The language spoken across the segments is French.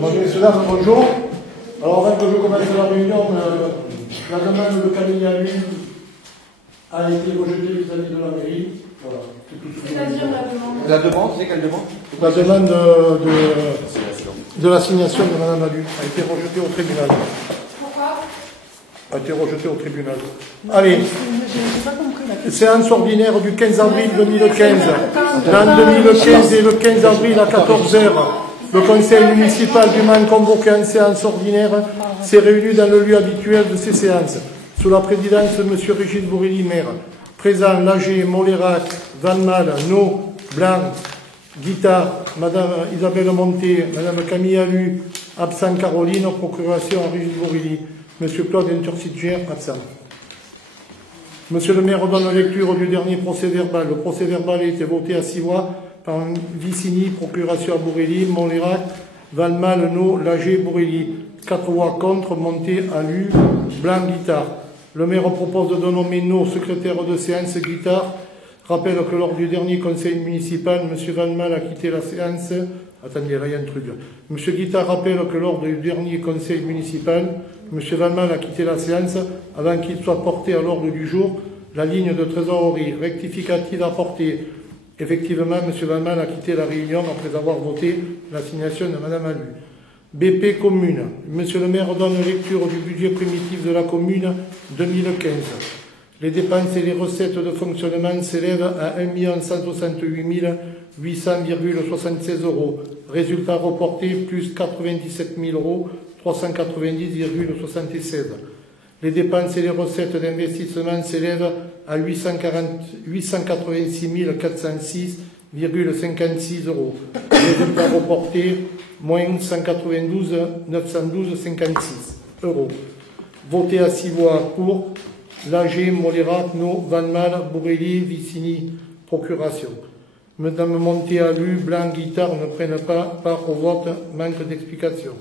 Bonjour, messieurs, dames, bonjour. Alors, avant que je commence la réunion, la demande de Camille Alu a été rejetée vis-à-vis de la mairie. Voilà, c'est tout ce que C'est-à-dire la demande. La demande, c'est quelle demande? La demande de l'assignation de Mme Alu a été rejetée au tribunal. Pourquoi? A été rejetée au tribunal. Allez, J'ai pas compris la question. séance ordinaire du 15 avril 2015. L'an 2015 et le 15 avril à 14 h. Le conseil municipal du Mans convoqué en séance ordinaire s'est réuni dans le lieu habituel de ces séances, sous la présidence de M. Régis Bourrelli, maire. Présent, Lager, Molérac, Van Mal, No, Blanc, Guitare, Madame Isabelle Monté, Madame Camille Alu, absent Caroline, procuration à Régis Bourrelli, M. Claude Intersidger, absent. Monsieur le maire donne lecture du dernier procès verbal. Le procès verbal a été voté à 6 voix par Vicini, procuration à Bourrelli, Montlérac, Valmal, No, Lager, Bourrelli. 4 voix contre, Monté, Alu, Blanc, Guitare. Le maire propose de nommer No, secrétaire de séance, Guitare. Rappelle que lors du dernier conseil municipal, M. Valmal a quitté la séance. Attendez, là il y a un truc. M. Guitare rappelle que lors du dernier conseil municipal, M. Valmal a quitté la séance avant qu'il soit porté à l'ordre du jour la ligne de trésorerie rectificative apportée. Effectivement, M. Valmal a quitté la réunion après avoir voté l'assignation de Mme Alu. BP commune. M. le maire donne lecture du budget primitif de la commune 2015. Les dépenses et les recettes de fonctionnement s'élèvent à 1 168 800,76 €. Résultat reporté, plus 97 000 390,76 €. Les dépenses et les recettes d'investissement s'élèvent à 886 406,56 €. Résultat reporté, moins 192 912,56 €. Voté à 6 voix pour, Lager, Molérac, No, Van Mal, Bourrelli, Vicini, procuration. Madame Monté, Alu, Blanc, Guitare ne prennent pas part au vote, manque d'explication.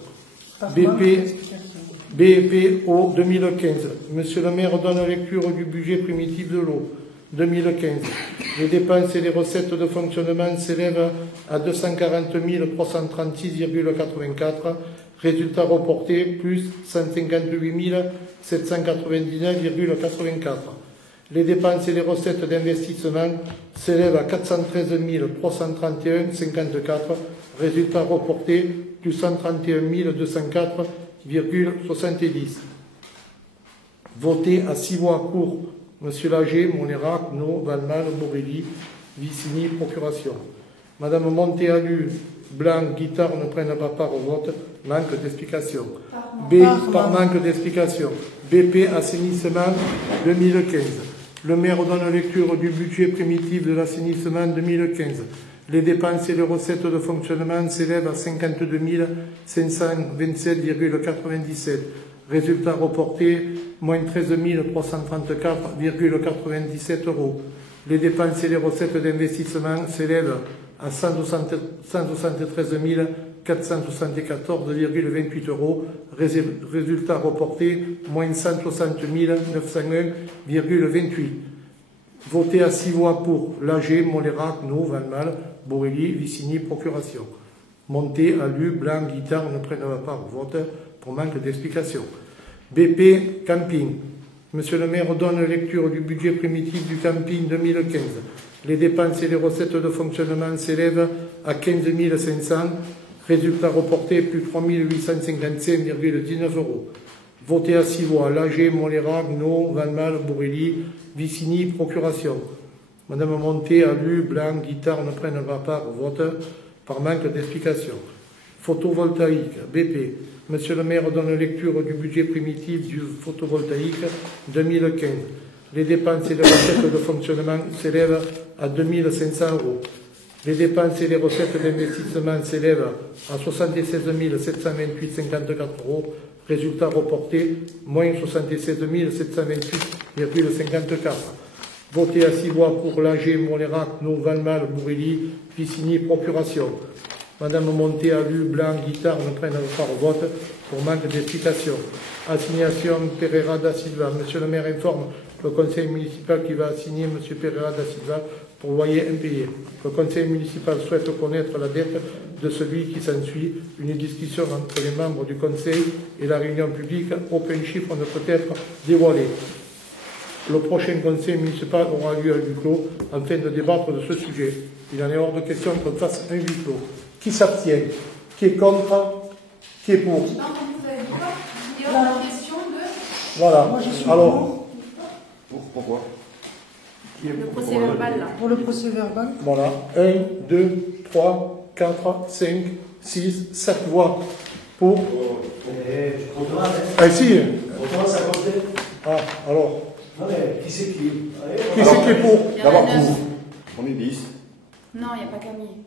BPO 2015. Monsieur le maire donne lecture du budget primitif de l'eau 2015. Les dépenses et les recettes de fonctionnement s'élèvent à 240 336,84. Résultat reporté, plus 158 799,84. Les dépenses et les recettes d'investissement s'élèvent à 413 331,54. Résultat reporté, plus 131 204,70. Voté à 6 voix pour, M. Lager, Monérac, No, Valmal, Bourrelli, Vicini, procuration. Madame Monté, Alu, Blanc, Guitare ne prennent pas part au vote, manque d'explication. Par manque d'explication. BP assainissement 2015. Le maire donne lecture du budget primitif de l'assainissement 2015. Les dépenses et les recettes de fonctionnement s'élèvent à 52 527,97. Résultat reporté, moins 13 334,97 €. Les dépenses et les recettes d'investissement s'élèvent à 173 474,28 €. Résultat reporté, moins 160 901,28. Voté à 6 voix pour, Lager, Molérac, No, Valmal, Bourrelli, Vicini, procuration. Monté, Alu, Blanc, Guitare ne prennent pas part au vote pour manque d'explication. BP camping. Monsieur le maire donne lecture du budget primitif du camping 2015. Les dépenses et les recettes de fonctionnement s'élèvent à 15 500. Résultat reporté, plus 3 855,19 €. Voté à 6 voix, Lager, Molérac, No, Valmal, Bourrelli, Vicini, procuration. Madame Monté, Alu, Blanc, Guitare ne prennent pas part au vote par manque d'explication. Photovoltaïque, BP. Monsieur le maire donne lecture du budget primitif du photovoltaïque 2015. Les dépenses et les recettes de fonctionnement s'élèvent à 2 500 €. Les dépenses et les recettes d'investissement s'élèvent à 76 728,54 €. Résultat reporté, moins 76 728,54. Voté à 6 voix pour Lager, Molérac, No, Valmal, Bourrelli, Vicini, procuration. Madame Monté, Alu, Blanc, Guitare ne prennent pas part au vote pour manque d'explication. Assignation Pereira da Silva. Monsieur le maire informe le conseil municipal qui va assigner Monsieur Pereira da Silva pour loyer impayé. Le conseil municipal souhaite connaître la dette de celui qui s'ensuit. Une discussion entre les membres du conseil et la réunion publique. Aucun chiffre ne peut être dévoilé. Le prochain conseil municipal aura lieu à huis clos afin de débattre de ce sujet. Il en est hors de question qu'on fasse un huis clos. Qui s'abstient? Qui est contre? Qui est pour? J'ai pas entendu, vous avez dit quoi? Il y a une question de... Voilà. Moi, je suis Alors, Pourquoi? Le procès verbal, là. Pour le procès verbal. voilà. 1, 2, 3, 4, 5, 6, 7 voix pour. Ah, si. Ah, alors. Qui c'est qui? Qui c'est qui est pour? Il y en a D'abord 9. pour. On est 10. Non, il n'y a pas Camille.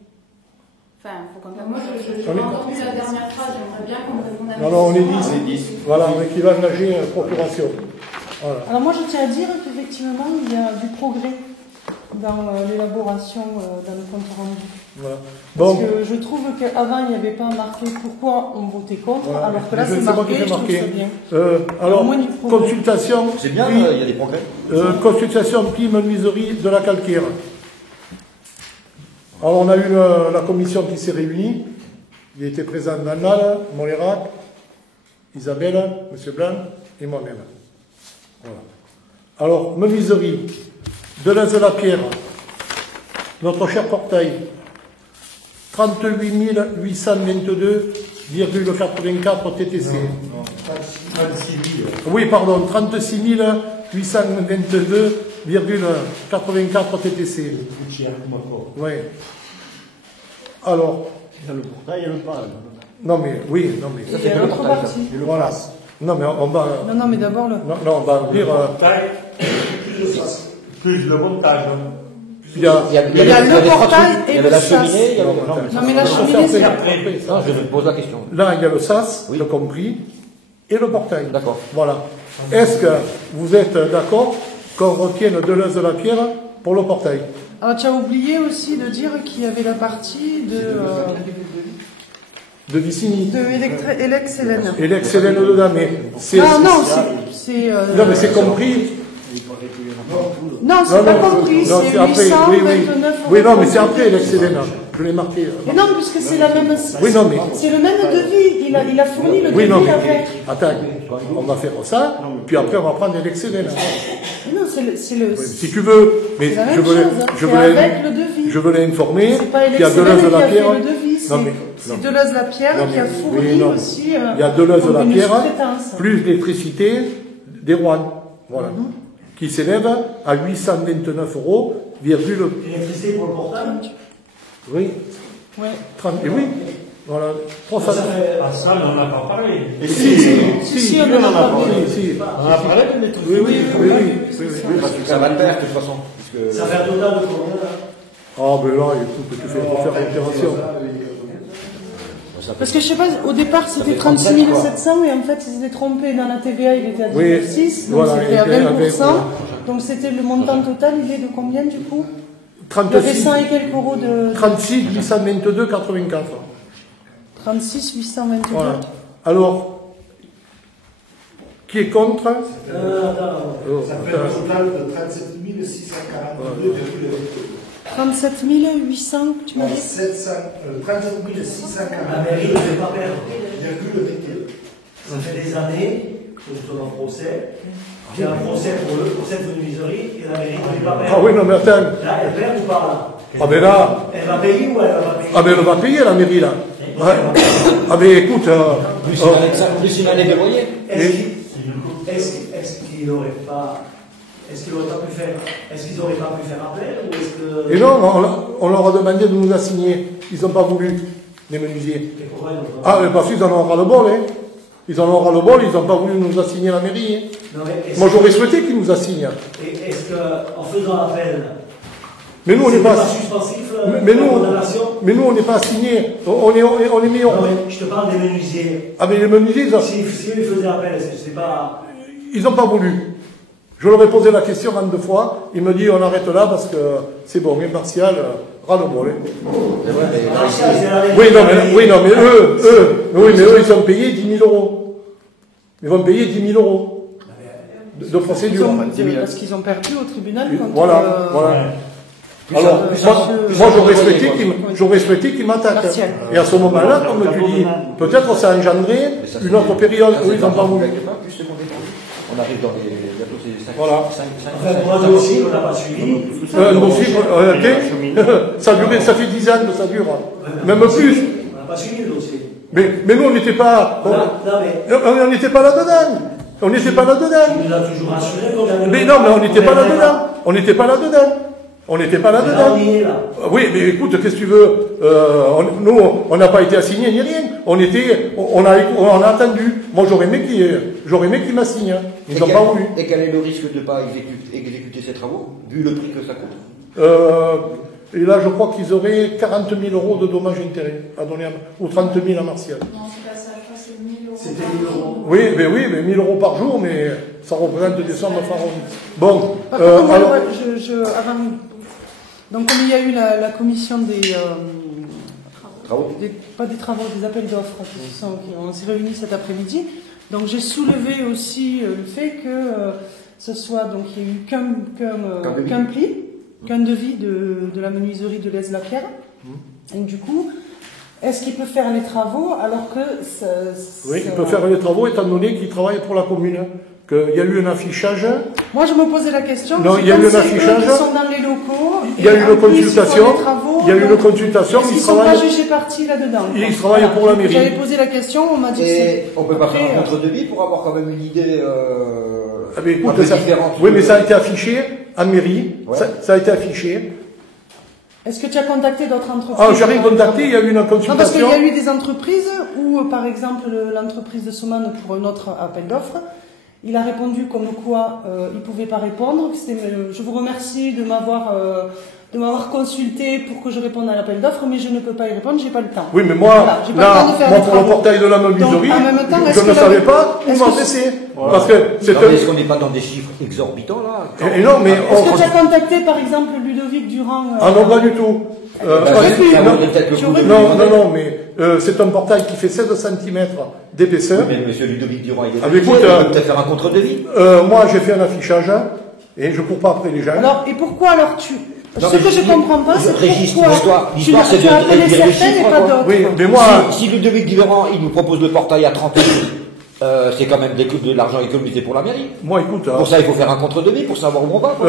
Enfin, il faut quand même... Moi, je n'ai pas entendu la dernière phrase, j'aimerais bien qu'on me réponde à Non, non, on est 10. On est 10. Voilà, on équivalent d'agir procuration. Voilà. Alors moi je tiens à dire qu'effectivement il y a du progrès dans l'élaboration dans le compte rendu. Voilà. Parce Bon. que je trouve qu'avant il n'y avait pas marqué pourquoi on votait contre, Voilà. alors que là Je- c'est c'est moi qui marqué, fais je trouve marquer. ça bien. Alors, Au moins du progrès. consultation. C'est bien, prix, il y a des progrès. consultation prix menuiserie de la calcaire. Alors, on a eu la commission qui s'est réunie. Il était présent Nanal, Molérac, Isabelle, M. Blanc et moi-même. Voilà. Alors, menuiserie, Deleuze-la-Pierre, notre cher portail, 38 822,84 TTC. Oui, pardon, 36 822,84 TTC. Oui. Alors, Il y a le portail et le pal. non mais, oui, non mais, ça Et c'est que le l'autre portail. partie. Voilà. Non mais on va, Non, non, mais d'abord le... non, on va dire, Plus le montage. il y a, Il y a le portail Il y et avait le la sas. cheminée, il y avait... Non mais la cheminée c'est... Non, je pose la question. là, il y a le SAS, Oui. le compris, et le portail. D'accord. Voilà. Est-ce que vous êtes d'accord qu'on retienne Deleuze-la-Pierre pour le portail? Alors tu as oublié aussi de dire qu'il y avait la partie De Vicini. de Elex-Hélène. Et l'excellent dedans, mais c'est... Ah non, c'est... Non, mais c'est compris. Non, c'est pas compris, non, c'est après, 829 oui, non, mais c'est après l'excellent. Je l'ai marqué. Mais non, puisque c'est la même... Oui, non, mais... C'est le même devis, il a fourni le Oui, non, devis mais... avec. Attends, on va faire ça, puis après on va prendre l'excellent. Mais non, c'est le... Si tu veux, mais C'est la même je veux, chose, hein, je c'est veux, avec le devis. je veux l'informer C'est pas qu'il y a Elex-Hélène qui a fait Deleuze-la-Pierre. le devis, Non, mais... c'est Deleuze-la-Pierre Non, qui a mais- fourni oui, non. aussi... Il y a comme une Deleuze-la-Pierre, sous-traitance. plus l'électricité des Rouen, voilà, qui s'élève à 829 €, virgule, L'électricité pour le portail. oui, Ouais. 30, et oui, voilà, 300. Ah, ça, on n'en a pas parlé. Et Si, on en a parlé. si. On en a parlé de l'électricité. Oui, oui, oui, oui, oui. Parce que ça va le faire, de toute façon. Puisque... Ça fait un total de combien là? Ah, ben là, écoute, tu fais pour faire l'opération. Parce que je sais pas, au départ c'était 36 700 et en fait ils s'étaient trompés dans la TVA, il était à 19,6, Oui, donc voilà, c'était à il était à 20%. 20%. Donc c'était le montant total, il est de combien du coup? Il y avait 36, 100 et quelques euros de 36 822, 84. 36 822. Voilà. Alors, qui est contre? Oh, Ça fait un total de 37 642,2. 37 800, tu m'as dit? 37 640. La mairie ne fait pas perdre. Ça fait des années que nous sommes en procès. Il y a un procès pour cette menuiserie et la mairie ne fait pas perdre. Ah oui, non, mais attends. Là, elle perd ou pas là? Ah ben là, Elle va payer ou elle va pas payer? ah ben elle va payer la mairie là. Ouais. Ah ben écoute, Plus une année verrouillée. Est-ce qu'il n'aurait pas... Est-ce qu'ils n'auraient pas pu faire... Est-ce qu'ils n'auraient pas pu faire appel ou est-ce que... et non, on leur a demandé de nous assigner. Ils n'ont pas voulu, les menuisiers. Et pourquoi ils n'ont pas... Ah, mais parce qu'ils en ont ras le bol, hein. Ils en ont ras le bol, ils n'ont pas voulu nous assigner la mairie. Hein. Non, mais est-ce Moi j'aurais souhaité qu'ils nous assignent. Et est-ce qu'en faisant appel, Mais nous on n'est c'était pas. suspensif Mais la nous, condamnation? mais nous on n'est pas assignés. On est meilleurs. Non, mais je te parle des menuisiers. Ah mais les menuisiers, Si ils faisaient appel, est-ce que c'est pas... ils n'ont pas voulu. Je leur ai posé la question 22 fois. Il me dit on arrête là parce que c'est bon, impartial, ras-le-bol. Hein. Oui, Oui, non, mais eux, ils sont payés 10 000 euros. Ils vont payer 10 000 euros de procédure. Parce qu'ils ont perdu au tribunal contre... Voilà. Alors, moi j'aurais souhaité qu'ils m'attaquent. Et à ce moment-là, comme tu dis, peut-être ça a engendré une autre période où ils n'ont pas voulu. On arrive dans les dossiers 5. Voilà. Moi, le dossier, on n'a pas suivi. Ça a duré, ça fait 10 ans que ça dure. Même plus. On n'a pas suivi le dossier. Mais nous, on n'était pas. On n'était pas là-dedans. On n'était pas là-dedans. Il nous a toujours assuré qu'on avait. Mais non, mais on n'était pas là-dedans. On n'était pas là-dedans. On n'était pas là-dedans. Oui, mais écoute, qu'est-ce que tu veux nous, on n'a pas été assignés ni rien. On a attendu. Moi, j'aurais aimé qu'il m'assigne. Ils n'ont pas voulu. Et quel est le risque de ne pas exécuter ces travaux, vu le prix que ça coûte Et là, je crois qu'ils auraient 40 000 euros de dommages intérêts à donner, ou 30 000 à Martial. Non, c'est pas ça, je crois que c'est 1000 euros. C'était 1000 euros. Oui, mais 1000 euros par jour, mais ça représente des sommes pharaoniques. Bon, Par contre, alors. Donc, comme il y a eu la commission des Travaux. pas des travaux, des appels d'offres, on s'est réunis cet après-midi. Donc, j'ai soulevé aussi le fait que ce soit, donc, il y a eu qu'un pli, qu'un devis de la menuiserie de l'Aise-la-Pierre. Et du coup, est-ce qu'il peut faire les travaux alors que Oui, il peut faire les travaux étant donné qu'il travaille pour la commune. Qu'il y a eu un affichage. Moi, je me posais la question. Non, il y a eu un affichage. Ils sont dans les locaux. Il y a eu une consultation. Il y a eu une consultation. Ils ne sont pas jugés partis là-dedans. Ils travaillent pour la mairie. J'avais posé la question, on m'a dit que Et on peut pas faire un contre-devis pour avoir quand même une idée Ah, mais écoute, un peu différente. Oui, mais ça a été affiché à mairie. Ouais. Ça a été affiché. Est-ce que tu as contacté d'autres entreprises? Ah, j'ai rien contacté, il y a eu une consultation. Non, parce qu'il y a eu des entreprises où, par exemple, l'entreprise de Soman pour un autre appel d'offres, il a répondu comme quoi il ne pouvait pas répondre. Je vous remercie de m'avoir consulté pour que je réponde à l'appel d'offres, mais je ne peux pas y répondre, j'ai pas le temps. Oui, mais moi, Voilà, j'ai pas le temps de faire moi les pour le travaux. portail de la menuiserie, Donc, en même temps, je ne savais pas où m'adresser. Parce que c'est Non, mais est-ce qu'on n'est pas dans des chiffres exorbitants là Et non, mais Est-ce que tu as contacté, par exemple, Ludovic Durand Ah non, pas du tout. Non, mais c'est un portail qui fait 16 cm d'épaisseur. Mais monsieur Ludovic Durand, il est Ah, mais écoute, il peut peut-être faire un contre-devis. Moi, j'ai fait un affichage et je cours pas après les gens. Alors, et pourquoi alors tu... Non, Ce mais que je comprends pas, c'est Régis, pourquoi l'histoire, c'est tu de as appelé réduire les certaines et chiffres, pas quoi. d'autres. Oui, mais moi, Si Ludovic Durand, il nous propose le portail à 30 000, c'est quand même de l'argent économisé pour la mairie. moi, écoute, Pour ça, il faut faire un contre-devis pour savoir où on va. quoi.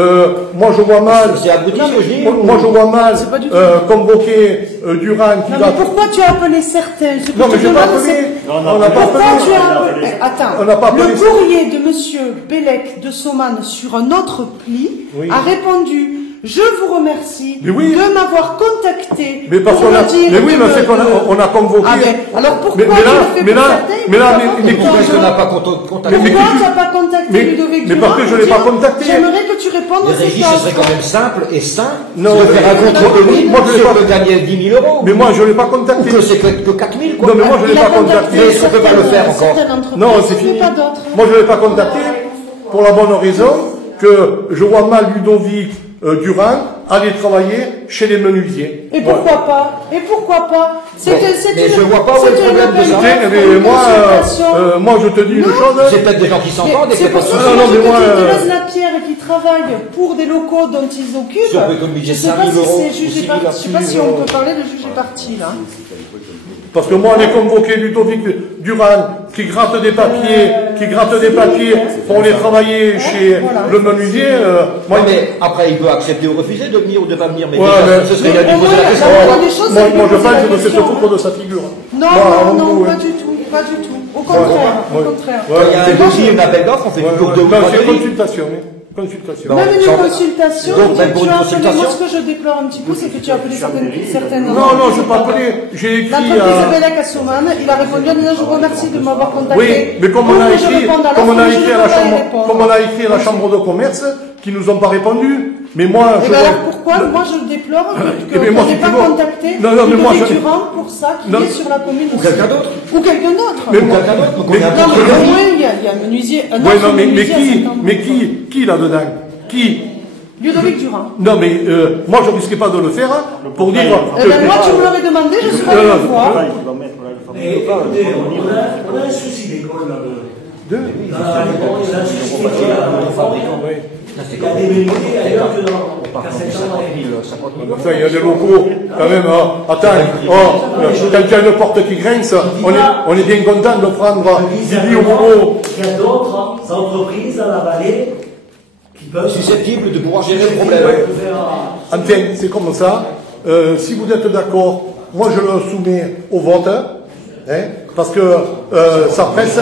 moi, je vois mal. C'est abruti ce que je dis. Moi, je vois mal C'est pas du tout. convoquer Durand qui Non, va. mais pourquoi tu as appelé certains? Ce que Non, je mais te j'ai pas demande, appelé. c'est- On n'a pas Pourquoi tu as appelé. appelé? Attends, On n'a pas appelé. le courrier de monsieur Bellec de Soman sur un autre pli Oui. a répondu: je vous remercie Mais oui. de m'avoir contacté. Mais parce pour qu'on a, me dire mais oui, de mais me- c'est qu'on a convoqué. Ah ben, alors pourquoi Mais tu là- le fais mais pour là- certains mais là, et mais- pas mais pour Pourquoi est-ce qu'on n'a d'autres? pas contacté Pourquoi mais- tu n'as pas contacté mais- Ludovic mais Durand parce que je pour l'ai pas dire, contacté. J'aimerais que tu répondes Mais à ces Régis, ce serait quand questions. même simple et sain Non, de mais- faire un contre-devis. Moi, je l'ai si on pas- peut gagner 10 000 euros. Mais moi, je l'ai pas Ou contacté. que c'est que 4 000, quoi. Non, mais moi, je Il l'ai a pas contacté. contacté Mais est-ce qu'on peut pas le faire encore certaines entreprises, Non, c'est mais fini. pas d'autres. Moi, je ne l'ai pas contacté pour la bonne raison que je vois mal Ludovic Durand aller travailler chez les menuisiers. Et Voilà. pourquoi pas? Et pourquoi pas? C'est Bon, que c'est mais une- je vois pas où est le c'est problème une de ça. appel Mais d'offres, moi, une consultation. moi, je te dis une chose. C'est peut-être des gens qui s'entendent et C'est c'est pour pas ça ça. que Non, moi, non, je mais moi, te dis, Deleuze-Lapierre qui travaille pour des locaux dont ils occupent. Si on peut économiser Je sais 5 pas 000 si euros c'est ou jugé 6 000 parti. Je sais pas si on peut parler de juger parti là. Parce que moi, on est convoqué Ludovic Durand qui gratte des papiers pour les travailler chez voilà. le menuisier. Moi, Non, mais après, il peut accepter ou refuser de venir ou de pas venir. Mais Ouais, déjà, mais- ce serait bien de Mais lui poser au la moins, question. la moindre des choses, moi, c'est de moi, je poser la pense que c'est se question. foutre de sa figure. Non, Moi, non, non, ouais. pas du tout, pas du tout. Au contraire, Ouais. au contraire. Ouais. Il y a C'est un bon, devis, un appel d'offres, on fait du tour de Non, c'est devis. consultation. Consultation. Non. Même une sans- consultation, Donc, même pour tu une as appelé, consultation. moi ce que je déplore un petit peu, c'est que tu as appelé certaines Non, non, je n'ai pas appelé. J'ai écrit L'entreprise à... Bellec à Soman, il a répondu en disant je vous remercie de m'avoir contacté. Oui, mais comme on a Pour que je écrit, réponde à comme on a l'offre, écrit je à ne la peux pas y chambre, répondre. comme on a écrit à la chambre de commerce, qui nous ont pas répondu. Mais moi, Et je bien vois- alors pourquoi moi je déplore Eh bien, moi, qu'on n'ait si pas tu vois- contacté Non, non, mais moi, Ludovic je- Durand pour ça qui Non. est sur la commune Ou aussi. quelqu'un d'autre. Ou quelqu'un d'autre. Mais Ou moi- quelqu'un d'autre. Donc on Mais- est un Non, mais au contre-devis. moins il y a un menuisier, un Ouais, autre non, mais menuisier à qui, 50. mais qui là-dedans? Qui? Ludovic Durand. Non, mais moi, je ne risquais pas de le faire pour dire... Eh ben, moi, tu me l'aurais demandé, je serais allé le voir. Et écoutez, on a un souci d'école là. Dans la région, il y a un souci d'école là. Il y a des menuisiers ailleurs que dans qu'à 700 dans les villes. Enfin, il y a des locaux, quand même. Attends, quand il y a une porte qui grince, on est bien content de prendre Bibi au bobo. Il y a d'autres entreprises dans la vallée qui peuvent... Susceptibles de pouvoir gérer le problème. Enfin, c'est comme ça. Si vous êtes d'accord, moi je le soumets au vote, hein, parce que ça presse,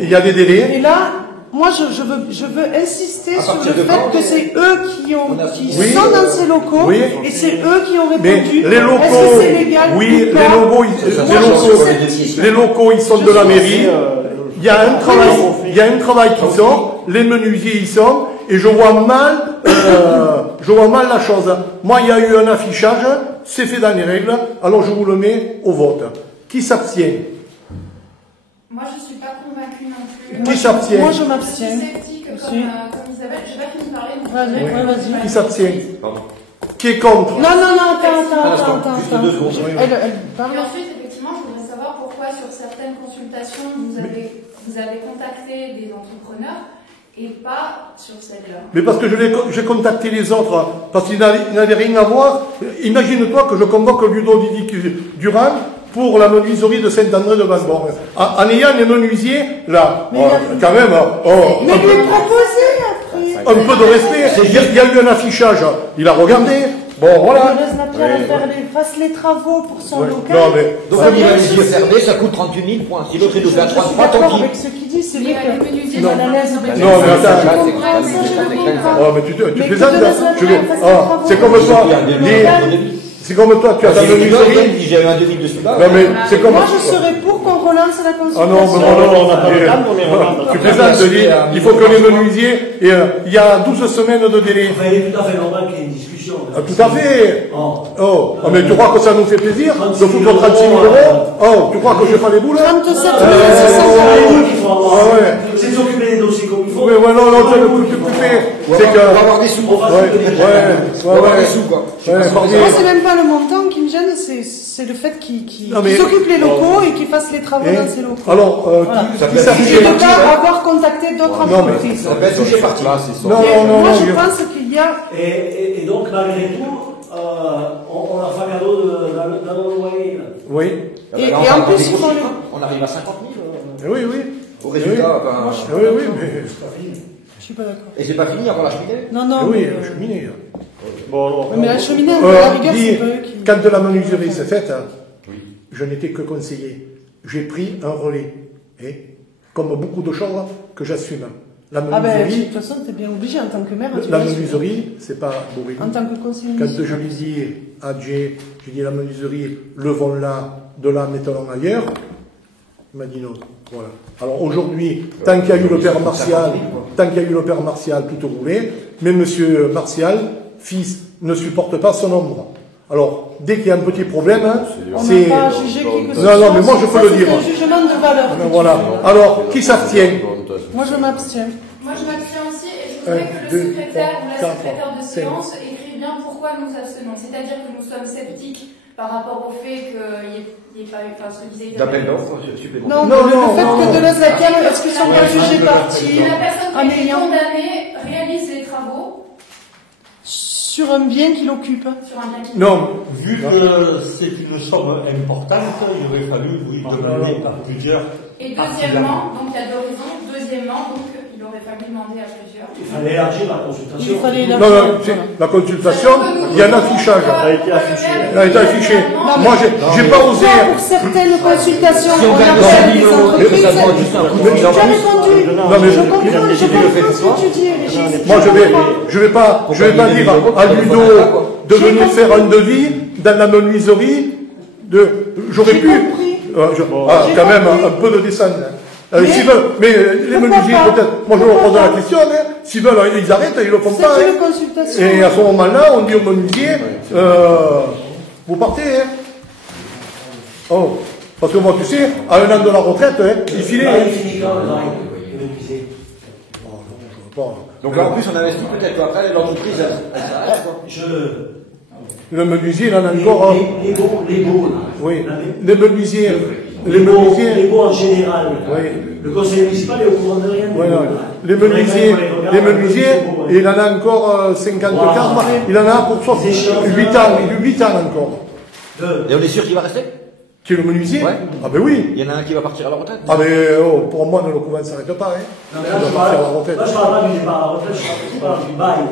il y a des délais. Et là, moi, je veux insister sur le fait que c'est eux qui sont dans ces locaux, et c'est eux qui ont répondu. Mais les locaux, est-ce que c'est légal oui, ou pas? les locaux, ils sont de la mairie. Il y a un travail qui sort, les menuisiers y sont, et je vois mal la chose. Moi, il y a eu un affichage, c'est fait dans les règles, alors je vous le mets au vote. Qui s'abstient? Moi, je ne suis pas convaincue non plus. Qui s'abstient? Moi, je Je suis m'abstiens. sceptique comme Isabelle. Je n'ai pas fini de parler. donc- Vas-y, ouais, vas-y. Qui s'abstient? Qui est contre? Non, attends. Elle parle. Et ensuite, effectivement, je voudrais savoir pourquoi sur certaines consultations, vous avez contacté des entrepreneurs et pas sur celle-là. Mais parce que j'ai contacté les autres, parce qu'ils n'avaient rien à voir. Imagine-toi que je convoque Ludovic Durand pour la menuiserie de Saint-André de Valbonne. En ayant les menuisiers, là, quand même, Mais lui proposer après. un peu de respect. Il y a eu un affichage, il a regardé. Bon, voilà. Fasse les travaux pour son local. Non, mais, Donc, comme il a les yeux fermés, ça coûte 38 000 points. Si l'autre, il nous fait à 33, tant d'accord pis. avec ce qu'il dit, c'est vrai Mais que... les menuisiers Non. sont à l'aise. Non, mais attends. Oh, mais tu plaisantes. C'est comme toi. C'est comme toi, tu as ta menuiserie. J'ai un devis dessus là. Non, mais c'est comme... Moi, je serais pour qu'on relance la consultation. Ah non, mais non, on n'a pas de temps, tu plaisantes, je dis, il faut que les menuisiers, et il y a 12 semaines de délai. Enfin, il est tout à fait normal qu'il y ait une discussion. Tout à fait. Oh. Mais tu crois que ça nous fait plaisir de foutre 36 000 euros? Tu crois que je fais pas les boules? 37 600 C'est s'occuper des dossiers comme il faut. Mais ouais, non, c'est le coup de couper. C'est que... On va avoir des sous. Ouais. On va avoir des sous, quoi. Moi, c'est même pas le montant qui me gêne, c'est le fait qu'ils s'occupent les locaux et qu'ils fassent les travaux dans ces locaux. Alors, qui s'abstient? Et de pas avoir contacté d'autres entreprises. Ça peut être sujet parti. Non, Moi, je pense qu'il y a... Et donc, malgré tout, on a fait cadeau dans nos loyers. Oui. Et en plus, on arrive à 50 000 Oui. au résultat. Oui, mais... je suis pas d'accord. Et c'est pas fini encore la cheminée? Non. Oui, cheminée. Mais la cheminée, à la rigueur, c'est pas eux qui... Quand la menuiserie s'est faite, je n'étais que conseiller. J'ai pris un relais. Et comme beaucoup de choses que j'assume. La Ah ben, de menuiserie, toute façon, t'es bien obligé en tant que maire. la menuiserie, c'est pas bourré. En tant que conseiller Quand municipal. je lui dis à Jay, j'ai dit la menuiserie, levons-la, de là, mettons-la ailleurs, il m'a dit non. Voilà. Alors aujourd'hui, tant qu'il y a eu le père Martial, tout roulé, mais monsieur Martial, fils, ne supporte pas son ombre. Alors, dès qu'il y a un petit problème, On c'est... n'a pas jugé qui que ce Non, soit. mais moi je peux le dire. C'est un jugement de valeur. Voilà. Alors, qui s'abstient? Moi, je m'abstiens. Moi, je m'abstiens aussi et je voudrais que le secrétaire ou la secrétaire de séance écrit bien pourquoi nous abstenons. C'est-à-dire que nous sommes sceptiques par rapport au fait qu'il n'y ait pas eu, enfin, ce que disait D'appel Isabelle. d'offres supplémentaires. Non, le fait que Deleuze laquelle, est-ce qu'ils sont pas jugés partis Si la personne en qui est ayant condamnée réalise les travaux sur un bien qu'il occupe. sur un bien qui... Non. Vu que c'est une somme importante, il aurait fallu vous demander à plusieurs. Et deuxièmement, donc il y a deux raisons. Deuxièmement, donc il aurait fallu demander à plusieurs. Il fallait élargir la consultation. Il fallait Non, la consultation, il y a un affichage. a été affiché. Elle a été affichée. Moi, j'ai pas osé. Pour certaines consultations, Si on on gagne appelle 100 des 000 euros, entreprises. ça demande juste un coup de Tu as répondu. Non, mais Je comprends ce que tu dis, Régis. moi, je vais pas dire à Ludo de venir faire un devis dans la menuiserie j'aurais J'ai pu, compris. quand même, un peu de descente. S'ils veulent, mais les menuisiers, pas peut-être, moi je leur pose la question, s'ils veulent, ils arrêtent, ils le font pas. C'est une consultation. Et à ce moment-là, on dit aux menuisiers, vous partez, Oh, parce que moi, tu sais, à un an de la retraite, il filait. Il finit quand le travail, le menuisier? Oh non, je veux pas. Donc là, en plus, on investit peut-être qu'après, l'entreprise, elle s'arrête, quoi. Le menuisier, il en a encore. Les baux. Oui. Les menuisiers. Les baux en général. Oui. Le conseil municipal est au courant de rien. Voilà. Les menuisiers, il en a encore 54. Wow. Il en a pour 8 ans encore. Et on est sûr qu'il va rester? Qui est le menuisier? Ouais. Ah ben oui. Il y en a un qui va partir à la retraite? Ah ben pour moi, le couvent ne s'arrête pas. Hein. Non, mais là, je parle pas du départ à la retraite, je parle du bail.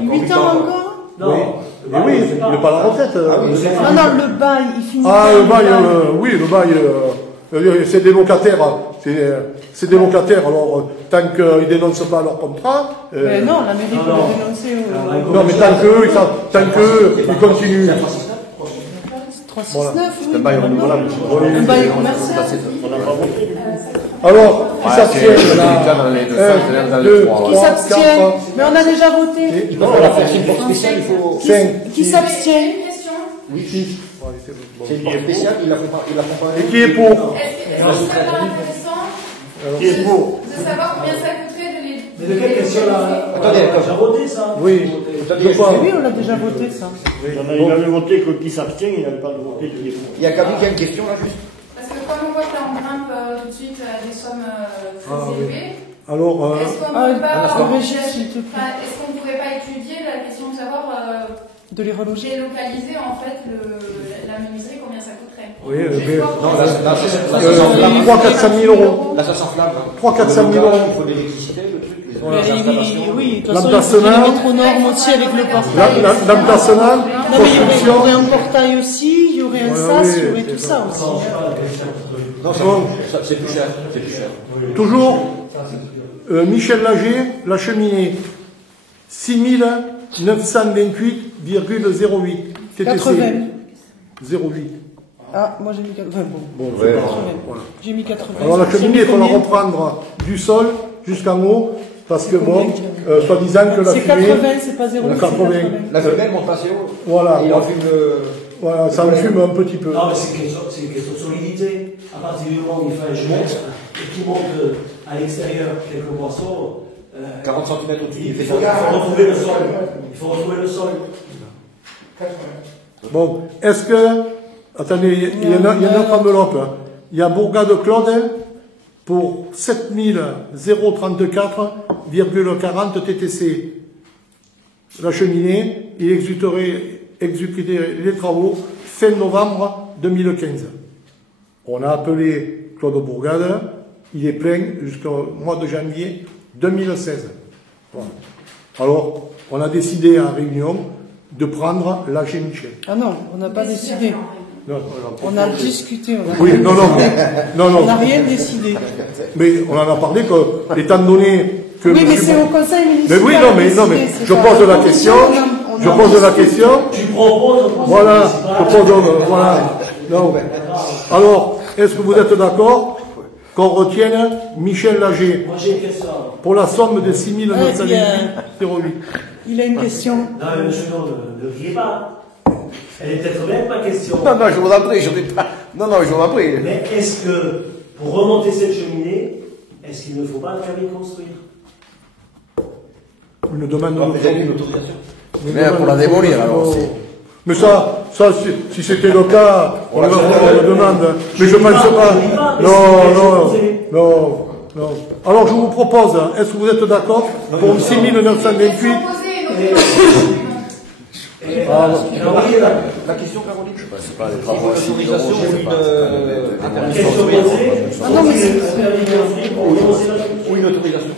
Mais 8 ans encore? Non. Oui. Oui, il n'est pas à la retraite. Non, le bail, il finit. Ah, le bail, oui, le bail, c'est des locataires. C'est des locataires, alors tant qu'ils ne dénoncent pas leur contrat. Mais non, la mairie peut le dénoncer. Non, mais tant qu'eux, ils continuent. 369, oui. C'est un bail renouvelable. Un bail commercial. Alors, qui s'abstiennent là? 2, 3, Qui s'abstient? Mais on a déjà voté. Il faut faire la flexible pour spécial, il faut. 5. Qui s'abstient? Oui, c'est une ligne spéciale, il la font pas. Et qui est pour? Est-ce que ce serait pas intéressant Qui est pour? de savoir combien ça coûterait de les. Mais de quelle question là? Attendez, on a déjà voté ça? Oui. Oui, on a déjà voté ça. Il avait voté que qui s'abstient, il n'avait pas voté qui est pour. Il y a Camille qui a une question là, juste. Parce que comme on voit que là on grimpe tout de suite à des sommes très élevées, Alors, est-ce qu'on ne s'il te plaît. est-ce qu'on ne pourrait pas étudier la question de savoir De les reloger. délocaliser en fait la menuiserie, combien ça coûterait? oui, Non, là, 300 000 euros. là, ça s'enflamme. 300 000 euros. Il faut de l'électricité, le truc. Oui, de toute façon, il faut les mettre aux normes aussi avec le portail. L'emplacement, Non, mais il y aurait un portail aussi, il y aurait un sas, il y aurait oui. tout ça aussi. Non, c'est plus cher. C'est plus cher. toujours, Michel Lager, la cheminée, 6 928,08 TTC. 80. 0,8. Ah, moi j'ai mis 80. Bon, Ouais, 80. J'ai mis 80. Alors la cheminée, il faut la reprendre du sol jusqu'en haut, parce que bon, soi-disant que la c'est fumée... 80, c'est pas 0,8, c'est 80. La femelle monte pas assez haut. Voilà. Et il en fume Voilà, ça en fume un petit peu. Non, mais c'est une question de solidité. À partir du moment où il fait un chemin et qu'il monte à l'extérieur quelques morceaux, 40 cm au-dessus. il faut retrouver le sol. Il faut retrouver le sol. Bon, est-ce que... Attendez, il y en a une autre enveloppe. Hein. Il y a Bourgade Claude pour 7034,40 TTC. La cheminée, il exécuterait les travaux fin novembre 2015. On a appelé Claude Bourgade, il est plein jusqu'au mois de janvier 2016. Voilà. Alors, on a décidé à réunion de prendre l'AG Michel. Ah non, on n'a pas décidé. Non. On a discuté. Oui, non. On n'a rien décidé. Mais on en a parlé que, étant donné que... Oui, mais c'est au conseil municipal. Mais oui, mais je pose la question. Je pose la question. Tu proposes. Voilà, je pose, voilà. Non. Alors, est-ce que vous êtes d'accord qu'on retienne Michel Lager Moi j'ai une question. pour la somme de 6 908,08? Il a une question. Non, mais monsieur, ne riez pas. Elle est peut-être même pas question. Non, je vous en prie, je n'ai pas. Non, je vous en prie. Mais est-ce que, pour remonter cette cheminée, est-ce qu'il ne faut pas un permis de construire? Une demande de une autorisation. Mais pour la démolir, alors. Mais ça si c'était le cas, on le demande. Mais je pense pas. Non. Alors je vous propose, est-ce que vous êtes d'accord pour 6 928? La question, Caroline, je ne sais pas, les travaux autorisation ou une autorisation.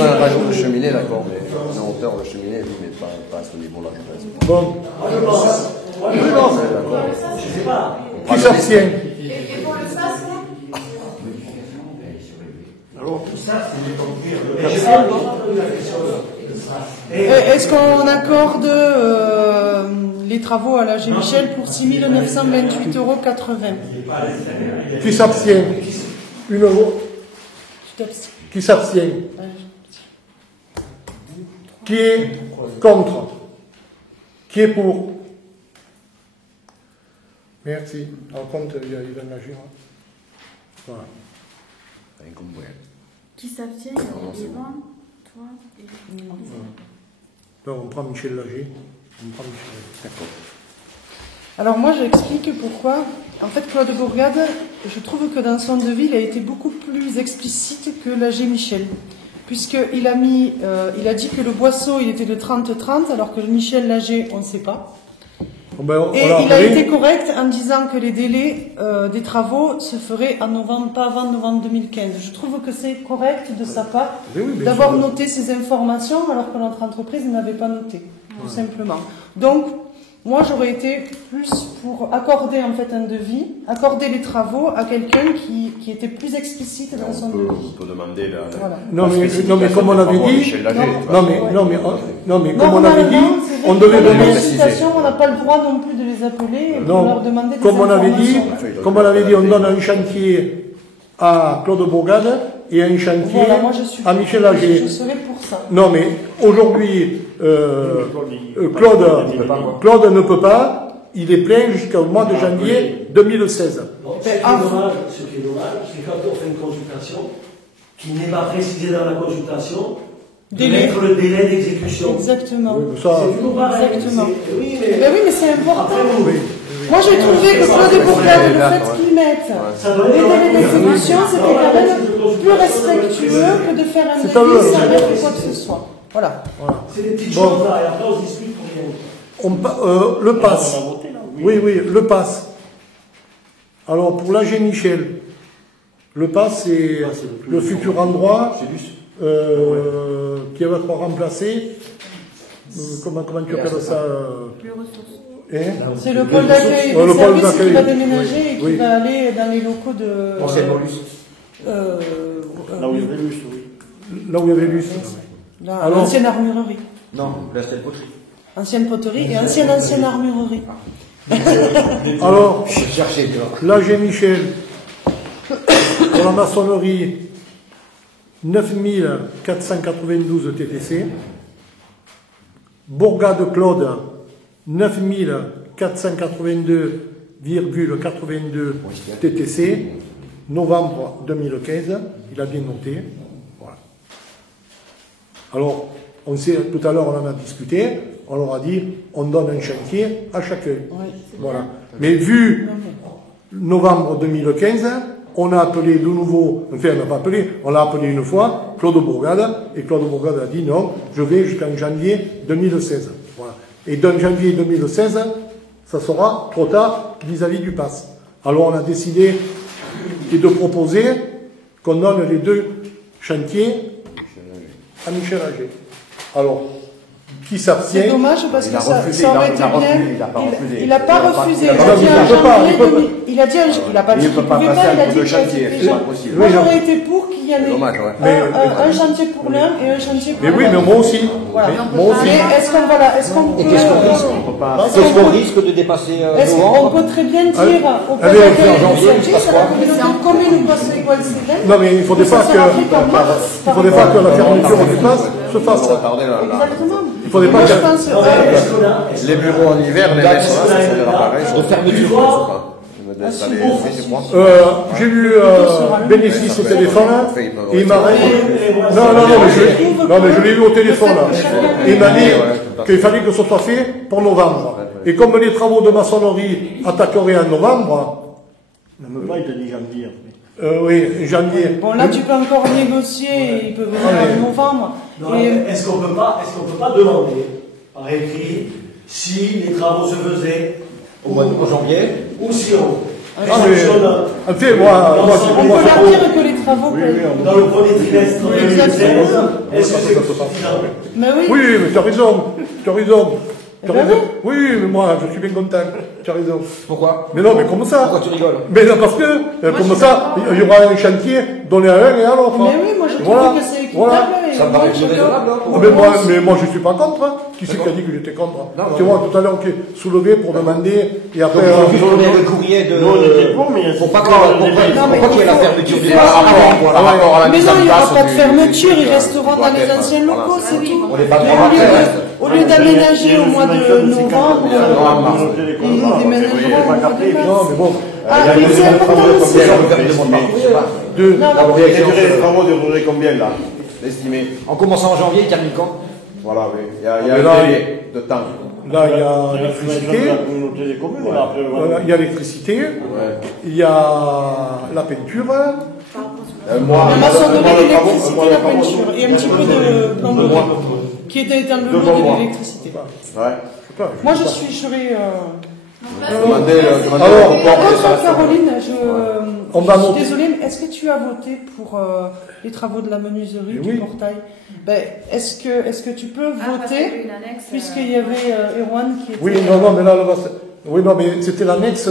Un rayon de cheminée, d'accord, mais une hauteur de cheminée, oui, mais pas à ce niveau-là, je pense. Bon. Je pense. Oui, non, d'accord. Je sais pas. Qui s'abstient? Et pour le SAS, Alors, tout ça, c'est Est-ce qu'on accorde les travaux à l'AG Michel pour 6 928,80 €? Qui s'abstient? Une euro. Qui s'abstient? Qui est contre? Qui est pour? Merci. En compte, il va l'agir. Voilà. Qui s'abstient, il y a des vents. Donc on prend Michel Lager. D'accord. Alors moi j'explique pourquoi. En fait Claude Bourgade, je trouve que dans son devis il a été beaucoup plus explicite que Lager Michel. Puisqu'il a mis, il a dit que le boisseau il était de 30-30 alors que le Michel Lager on ne sait pas. Et il a été correct en disant que les délais des travaux se feraient en novembre, pas avant novembre 2015. Je trouve que c'est correct de sa part d'avoir noté ces informations alors que notre entreprise n'avait pas noté, tout simplement. Donc, moi j'aurais été plus pour accorder en fait un devis, accorder les travaux à quelqu'un qui était plus explicite dans son devis. On peut demander la... Voilà. Non mais comme on avait dit, comme on avait dit, on devait devait donner donner. on n'a pas le droit non plus de les appeler et de Non, leur demander des comme on avait dit, informations. on donne un chantier à Claude Bourgade et un chantier Voilà, moi je suis à Michel Lager. Je serais pour ça. Non mais aujourd'hui, Claude ne peut pas. Il est plein jusqu'au mois de janvier 2016. Bon, ce qui est dommage, c'est quand on fait une consultation, qui n'est pas précisé dans la consultation, de mettre le délai d'exécution. Exactement. Oui, ça, c'est toujours pareil. Exactement. Oui, mais c'est important. Après, oui. Moi j'ai trouvé que Claude Bourgade, le fait qu'ils mettent les délais d'exécution, c'était quand même plus respectueux que de faire un devis sans mettre quoi que ce soit. Voilà. C'est des petites choses là, et après on se discute pour rien. Le pass. Oui, le pass. Alors pour l'AG Michel, le pass c'est le futur endroit qui va être remplacé. Comment tu appelles ça C'est le pôle d'accueil et de service qui va déménager et qui va aller dans les locaux de... Là où il y avait Luce, oui. Là où il y avait Luce. L'ancienne armurerie. Non, là c'était le poterie. Ancienne poterie et ancienne armurerie. Alors, l'AG Michel, pour la maçonnerie, 9492 TTC. Bourgade Claude, 9482,82 TTC. Novembre 2015, il a bien noté. Voilà. Alors, on sait, tout à l'heure on en a discuté, on leur a dit, on donne un chantier à chacun. Oui, voilà. Mais vu novembre 2015, on a appelé de nouveau, enfin on n'a pas appelé, on l'a appelé une fois, Claude Bourgade, et Claude Bourgade a dit non, je vais jusqu'en janvier 2016. Voilà. Et dans janvier 2016, ça sera trop tard vis-à-vis du pass. Alors on a décidé de proposer qu'on donne les deux chantiers à Michel Lager. Alors, qui s'abstient? C'est dommage parce que ça aurait été bien. Il n'a pas refusé. Il a dit il n'a pas dit qu'il ne pouvait pas, il a dit que c'était déjà. Moi j'aurais été pour qu'il y ait un chantier pour l'un et un chantier pour l'autre. Mais oui, mais moi aussi. Voilà. Moi aussi. Mais est-ce qu'on peut. Qu'est-ce qu'on risque de dépasser Est-ce qu'on peut très bien dire au projet de chantier, c'est la communauté de communes ou pas c'est égale c'est non, mais il ne faudrait pas que la fermeture du pass se fasse. Exactement. Il faudrait pas que. Les bureaux en hiver, les laissent là, ça sera pareil. de fermeture. J'ai eu bénéfice au téléphone et il m'a dit non mais je l'ai eu au téléphone et il m'a dit qu'il fallait que ce soit fait pour novembre et comme les travaux de maçonnerie attaqueraient en novembre Même pas, il t'a dit janvier. oui, janvier. Bon là tu peux encore négocier, il peut venir en novembre. Est-ce qu'on peut pas demander par écrit si les travaux se faisaient Au mois de janvier. ou si on On peut leur dire que les travaux dans le premier trimestre 2016, est-ce que c'est suffisant? Mais oui. Oui, mais tu as raison. Oui, mais moi, je suis bien content. Tu as raison. Pourquoi? Mais non, mais comment ça? Pourquoi tu rigoles? Mais non, parce que, comme ça, il y aura un chantier donné à un et à l'autre. Mais oui, moi je trouve que c'est équitable. Ça me paraît plus raisonnable. Mais moi, je suis pas contre. Qui c'est qui a dit que j'étais contre? C'est moi, tout à l'heure, qui ai soulevé pour demander, et après... Il faut donner le courrier de... Nous, on était pour, mais... Faut pas qu'il y ait la fermeture du rapport à la Mais mise non, en il n'y aura place pas de du- fermeture, ils du- resteront dans les anciens locaux, c'est tout. On n'est pas Au lieu d'aménager au mois de novembre, ils déménageront au mois de mars. Non, mais bon. Ah, mais c'est important aussi. Deux. Non, Les travaux dureraient combien là? estimé. En commençant en janvier, il termine quand? Voilà, oui. Il y a un délai de temps. Là, il y a l'électricité. La communauté des communes, Voilà. après, Voilà, il y a l'électricité. Ouais. Il y a la peinture. Un mois, La maçonnerie, un mois de travaux, l'électricité, un mois de la travaux. peinture et un petit peu de plomberie qui était dans le lot de l'électricité. Ouais. Je sais pas. Moi, je serais. Demandez le Alors, report Par des contre, installations. Caroline, On va je suis monter. désolée, mais est-ce que tu as voté pour les travaux de la menuiserie, Oui. du portail? Ben, est-ce que tu peux voter, puisqu'il y avait Erwan qui était... Oui, non, mais là, oui, non, mais c'était l'annexe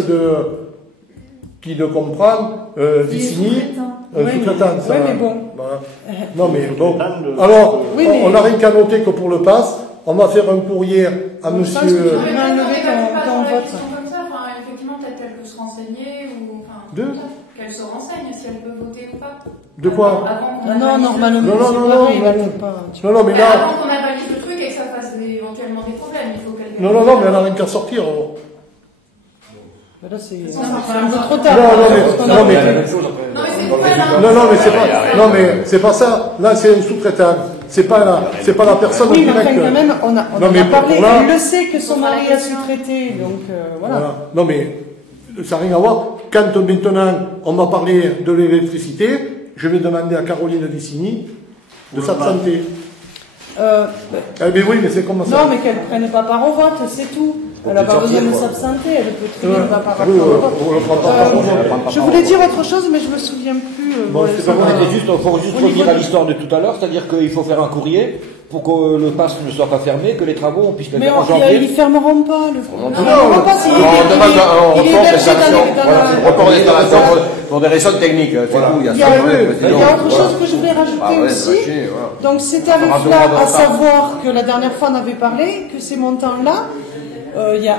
qui le comprend, Vicini, sous-traitance. Oui, mais bon. Voilà. Non, mais bon. Alors, Oui, mais- on n'a rien qu'à noter que pour le pass, on va faire un courrier à Bon, monsieur. ça, c'est- Non, mais va enlever peut-être ton pas dans la vote. question comme ça. Enfin, effectivement, peut-être qu'elle peut se renseigner ou qu'elle se renseigne si elle peut voter ou pas. De quoi? Avant qu'on Non, analyse normalement, Non, non, c'est non, pareil, non, là, non. t'es pas... Non, non, mais là. Avant qu'on analyse le truc et que ça fasse éventuellement des problèmes, il faut qu'elle. Non, non, non, mais elle n'a rien qu'à sortir. Alors. Ben là, c'est Non, un peu trop tard. Non, non, parce qu'on a- non, mais. Non, mais c'est quoi là? Non, non, mais c'est pas. Non, mais c'est pas ça. Là, c'est un sous-traitant. C'est pas la personne Oui, mais directe. enfin, quand même, on Non, en mais a parlé. pour là- Elle le sait que son mari a sous-traité, donc voilà. Voilà. Non, mais ça n'a rien à voir. Quand maintenant on m'a parlé de l'électricité, je vais demander à Caroline Vicini de s'absenter. Eh bien oui, mais c'est comme ça. Non, mais qu'elle ne prenne pas part au vote, c'est tout. Elle n'a pas besoin de s'absenter, elle peut très bien pas part Oui, au vote. on le prend pas par contre. Je voulais dire autre chose, mais je me souviens plus. Bon, c'est pas On grave. était juste, faut juste revenir à l'histoire de tout à l'heure, c'est-à-dire qu'il faut faire un courrier pour que le pass ne soit pas fermé, que les travaux on puisse les Mais faire en ils janvier. fermeront pas le. Non, Ils fermeront pas s'il on demande un il est report hébergé d'installation. dans Voilà, la- report d'installation pour des raisons techniques. C'est tout. Il y a Il y ça. a, ouais, il y a autre chose que je voulais rajouter Ah ouais, aussi. sachez, voilà. Donc ces fera deux mois tarifs-là, de à retard. savoir que la dernière fois on avait parlé, que ces montants-là, il y a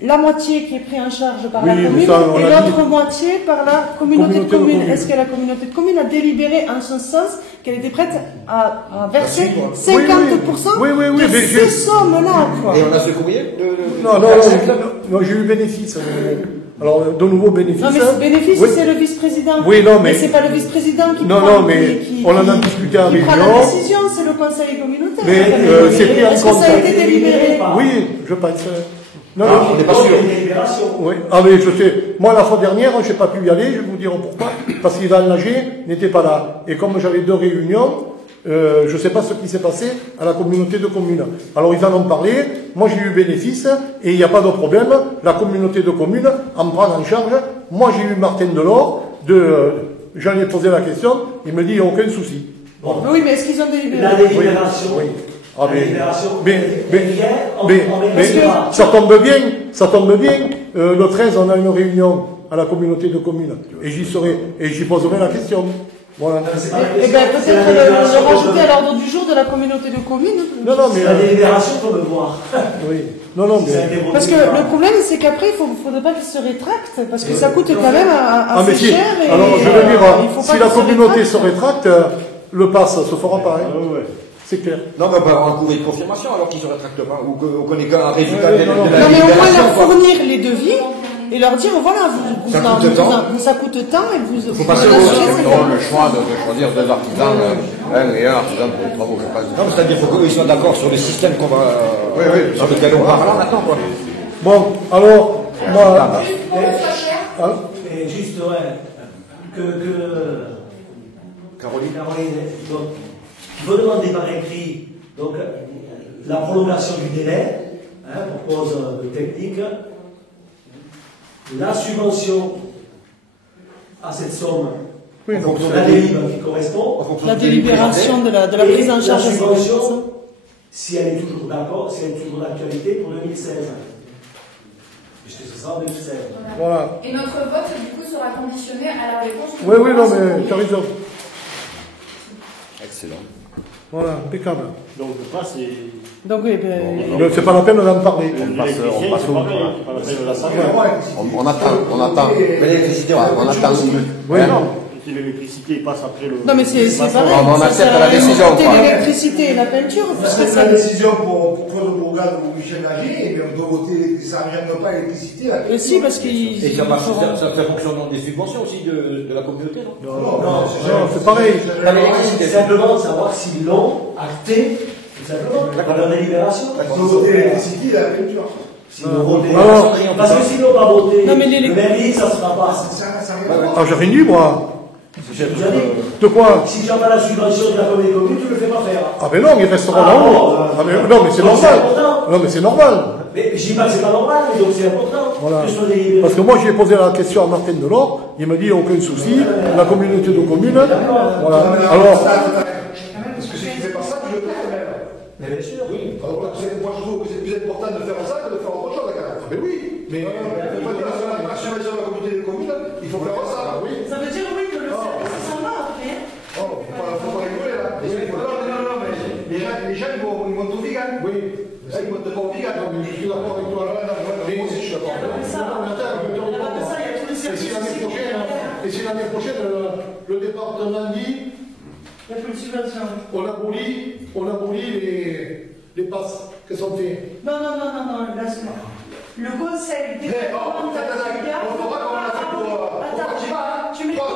la moitié qui est prise en charge par la Oui, mais commune ça, on et l'a l'autre moitié par la communauté de communes. communes. Est-ce que la communauté de communes a délibéré en ce sens qu'elle était prête à verser 50% Oui, oui, oui, de mais ces sommes-là, quoi? Et on a ce courrier de- Non, non, non, j'ai eu bénéfice. Alors, de nouveaux bénéfices. Non, mais ce bénéfice, Oui. c'est le vice-président. Oui, non, mais- c'est pas le vice-président qui Non, prend, non, mais on en a discuté en qui prend réunion. la décision, c'est le conseil communautaire. Mais, c'est pris en Est-ce que compte. ça a été délibéré? Oui, je pense. Non, Ah, non, on n'est pas Donc, sûr. il y a une délibération. oui. Ah, mais je sais. Moi, la fois dernière, je n'ai pas pu y aller, je vais vous dire pourquoi. Parce qu'Yvan Lager n'était pas là. Et comme j'avais 2 réunions, je ne sais pas ce qui s'est passé à la communauté de communes. Alors, ils en ont parlé. Moi, j'ai eu bénéfice et il n'y a pas de problème. La communauté de communes en prend en charge. Moi, j'ai eu Martin Delors. J'en ai posé la question. Il me dit, il n'y a aucun souci. Bon. Oui, mais est-ce qu'ils ont délibéré? La délibération. Oui. Ah, La délibération. mais, Hier, on mais, est pas. ça tombe bien. Le 13, on a une réunion à la communauté de communes. Et j'y serai, et j'y poserai la question. Voilà. C'est pas Eh bien, peut-être le rajouter à l'ordre du jour de la communauté de communes. Non, non, mais, La délibération, faut me voir. oui. Non, non, Ça a mais, été voté Parce que par- le problème, c'est qu'après, il ne faudrait pas qu'ils se rétractent, parce que ça coûte quand même ah, mais assez si. cher. Et, Alors, je veux dire, il faut pas si la qu'ils se communauté rétractent. se rétracte, le pass se fera pas, hein. C'est clair. Non, mais on peut avoir un courrier de confirmation alors qu'ils se rétractent pas, ou qu'on connaît qu'un résultat Oui, de non, non. de la Non, mais au moins délibération, leur quoi. fournir les devis et leur dire voilà, Ça coûte tant. ça coûte tant et vous Faut passer au vous vote. assurez, c'est Ils auront tant. le choix de choisir 2 artisans, un et un artisan pour les travaux, je pense. Non, mais c'est-à-dire qu'il faut qu'ils soient d'accord sur le système qu'on va, Oui, oui. sur lequel on part là maintenant, quoi. Bon, alors, moi, hein, Et juste, ouais, Caroline, donc, il faut demander par écrit donc, la prolongation du délai, hein, pour cause technique, la subvention à cette somme, oui, en donc, fonction de la délibération qui correspond, En fonction La du pays délibération de la et prise en charge la de ces subvention, personnes. si elle est toujours d'accord, si elle est toujours d'actualité pour 2016. Puisque c'est ça en 2016. voilà. Et notre vote, du coup, sera conditionné à la réponse. Oui, oui, non, mais tu as raison. Excellent. Voilà, impeccable. Donc le pass, c'est. Donc, oui, ben, Donc, c'est pas la peine d'en parler. On passe c'est au- pareil, c'est pas la peine de la savoir. On attend. Mais l'électricité, On attend. Oui, Hein. côté de l'électricité, il passe après le... Non mais c'est pareil, on ça accepte sert à la rien de décision, voter quoi. l'électricité et la peinture, puisque C'est ça... la décision pour Claude Bourgade ou Michel Lagier, mais on doit voter, ça ne gêne pas l'électricité. Et si, parce qu'ils... Et ça fait fonction des subventions aussi de la communauté, non? Non, c'est pareil. C'est simplement savoir s'ils l'ont acté, tout simplement, dans leur délibération. On doit voter l'électricité et la peinture. S'ils l'ont voté, Alors, parce que s'ils l'ont pas voté, Non, mais le mairie, ça ne sera pas. Ah, j'ai rien dit, moi. J'ai déjà dit. De quoi? Si tu n'as pas la subvention de la commune des communes, tu ne le fais pas faire. Ah, mais non, ils resteront là-haut. Ah, mais non, mais c'est Donc, normal. important. Non, mais c'est normal. Mais je dis pas que c'est pas normal, mais donc c'est important. Voilà. Que ce soit délibéré. Parce que moi, j'ai posé la question à Martin Delors, il m'a dit aucun souci, la communauté de communes. Voilà. Alors, Parce que si tu ne fais pas ça, tu le perds même. Mais bien sûr. Oui. Alors, moi, je trouve que c'est plus important de faire ça que de faire autre chose, quand même. Mais oui. Mais il faut pas dire la subvention de la communauté des communes, il faut faire ça. Oui. Ça veut dire, oui, que le service s'en va après. Oh, faut pas rigoler là. Non, mais les gens ils vont au vegan. Oui. Là, ils vont au vegan. Non, mais je suis d'accord avec toi. Mais moi aussi, je suis d'accord. Et si l'année prochaine, le département dit, Il n'y a plus de subvention. on abolit les passes. Qu'est-ce qu'on fait? Non, laisse-moi. Le conseil départemental du Gard... On verra comment on a fait pour... Attends, tu m'écoutes.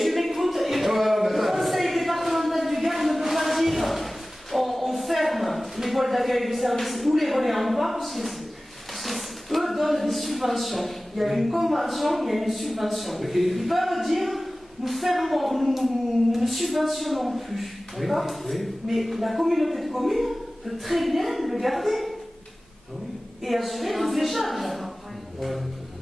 Tu m'écoutes et le conseil départemental du Gard ne peut pas dire on ferme les pôles d'accueil du service ou les relais en bois, parce que eux donnent des subventions. Il y a une convention, il y a une subvention. Ils peuvent dire nous fermons, nous ne subventionnons plus. D'accord? Mais la communauté de communes peut très bien le garder. Et assurer toutes les charges.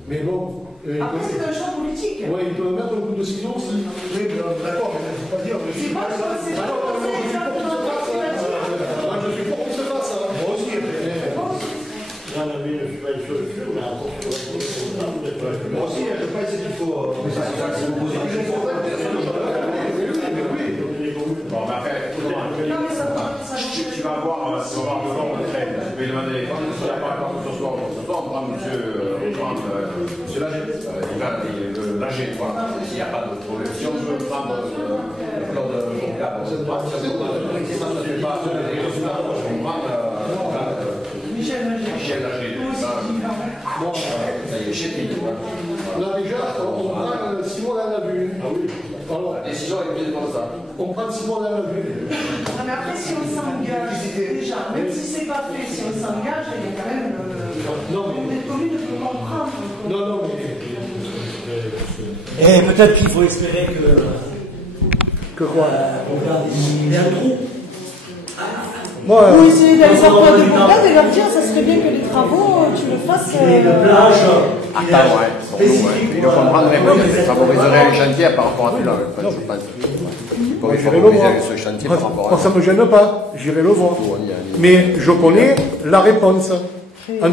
Mais bon. Après, c'est un choix politique. Oui, ils peuvent mettre un coup de silence aussi. Oui, d'accord, mais il ne faut pas dire. C'est pas le conseil départemental qui va dire. Moi, je suis pour qu'on se fasse. Moi aussi, Dans la ville, je suis pas sur le feu, mais encore sur le feu. moi aussi, je ne sais pas essayer qu'il faut. Bon, mais après, Non, mais ça tu vas voir devant le train. Je vais demander les comptes. S'il n'y a pas de compte ce soir, on prend monsieur Lager. Lager, quoi. S'il n'y a pas de problème. Si on veut prendre Claude Bourgade, ça ne fait pas. On prend Michel Lager. Bon, ça y est, chez toi. Là, déjà, on prend Simon dans la vue. Ah oui. Alors, La décision est prise comme ça. on prend Simon dans la vue. Mais après, si on s'engage, déjà, même si c'est pas fait, si on s'engage, il y a quand même. Les communes peuvent comprendre. Non, Et peut-être qu'il faut espérer que quoi? il y a un trou. Moi, Ou essayer d'aller voir plein de bourgades et leur dire ça serait bien que les travaux, tu le fasses. Et le plage. Attends, ouais. Il le comprendrait, mais ça favoriserait un chantier par rapport à celui-là. Je pense. Comme il favoriser ce chantier par rapport à moi, ça ne me gêne pas, j'irai le voir. Mais je connais la réponse. Enfin,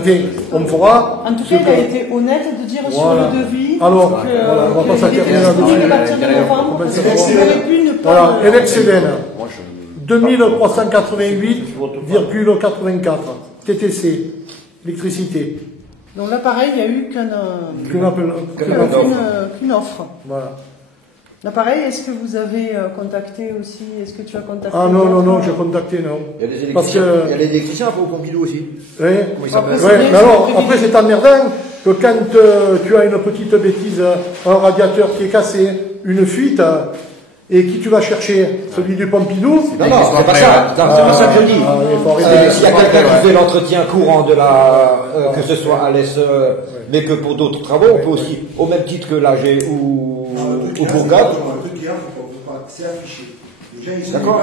on fera. En tout cas, il a été honnête de dire sur le devis. Alors, voilà, on va pas s'interroger là-dessus. À partir de novembre, parce qu'on aurait pu ne pas. Voilà, Elexeden, 2388,84 TTC, électricité. Donc là, pareil, il n'y a eu qu'une offre. Voilà. Là, pareil, est-ce que vous avez contacté aussi? Est-ce que tu as contacté? Ah non, j'ai contacté, non. Il y a des Parce électriciens, que- il y a des électriciens au Pompidou aussi. Oui. Comment ils s'appellent? c'est Ouais, bien, mais alors, c'est après, c'est emmerdant que quand tu as une petite bêtise, un radiateur qui est cassé, une fuite, et qui tu vas chercher? Celui du Pompidou? Non, c'est pas ça. C'est pas ça que je dis. Il faut arrêter. S'il y a quelqu'un qui fait l'entretien courant de la, que ce soit à l'ESE, mais que pour d'autres travaux, on peut aussi, au même titre que l'AG ou Bourgade. Le truc qu'il y a, c'est affiché. Les gens, ils sont D'accord.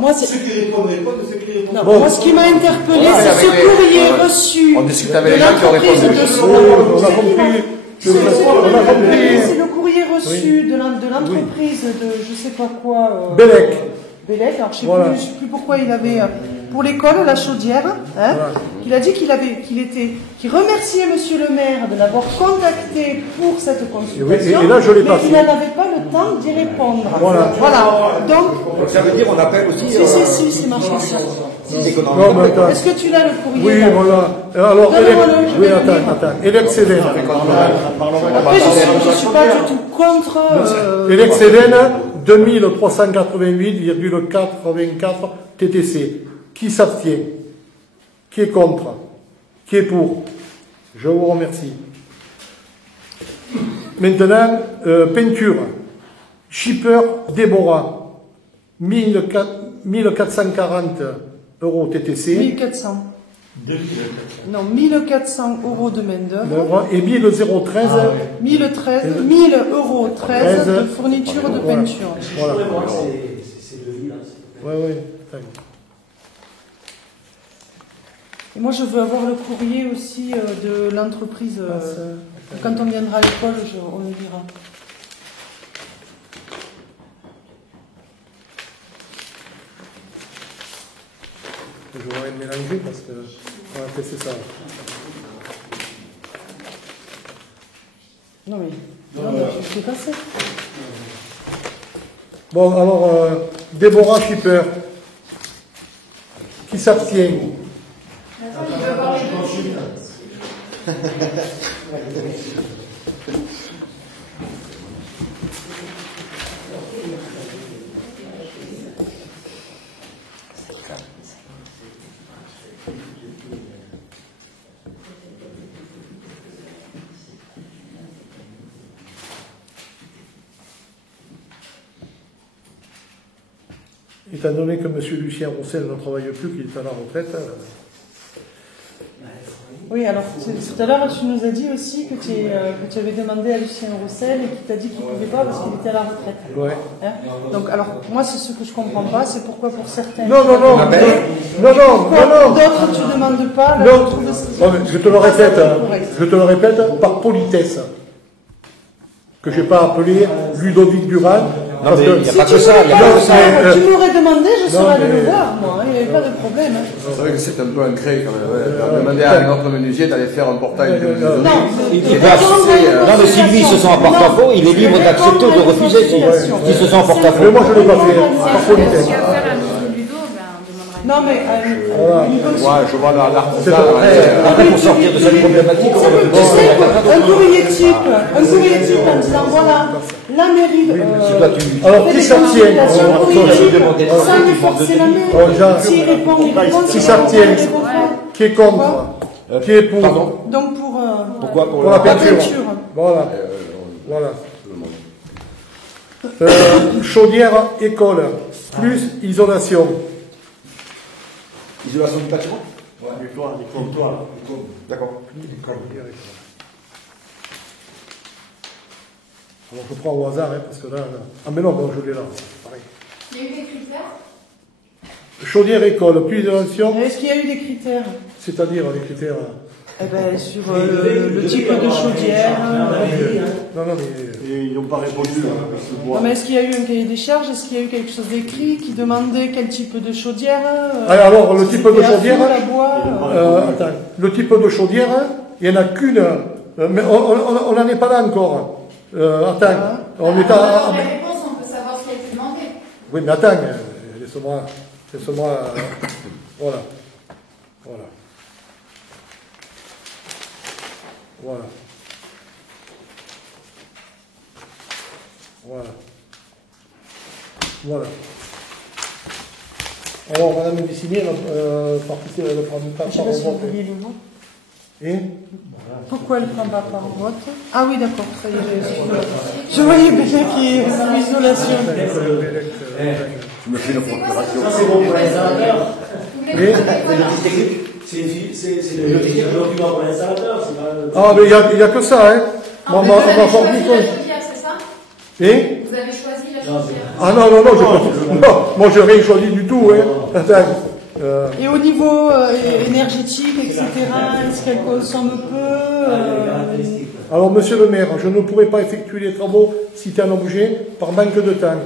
Moi, c'est- Ceux qui répondent, ceux qui répondent. Non, Bon. moi, ce qui m'a interpellé, Ouais, c'est avec ce les- courrier reçu On discute avec de les gens qui ont l'entreprise répondu. de son. Oui, on a compris. C'est compris. le courrier reçu de l'entreprise de je sais pas quoi. Bellec. Bellec, alors je sais Voilà. plus pourquoi il avait pour l'école, la chaudière, hein, qu'il a dit qu'il remerciait Monsieur le maire de l'avoir contacté pour cette consultation, et là, je l'ai pas mais il fait. n'avait pas le temps d'y répondre. Voilà. Donc, ça veut dire on appelle aussi. si, c'est marqué ça. Non, mais attends. Est-ce que tu l'as le courrier? Oui, là? voilà. Alors, oui, attends. Elex-Céden. Après, je ne suis pas du tout contre. Elex-Céden, 2388,84 TTC. Qui s'abstient? Qui est contre? Qui est pour? Je vous remercie. Maintenant, peinture. Shipper Déborah. 1440 € TTC. 1400. Non, 1400 € de main-d'œuvre. Et 1013. 1000 € 13 de fourniture de peinture. Voilà. C'est de vie, Oui. Et moi, je veux avoir le courrier aussi de l'entreprise. Quand on viendra à l'école, on le dira. Je voudrais le mélanger parce que c'est ça. Non mais je sais pas ça. Bon, alors, Déborah Schipper. Qui s'abstient? Étant donné que M. Lucien Roussel ne travaille plus, qu'il est à la retraite. Oui, alors tout à l'heure, tu nous as dit aussi que tu avais demandé à Lucien Roussel et qu'il t'a dit qu'il ne pouvait pas parce qu'il était à la retraite. Ouais. Hein? Donc, alors, moi, c'est ce que je comprends pas, c'est pourquoi pour certains. Non. Pourquoi d'autres, tu ne demandes pas. Non, je te le répète, par politesse. Que je n'ai pas appelé Ludovic Durand. Non, mais il n'y a pas que ça. Tu m'aurais demandé, je serais allé le voir, moi. Il n'y avait pas de problème. C'est vrai que c'est un peu ancré quand même. Demander à un autre menuisier d'aller faire un portail de menuiserie. Non, mais si lui il se sent en porte-à-faux, il est libre d'accepter ou de refuser. S'il se sent en porte-à-faux. Mais moi je ne l'ai pas fait, par politesse. Non, mais. Ouais, je vois l'artisan. Après, pour sortir de cette problématique, Tu sais, un courrier type en disant voilà, la mairie. Alors, qui s'abstient? Sans lui forcer la main. S'il répond, il répond. Qui s'abstient? Qui est contre? Qui est pour? Donc, pourquoi pour la peinture. Voilà. Chaudière école, plus isolation. Isolation du bâtiment? Ouais, du toit. D'accord. Alors je prends au hasard, parce que là. Ah, mais non, je l'ai là. Pareil. Il y a eu des critères? Chaudière école, plus isolation. Est-ce qu'il y a eu des critères? C'est-à-dire les critères. Eh ben, sur le type de chaudière. Non, mais. Ils n'ont pas répondu. Non, mais est-ce qu'il y a eu un cahier des charges? Est-ce qu'il y a eu quelque chose d'écrit qui demandait quel type de chaudière? Alors, le type de chaudière. Attends. Le type de chaudière, il n'y en a qu'une. Mais on n'en est pas là encore. Attends. On est à. La réponse, on peut savoir ce qui a été demandé. Oui, mais attends. Laisse-moi. Voilà. Alors, Madame Vissinier, participe à la première Et pourquoi elle ne prend pas par vote? Ah oui, d'accord, ça y est, je voyais bien qu'il y ait une isolation. Tu me fais une procuration. C'est bon pour l'installateur. C'est le document pour l'installateur. Ah, mais il n'y a que ça, hein. Vous avez choisi la chaudière, c'est ça? Et Vous avez choisi la chaudière? Ah non, moi je n'ai rien choisi du tout, hein. Attends. Et au niveau énergétique, etc., est-ce qu'elle consomme peu Alors, monsieur le maire, je ne pourrai pas effectuer les travaux cités en objet par manque de temps.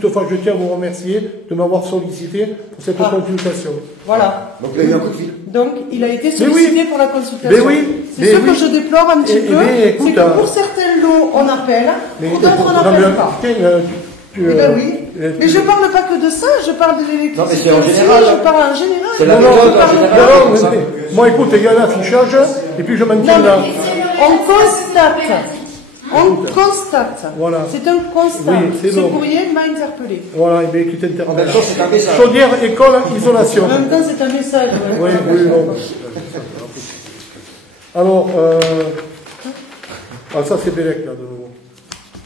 Toutefois, je tiens à vous remercier de m'avoir sollicité pour cette consultation. Voilà. Donc il a eu un coup de fil. Donc, il a été sollicité pour la consultation. Mais oui. C'est ce que je déplore un petit peu. Écoute, c'est que pour certains lots, on appelle. Pour d'autres, on n'appelle pas. Oui. Mais je parle pas que de ça, je parle de l'électricité. Non, mais c'est en général. Je parle en général. C'est la méthode en général. Moi, écoute, il y a un affichage, et puis je m'en tiens là. On constate. On constate. Voilà. C'est un constat. Oui, ce courrier m'a interpellé. Voilà, et bien qui t'intervient. En même temps, c'est un message. Chaudière, école, isolation. En même temps, c'est un message. Oui, oui, non. Alors, ah, ça c'est Bélec, là, de nouveau.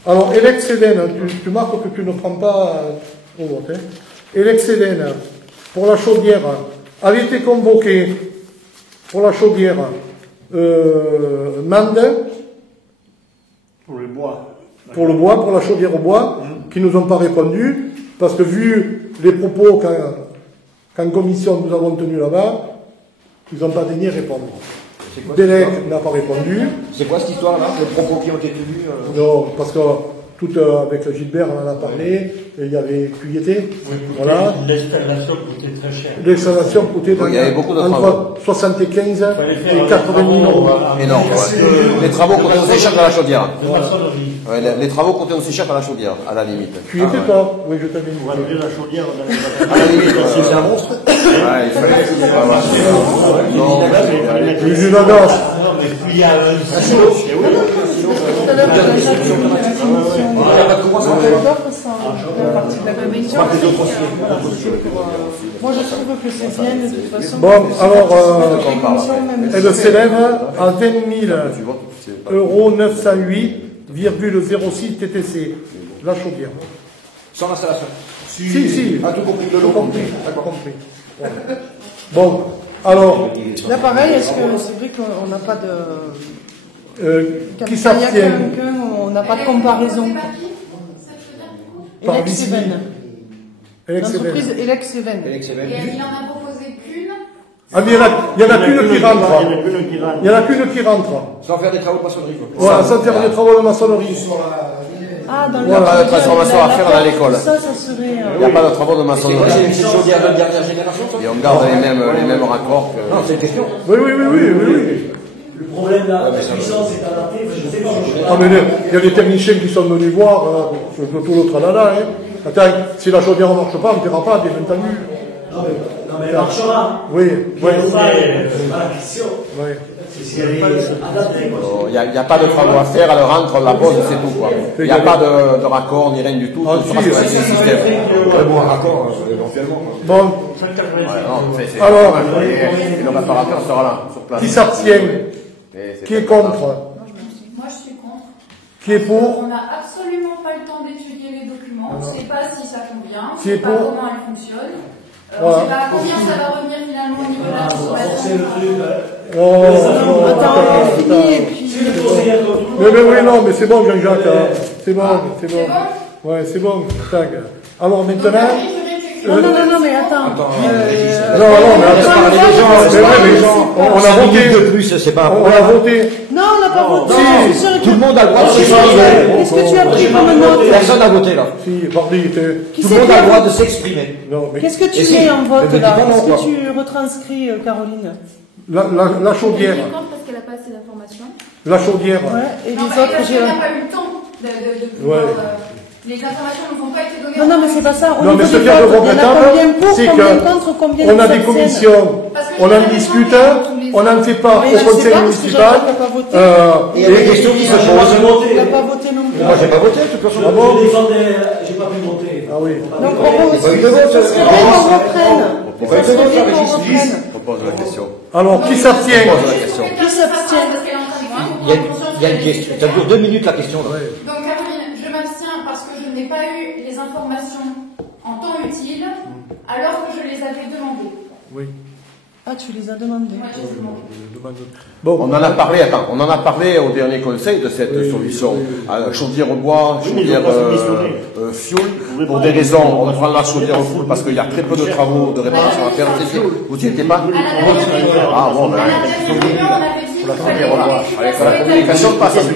Alors, Elec-Cédène, tu marques que tu ne prends pas au vote. Hein. Elec-Cédène, pour la chaudière, avait été convoqué pour la chaudière Mende. Pour le bois. Pour le bois, pour la chaudière au bois, qui nous ont pas répondu, parce que vu les propos qu'en commission nous avons tenus là-bas, ils n'ont pas daigné répondre. Bélec n'a pas répondu. C'est quoi cette histoire-là? Les propos qui ont été tenus Non, parce que tout avec Gilbert, on en a parlé, et il y avait Cuilleté. Oui, voilà. L'installation coûtait très cher. L'installation coûtait il y avait beaucoup de entre 75 et 80 000 euros. Énorme, ouais. Les travaux coûtaient aussi cher que la chaudière. De maçonnerie. Ouais, les travaux coûtaient aussi cher que la chaudière, à la limite. Tu y étais pas? Oui, je t'avais dit. Pour enlever la chaudière, on avait À la limite, c'est un monstre. Ouais, il fallait. Non, Une danse. Non, mais plus il y a un silo. Tout à l'heure, on a déjà vu l'offre sans la partie de la commission. Moi, je trouve que c'est bien de toute façon. Bon, alors, elle s'élève à 20 000 € 908,06 TTC, la chaudière. Sans installation. Si. Ah, tout compris, le Tout lot. compris. Ouais. Bon, alors, Là, pareil, est-ce que c'est vrai qu'on n'a pas de. qui Quand il y a s'abstient? quelqu'un, on n'a pas de comparaison. Par Elex-Even. L'entreprise Elex-Even. Elex-Even. Et il en a proposé qu'une. Ah, mais il y en a qu'une qui rentre. Il y en a qu'une qui rentre. Sans faire des travaux de maçonnerie. quoi. Voilà, sans faire des travaux de maçonnerie. Ah, dans le Voilà, la transformation à faire à l'école. Ça serait. Il n'y a pas de travaux de C'est maçonnerie. quoi, c'est une chaudière de dernière génération, ça? Et on garde les mêmes raccords que. Non, c'est une question. Oui. Le problème là, la puissance est adaptée, je sais pas. Ah, mais il y a des techniciens qui sont venus voir tout le tralala. Hein. Attends, si la chaudière ne marche pas, on ne paiera pas, bien entendu. Non, mais elle marchera. Oui. C'est pas la question. Oui. C'est si elle est adaptée. Il n'y a pas de travaux à faire, elle rentre, on la pose, c'est tout, quoi. Il n'y a pas de raccord ni rien du tout. Ah, Tout sera si, sur un système. Bon, un raccord, éventuellement. Bon, Non, alors, et le réparateur sera là, sur place. qui s'abstient? Qui est contre? Moi, je suis contre. Qui est pour? On n'a absolument pas le temps d'étudier les documents. On ne sait pas si ça convient. On ne Qui est sait pas pour? comment elle fonctionne. On ne Voilà. sait pas combien ça va revenir finalement au niveau de la C'est le consommation. truc. Attends, on finit et puis. Mais oui, non, mais c'est bon, Jean-Jacques. Hein. C'est bon. C'est bon? Ouais, c'est bon. Tac. Alors maintenant. Non, mais attends. Non, mais attends. On a voté. de plus, c'est pas On a voté. Non, on n'a pas voté. Tout le monde a le droit de s'exprimer. Qu'est-ce que tu as pris comme note? Personne n'a voté là. Si, pardi, Tout le monde a le droit de s'exprimer. non, mais Qu'est-ce que tu Et si. mets en vote Mais là? dis pas non, Qu'est-ce quoi. que tu retranscris, Caroline? la chaudière. Je suis contre parce qu'elle n'a pas assez d'informations. La chaudière. Ouais, et les Non, autres, parce j'ai. qu'on n'a pas eu le temps de pouvoir. Ouais. Les informations ne nous ont pas été données. Non, mais c'est pas ça. Au Non, niveau mais ce des qu'il y a de votes, il y en a regrettable, combien pour, c'est combien que contre, combien on a des s'abstiennent? commissions, on en discute, on en fait part Oui, au je sais conseil pas, parce que municipal. Jean-Jacques n'a pas voté. Il y a des questions qui se posent. Il n'a pas voté non plus. Moi, j'ai pas voté, de toute façon. Ah bon? Je défendais, j'ai pas pu monter. Ah oui. Donc, pas eu de vote, ça serait bien qu'on reprenne. pas eu Ça de serait vote, bien ça, qu'on Régis. reprenne. On pose la question. Alors, qui s'abstient? Qui s'abstient? Il y a une question. Ça dure 2 minutes la question. Là. Donc Caroline, je m'abstiens parce que je n'ai pas eu les informations en temps utile alors que je les avais demandées. Oui. Ah, tu les as demandés. Moi, je les ai demandées. Bon. On en a parlé au dernier conseil de cette solution. Chaudière au bois, chaudière fioul. Pour des raisons, on prend la chaudière au fioul parce qu'il y a très peu de travaux de réparation à faire. Vous n'y étiez pas? Ah bon, ben. À la dernière réunion, on avait dit qu'il fallait La communication passe. Enfin, je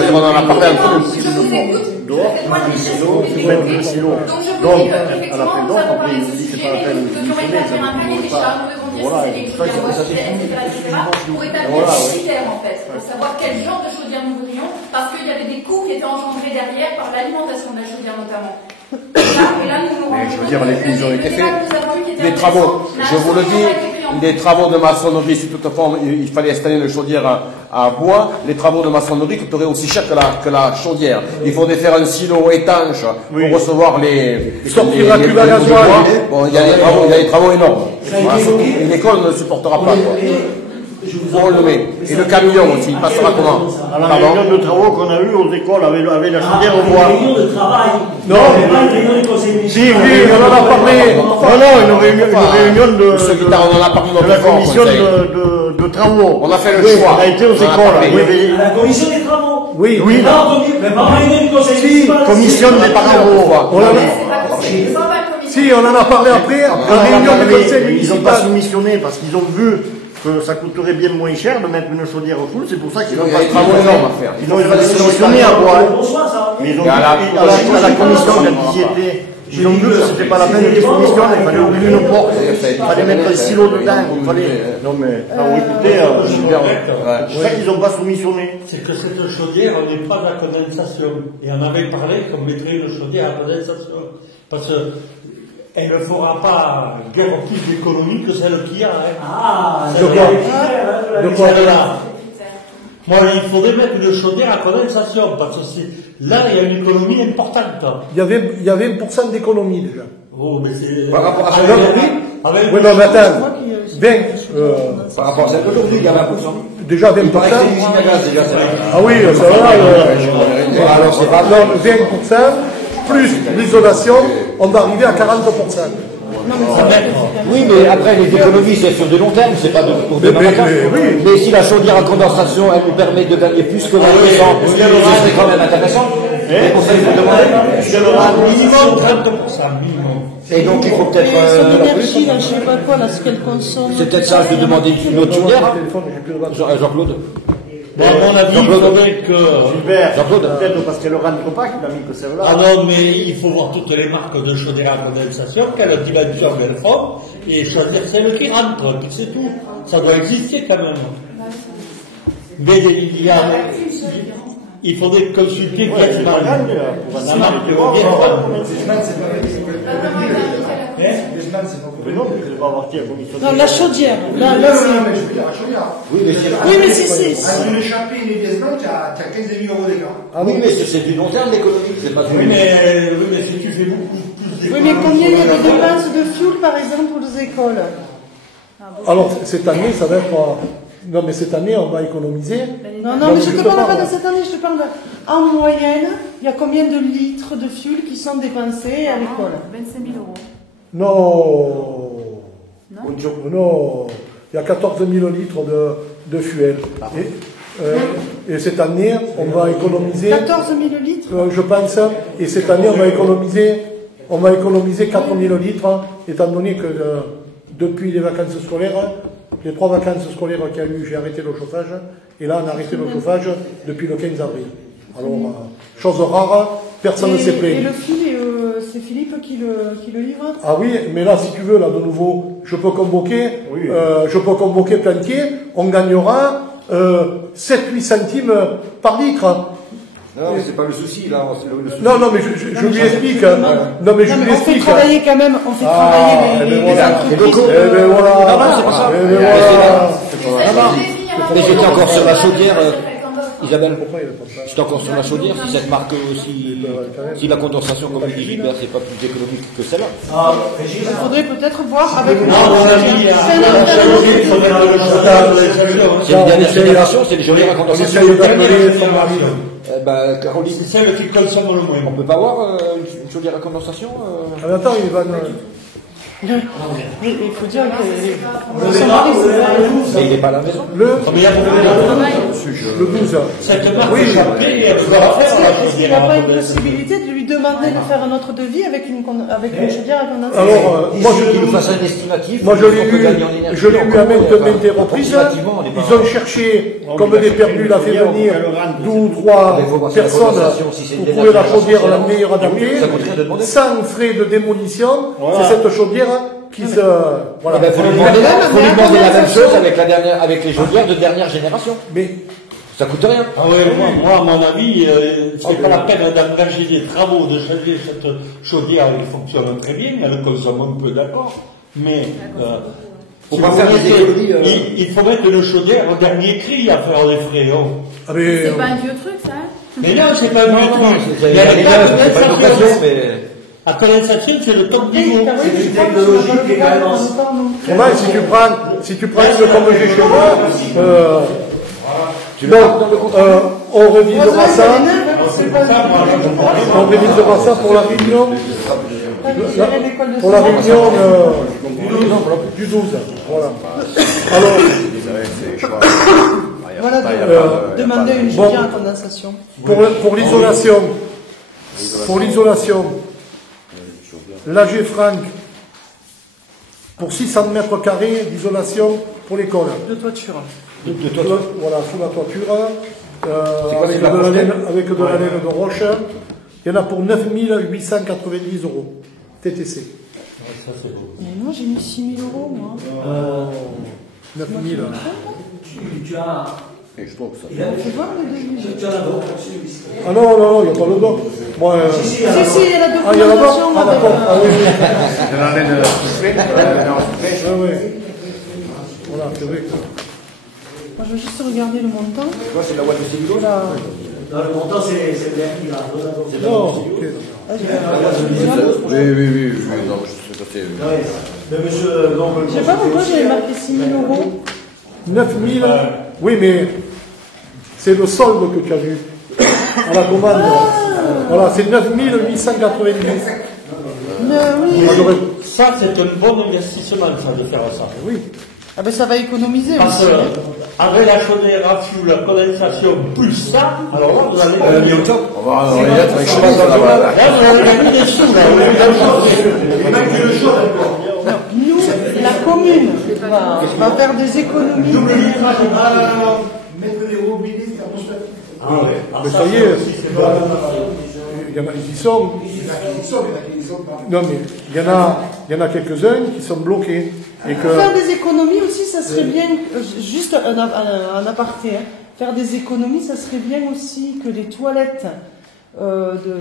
veux dire, on en a parlé entre nous. Je vous écoute. c'est moi qui silo, donc je vous dis qu'effectivement, nous avons parlé de ce sujet, mais que nous devions établir un cahier des charges, nous devons dire si c'est des chaudières bois, etc., pour établir des critères en fait, pour savoir quel genre de chaudière nous voudrions, parce qu'il y avait des coûts qui étaient engendrés derrière par l'alimentation de la chaudière notamment. Et là, nous nous Mais je veux dire, rendons les études ont été que faites. Les travaux, je vous le dis, les travaux de maçonnerie, si toutefois il fallait installer une chaudière à bois, les travaux de maçonnerie coûteraient aussi cher que la chaudière. Il faudrait faire un silo étanche pour recevoir sortir la cuve à gasoil. Bon, il y a des travaux énormes. Voilà, une école ne supportera pas, quoi. On le met. Et le camion aussi, il passera comment? À la réunion de travaux qu'on a eu aux écoles avec la chaudière au bois. Une réunion de travail. Non, pas une réunion du conseil municipal. Si, oui, on en a parlé. Non, une réunion de la commission de travaux. On a fait le choix. On a été aux écoles. La commission des travaux. Oui. Mais pas une réunion du conseil municipal. Commission des travaux. Si, on en a parlé après, en réunion du conseil municipal. Ils n'ont pas soumissionné parce qu'ils ont vu que ça coûterait bien moins cher de mettre une chaudière au full, c'est pour ça qu'ils n'ont pas travaux énormes à faire. Ils n'ont pas soumissionné à bois. Mais ils ont dit à la commission quand ils y étaient, ils ont vu que c'était pas la peine de soumissionner, il fallait ouvrir une porte, il fallait mettre un silo dedans, il fallait. Non mais, écoutez, c'est ça qu'ils n'ont pas soumissionné. C'est que cette chaudière n'est pas la condensation. Et on avait parlé qu'on mettrait une chaudière à condensation. Parce que elle ne fera pas guère plus d'économie que celle qu'il y a. Ah, de quoi celle-là. Moi, il faudrait mettre une chaudière à condensation, parce que là, il y a une économie importante. Il y avait 1% d'économie déjà. Oh, mais c'est... Par rapport à avec oui, non, mais attends. 20. Par rapport à celle d'aujourd'hui, il y a 20%. Déjà 20%. Ah oui, ça va. Alors, c'est pas... Non, 20%, plus l'isolation, on va arriver à 40%. Oui, mais après, les économies, c'est sur de long terme, c'est pas pour demain matin. Mais si la chaudière à condensation, elle nous permet de gagner plus que 20%, c'est quand même intéressant. C'est pour ça qu'il faut demander. Minimum 30%, minimum. Et donc, il faut peut-être... son énergie, là, je sais pas quoi, là, ce qu'elle consomme. C'est peut-être ça de demander une autre chaudière. Jean-Claude. Bon, à mon avis, il faudrait que... Gilbert, peut-être parce que le rentre pas qu'il a mis que celle-là. Ah non, mais il faut voir toutes les marques de chaudière à condensation, quelle dimension elles font, et choisir celle qui rentre, c'est tout. Ça doit exister quand même. Mais il faudrait consulter quelle marque. La marque bien Non, la chaudière. Là, oui, mais c'est... Une échappée, une Vietnam, tu as 15 000 € d'écart. Ah oui, mais c'est du long terme l'économie, c'est pas du... Oui, mais si tu fais beaucoup plus Oui, mais combien il y a de dépenses de fuel, par exemple, pour les écoles? Alors, cette année, ça va être... Non, mais cette année, on va économiser. Non, mais je ne te parle pas de cette année, je te parle en moyenne, il y a combien de litres de fuel qui sont dépensés à l'école? 25 000 €. Non. Non. Il y a 14 000 litres de fuel. Et cette année, on va économiser... 14 000 litres je pense. Et cette année, on va économiser 4 000 litres, étant donné que depuis les vacances scolaires, les 3 vacances scolaires qu'il y a eu, j'ai arrêté le chauffage. Et là, on a arrêté le chauffage depuis le 15 avril. Alors, chose rare, personne ne s'est plaint. Et le fil, c'est Philippe qui le livre? Ah oui, mais là, si tu veux, là, de nouveau, je peux convoquer Plantier, on gagnera 7-8 centimes par litre. Non, mais c'est pas le souci, là. Non, mais je lui explique. Non, mais je lui explique. On fait travailler quand même, travailler les entreprises. Non, c'est pas ça. Mais j'étais encore sur la chaudière, Isabelle. J'étais encore sur la chaudière, si cette marque aussi, si la condensation, comme le dit Gilbert, c'est pas plus économique que celle-là. Il faudrait peut-être voir avec c'est une dernière génération, c'est les chaudières à condensation. Caroline, c'est celle qui consomme le moins. On peut pas avoir une chaudière à condensation Attends, il va... Il faut dire que mais il n'est pas à la maison. Le 12. Cette marque Oui. Champé, elle doit la faire la Est-ce qu'il n'y a chaudière pas à une condensation. possibilité de lui demander de faire un autre devis avec une chaudière à condensation? Alors, moi Qu'il nous fasse un estimatif. Moi, je l'ai qu'on peut eu, gagner en énergie, je l'ai eu à maintes approximativement, reprises. on n'est pas- Ils ont cherché, comme des perdus, l'a fait venir 2 ou 3 Il faut voir si la personnes condensation, si c'est pour de trouver la l'énergie chaudière la artificielle. meilleure adaptée, Ça coûte rien de demander. sans frais de démolition. Voilà. C'est cette chaudière qui se... Voilà. Eh ben, faut lui demander la même chose avec les chaudières de dernière génération. Mais Ça coûte rien. Ah ouais, moi, à mon avis, c'est pas la peine d'engager des travaux, de changer cette chaudière, elle fonctionne très bien, elle consomme un peu, d'accord, mais Faut si pas vous faire des mettez- économies, il faut mettre une chaudière au dernier cri à faire les frais. Oh. ah, mais, C'est pas un vieux truc, ça, hein? Mais non, c'est pas un vieux truc. C'est Il y a les gars, c'est pas une occasion, mais. à condensation, c'est le top niveau. C'est une technologie qui est quand même en... Vraiment, si tu prends une comme j'ai chez moi, on révisera ça. On révisera ça pour la réunion. Pour la réunion du 12. Voilà. Alors, Voilà, demander une bon. chaudière à condensation. pour l'isolation, l'AG Franck, pour 600 mètres carrés d'isolation pour l'école. De toiture. Voilà, sous la toiture, quoi, avec c'est la de la porcelaine laine de roche. Il y en a pour 9 890 €. TTC. Mais moi, j'ai mis 6 000 €, moi. 9 000. Tu as... Et je trouve que ça. Il a Fais voir le devis. Tu as la doc. Ah non, il n'y a pas le doc. Moi, Si, Si, si, il y a la ah, il y a la doc. documentation. Ah, d'accord. Ah, oui. De la laine soufflée, Ouais. Voilà, c'est vrai. Moi, je veux juste regarder le montant. Toi, c'est la boîte de cellulose. Là. Non, le montant, c'est l'air qu'il a. Non, ok. Ah, j'ai Oui, non, je sais pas. Mais monsieur, donc, Je sais pas pourquoi j'avais marqué 6 000 €. 9 000. Oui, mais c'est le solde que tu as vu à la commande. Voilà, c'est 9 890. Oui. Ça, c'est un bon investissement, ça, de faire ça. Oui. Ah ben ça va économiser Parce aussi. que, avec la chaudière à fioul, la condensation, plus ça, alors là, vous allez gagner au top. On va y être avec chemise là-bas. Là, vous allez gagner des sous, là. Vous allez gagner des sous. Non, nous, la commune va faire des économies d'énergie. Mettre des robinets thermostatiques. Ah ouais. Mais ça y est, il y en a qui sont. Non, mais il y en a quelques-uns qui sont bloqués. Et que, Faire des économies aussi, ça serait bien, juste un aparté, hein. Faire des économies, ça serait bien aussi que les toilettes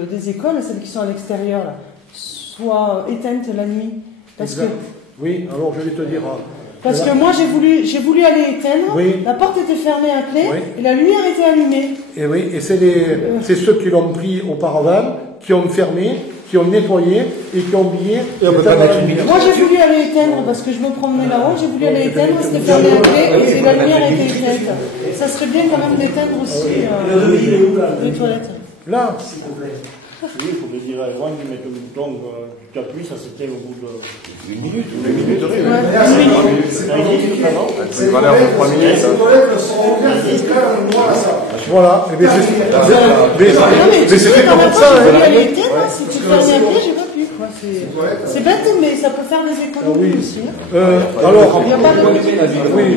des écoles, celles qui sont à l'extérieur, là, soient éteintes la nuit. Parce que, oui, alors je vais te dire. parce que moi, j'ai voulu aller éteindre, Oui. la porte était fermée à clé, Oui. et la lumière était allumée. Et oui, et c'est ceux qui l'ont pris auparavant, qui ont fermé, qui ont nettoyé et qui ont oublié. Et on peut pas mettre une lumière. Moi, j'ai voulu aller éteindre parce que je me promenais là-haut, j'ai voulu aller éteindre, c'était fermé à clé et la lumière était éteinte. Ça serait bien quand même d'éteindre aussi Le devis, il est où, là? les toilettes. Là, S'il vous plaît. Oui, il faut dire à Erwan de mettre le bouton, tu appuies, ça s'éteint au bout de... Une minute, oui. C'est va l'air pour 3 minutes. Les toilettes seront bien jusqu'à un mois, ça. voilà. Et bien, Non, mais mais c'est fait quand comme même ça. pas, j'ai voulu Hein. aller éteindre, si tu fermes à clé, j'ai pas pu. Quoi. C'est bête, mais ça peut faire des économies aussi. Hein. Alors, Il n'y a pas de... oui.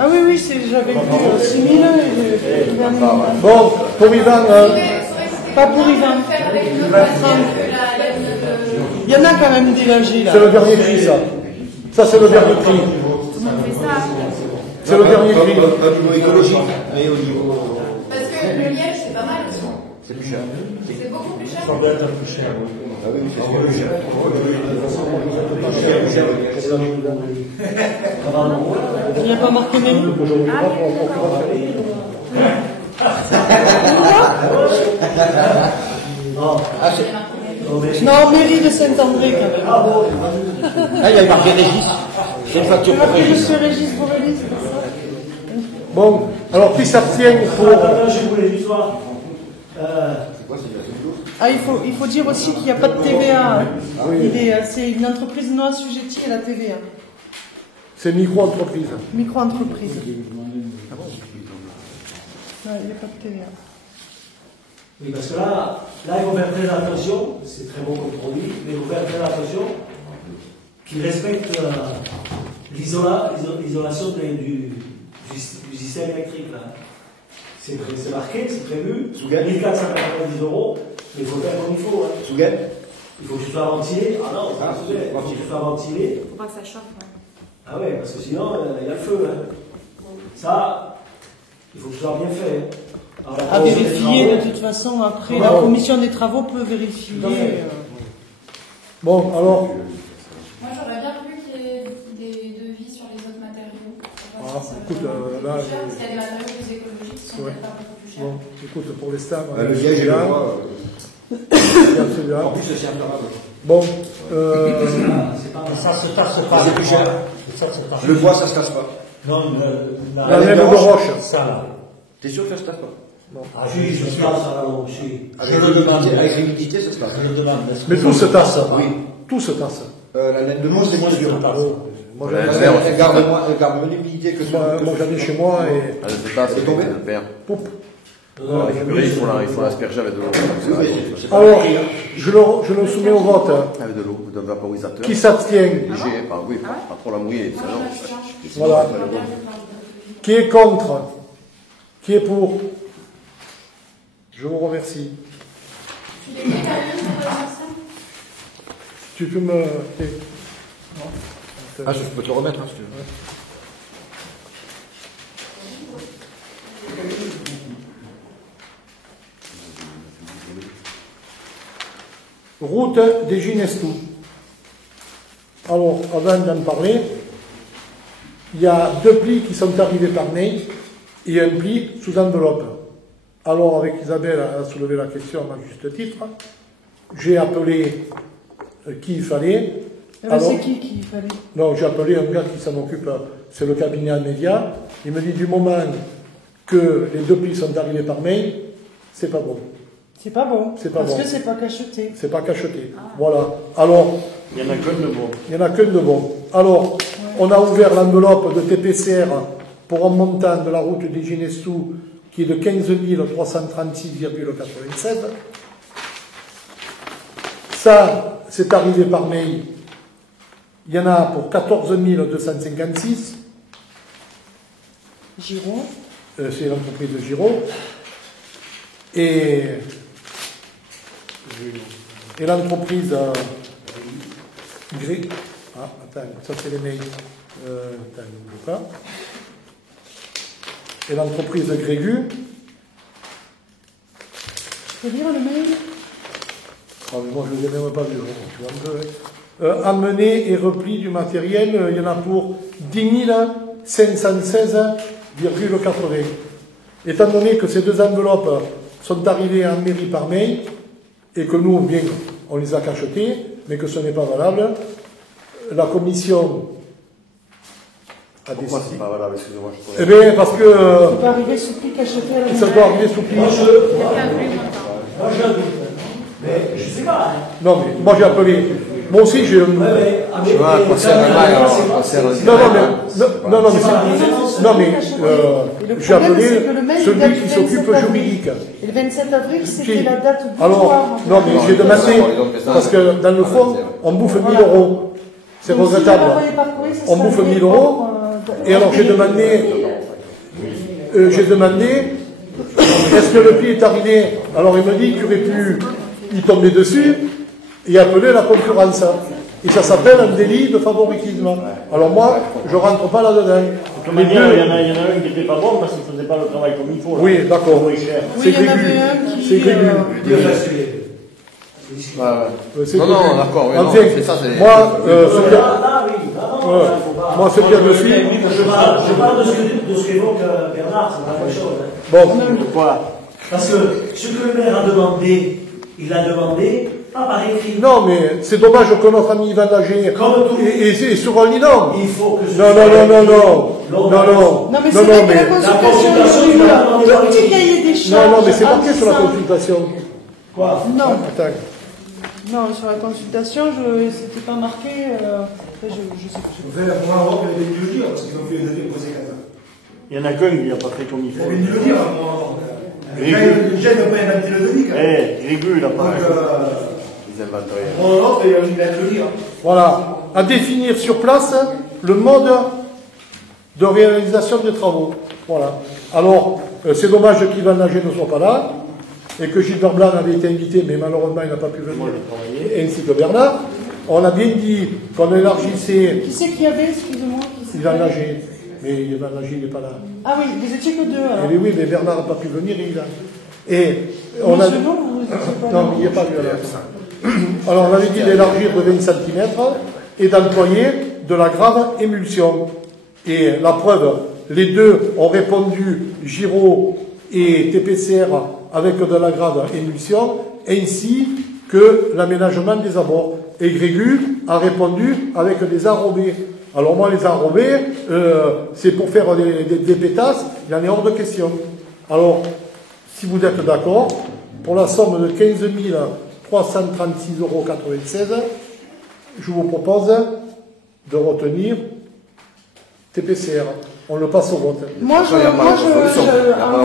Ah oui, j'avais vu 6 000 et j'ai gagné. Bon, pour Ivan, Pas pour Ivan. Il y en a quand même des lagers là. c'est le dernier cri, ça. Ça, c'est le dernier cri. C'est le dernier cri. Au niveau écologique et au niveau. Parce que le liège, c'est pas mal aussi. C'est plus cher. C'est beaucoup plus cher. Ça doit être un peu cher, oui. Ah oui, c'est plus cher. Il n'y a pas marqué mes mots. Non, mairie de Saint-André quand même. Ah, il y a marqué Régis. C'est une facture Tu pour marqué Régis. Monsieur Régis Borelli, c'est pour ça. Bon, alors qui s'abstient pour... Attends, je voulais juste voir. Ah, il faut dire aussi qu'il n'y a pas de TVA. Hein. C'est une entreprise non assujettie à la TVA. C'est micro-entreprise. Micro-entreprise. Il n'y a pas de TVA. Oui, parce que là, il faut faire très attention, c'est très bon comme produit, mais il faut faire très attention qu'ils respectent l'isolation du système électrique. Là. C'est marqué, c'est prévu, 1490 €, mais il faut faire comme il faut. Hein. Il faut que tu sois ventilé. Ah non, il faut que tu sois ventilé. Il ne faut pas que ça chauffe. Ah ouais, parce que sinon, il y a le feu. Hein. Ça, il faut que ce soit bien fait. Alors, à vérifier de toute façon, après, la commission des travaux peut vérifier. Bon, alors. Moi, j'aurais bien voulu qu'il y ait des devis sur les autres matériaux. Écoute, là. Parce qu'il y a des matériaux plus écologiques qui sont peut-être pas beaucoup plus chers. Bon, écoute, pour l'instant. Le siège, je vois. Celui-là. En plus, c'est inflammable. Bon. Ça se tasse pas. C'est plus cher. Le bois, ça se casse pas. Non, la laine de roche. Ça là. T'es sûr que ça se casse pas? Non. Ah oui, je me passe à la longue. Avec l'humidité, ça se passe. Je le demande. Mais tout se tasse. Oui. Tout se tasse. La laine de mousse, c'est moins dur. Moi, elle garde moins d'humidité que ça. Moi, j'en ai chez moi et. Elle se tasse, c'est tombé. Elle perd. Poup. Il faut l'asperger avec de l'eau. Alors, je le soumets au vote. Avec de l'eau, d'un vaporisateur. Qui s'abstient? Léger, pas trop la mouiller. Voilà. Qui est contre? Qui est pour? Je vous remercie. Tu peux me... Ah, je peux te le remettre, hein, si tu veux. Route des Ginestou. Alors, avant d'en parler, il y a 2 plis qui sont arrivés par mail et un pli sous enveloppe. Alors, avec Isabelle, elle a soulevé la question à juste titre. J'ai appelé qui il fallait. C'est qui il fallait? Non, j'ai appelé un gars qui s'en occupe, c'est le cabinet à médias. Il me dit du moment que les 2 plis sont arrivés par mail, c'est pas bon. C'est pas bon. C'est pas parce bon. que c'est pas cacheté. C'est pas cacheté. Voilà. Alors. Il n'y en a qu'un de bon. Il n'y en a qu'un de bon. Alors, on a ouvert l'enveloppe de TPCR pour un montant de la route des Ginestou qui est de 15 336,96. Ça, c'est arrivé par mail. Il y en a pour 14 256. Giraud. C'est l'entreprise de Giraud. Et l'entreprise Gré. Ah, attends, ça c'est les mails. Attends, ne bouge pas. Et l'entreprise Grégu. Tu peux lire le mail? Ah, mais moi je ne les ai même pas vus. Tu vois un peu, amener et repli du matériel, il y en a pour 10 516,80. Étant donné que ces 2 enveloppes sont arrivées en mairie par mail, et que nous, bien, on les a cachetées, mais que ce n'est pas valable, la commission a décidé. Pourquoi c'est pas valable? Excusez-moi, je pourrais... Eh bien, parce que... Ça peut arriver sous pli cacheté à la ça doit arriver sous pli. Moi, j'ai un doute. Mais je sais pas. Hein. Non, mais moi j'ai appelé. Moi aussi j'ai un doute. Non, mais j'ai appelé celui qui s'occupe juridique. Et le 27 avril, c'était la date du Alors, non, mais j'ai demandé, parce que dans le fond, on bouffe 1 000 €. C'est regrettable. On bouffe 1 000 €. Et alors j'ai demandé, est-ce que le pli est arrivé? Alors il me dit qu'il aurait pu y tomber dessus et appeler la concurrence. Et ça s'appelle un délit de favoritisme. Alors moi, je ne rentre pas là-dedans. De toute manière, il y en a un qui n'était pas bon parce qu'il ne faisait pas le travail comme il faut. Là. Oui, d'accord. C'est Grégu. C'est Grégu. Non, d'accord. Enfin, moi, ce qu'il y a dessus... Je parle de ce qu'évoque Bernard, c'est pas la même chose. Bon. Pourquoi? Parce que ce que le maire a demandé, il l'a demandé, pas par écrit. Non, mais c'est dommage que notre ami Yvan Lager et sur un lit, non. Il faut que non, mais c'est vrai que la consultation, le petit cahier des charges. Non, mais c'est marqué sur la consultation. Quoi? Non. Attends. Non, sur la consultation, c'était pas marqué. Après, je sais pas. Vous avez pour l'Europe, il avait dû le dire, parce qu'ils ont fait le devis posé 4 ans. Il y en a qu'un qui n'a pas fait comme il Il faut. avait dû le dire, moi. Le gène n'a pas inventé le devis, quand même. Grégu, il n'a pas. Ils inventent rien. Pour l'Europe, il a dû le dire. Voilà. À définir sur place le mode de réalisation des travaux. Voilà. Alors, c'est dommage qu'Yvan Nager ne soit pas là, et que Gilbert Blanc avait été invité, mais malheureusement il n'a pas pu venir, ainsi que Bernard. On a bien dit qu'on élargissait... Qui c'est qu'il y avait, excusez-moi? Yvan Nager. Mais Yvan Nager n'est pas là. Ah oui, vous étiez que deux, alors. Eh oui, mais Bernard n'a pas pu venir, et il a... Et on a... Non, il n'y est pas venu là. Alors on avait dit d'élargir de 20 cm et d'employer de la grave émulsion. Et la preuve, les deux ont répondu, Giraud et TPCR, avec de la grave émulsion, ainsi que l'aménagement des abords. Et Grégu a répondu avec des enrobés. Alors moi, les enrobés, c'est pour faire des pétasses, il en est hors de question. Alors, si vous êtes d'accord, pour la somme de 15 336,96 €, je vous propose de retenir TPCR. On le passe au vote. Moi, en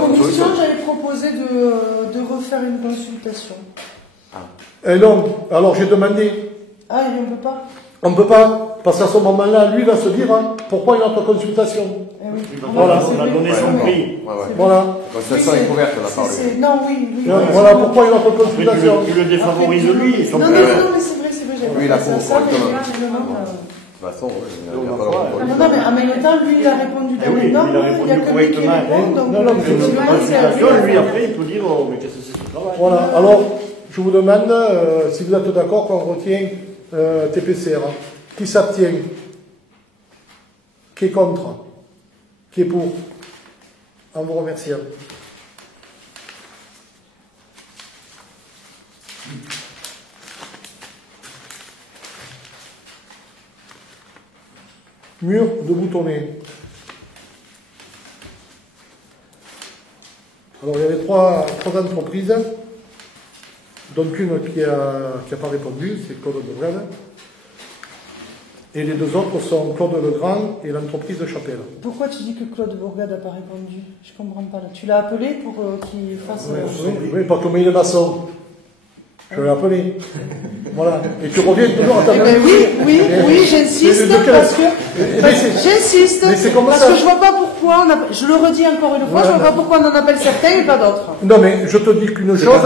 commission, j'avais proposé de refaire une consultation. Et non, alors j'ai demandé. Ah, on ne peut pas? On ne peut pas, parce qu'à ce moment-là, lui va se dire pourquoi une autre consultation. Oui. Voilà. On a donné son prix. Voilà. La consultation est couverte, on a parlé. Non, oui. Voilà pourquoi une autre consultation. Tu le défavorises lui. Non, mais c'est vrai, Oui, la cour, correctement. De toute façon, il n'y a pas non, mais en même temps, lui, il a répondu dans les normes, il n'y a que lui qui répond, donc lui, après, il peut dire, oh, mais qu'est-ce que c'est ce travail? Voilà, alors, je vous demande si vous êtes d'accord qu'on retient TPCR. Qui s'abstient? Qui est contre? Qui est pour? En vous remerciant. Mur de boutonnés. Alors il y avait trois entreprises, donc une qui a pas répondu, c'est Claude Legrand. Et les deux autres sont Claude Legrand et l'entreprise de Chapelle. Pourquoi tu dis que Claude Bourgade n'a pas répondu? Je ne comprends pas. Là. Tu l'as appelé pour qu'il fasse... Oui, pour tomber le maçon. Je l'ai appelé. Voilà. Et tu reviens toujours à ta même... Oui, j'insiste parce que... J'insiste parce que je vois pas pourquoi... Je le redis encore une fois, je vois pas pourquoi on en appelle certains et pas d'autres. Non, mais je te dis qu'une chose,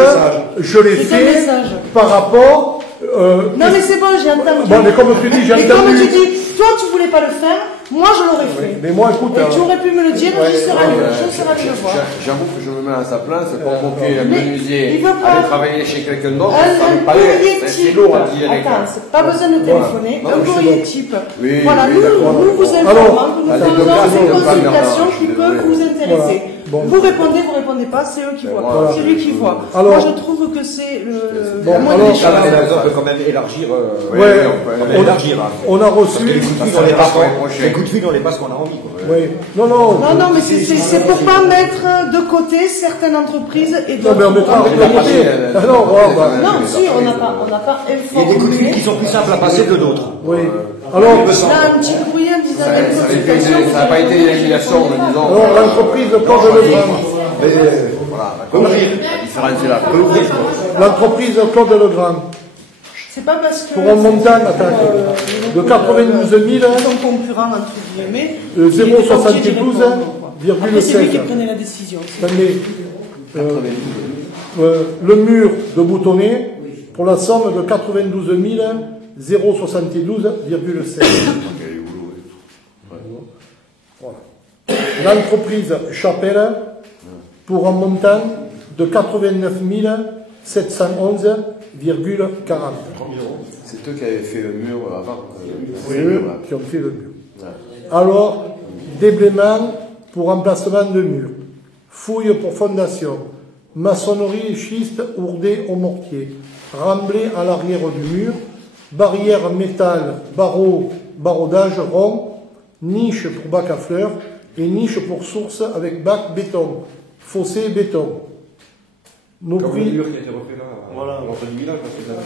je l'ai fait par rapport... non mais c'est bon, j'ai entendu. Bon, mais comme tu dis, j'ai entendu. Et comme tu dis, toi tu voulais pas le faire, moi je l'aurais fait. Mais moi, écoute. Et tu aurais pu me le dire, je serais allé le voir. J'avoue que je me mets à sa place, convoquer un menuisier, aller travailler chez quelqu'un d'autre, ça me Un paraît courrier type. lourd à dire. Attends, c'est pas besoin de téléphoner. Un courrier type. Oui, voilà, nous vous informons, nous faisons une consultation qui peut vous intéresser. Vous répondez pas, c'est eux qui voient. C'est lui qui voit. Moi je trouve que c'est la moindre des choses. On peut quand même élargir. On a reçu. Les coups de fil, on les passe qu'on a envie. Oui. Non, mais c'est pour pas mettre de côté certaines entreprises et d'autres. Non, mais on mettra avec la côté. Non, si, on n'a pas informé. Il y a des coups de fil qui sont plus simples à passer que d'autres. Oui. Alors, là, un petit courrier en disant ça n'a pas été l'élimination, en disant. Alors, l'entreprise Claude Legrand. Voilà, la différence est là. L'entreprise Claude Legrand. C'est pas parce que. Pour un montant de 92 000. Son concurrent, entre guillemets. 0,72,7. C'est lui qui prenait la décision. Le mur de boutonnés pour la somme de 92 072,7. Voilà. L'entreprise Chapelle pour un montant de 89 711,40. C'est eux qui avaient fait le mur avant. C'est eux qui ont fait le mur. Alors, déblaiement pour emplacement de mur, fouille pour fondation, maçonnerie schiste ourdée au mortier, remblai à l'arrière du mur, barrière métal, baraudage rond, niche pour bac à fleurs et niche pour source avec bac béton, fossé béton. Nos Comme le prix. mur qui a été refait là, Voilà. à l'entrée du village, parce que là,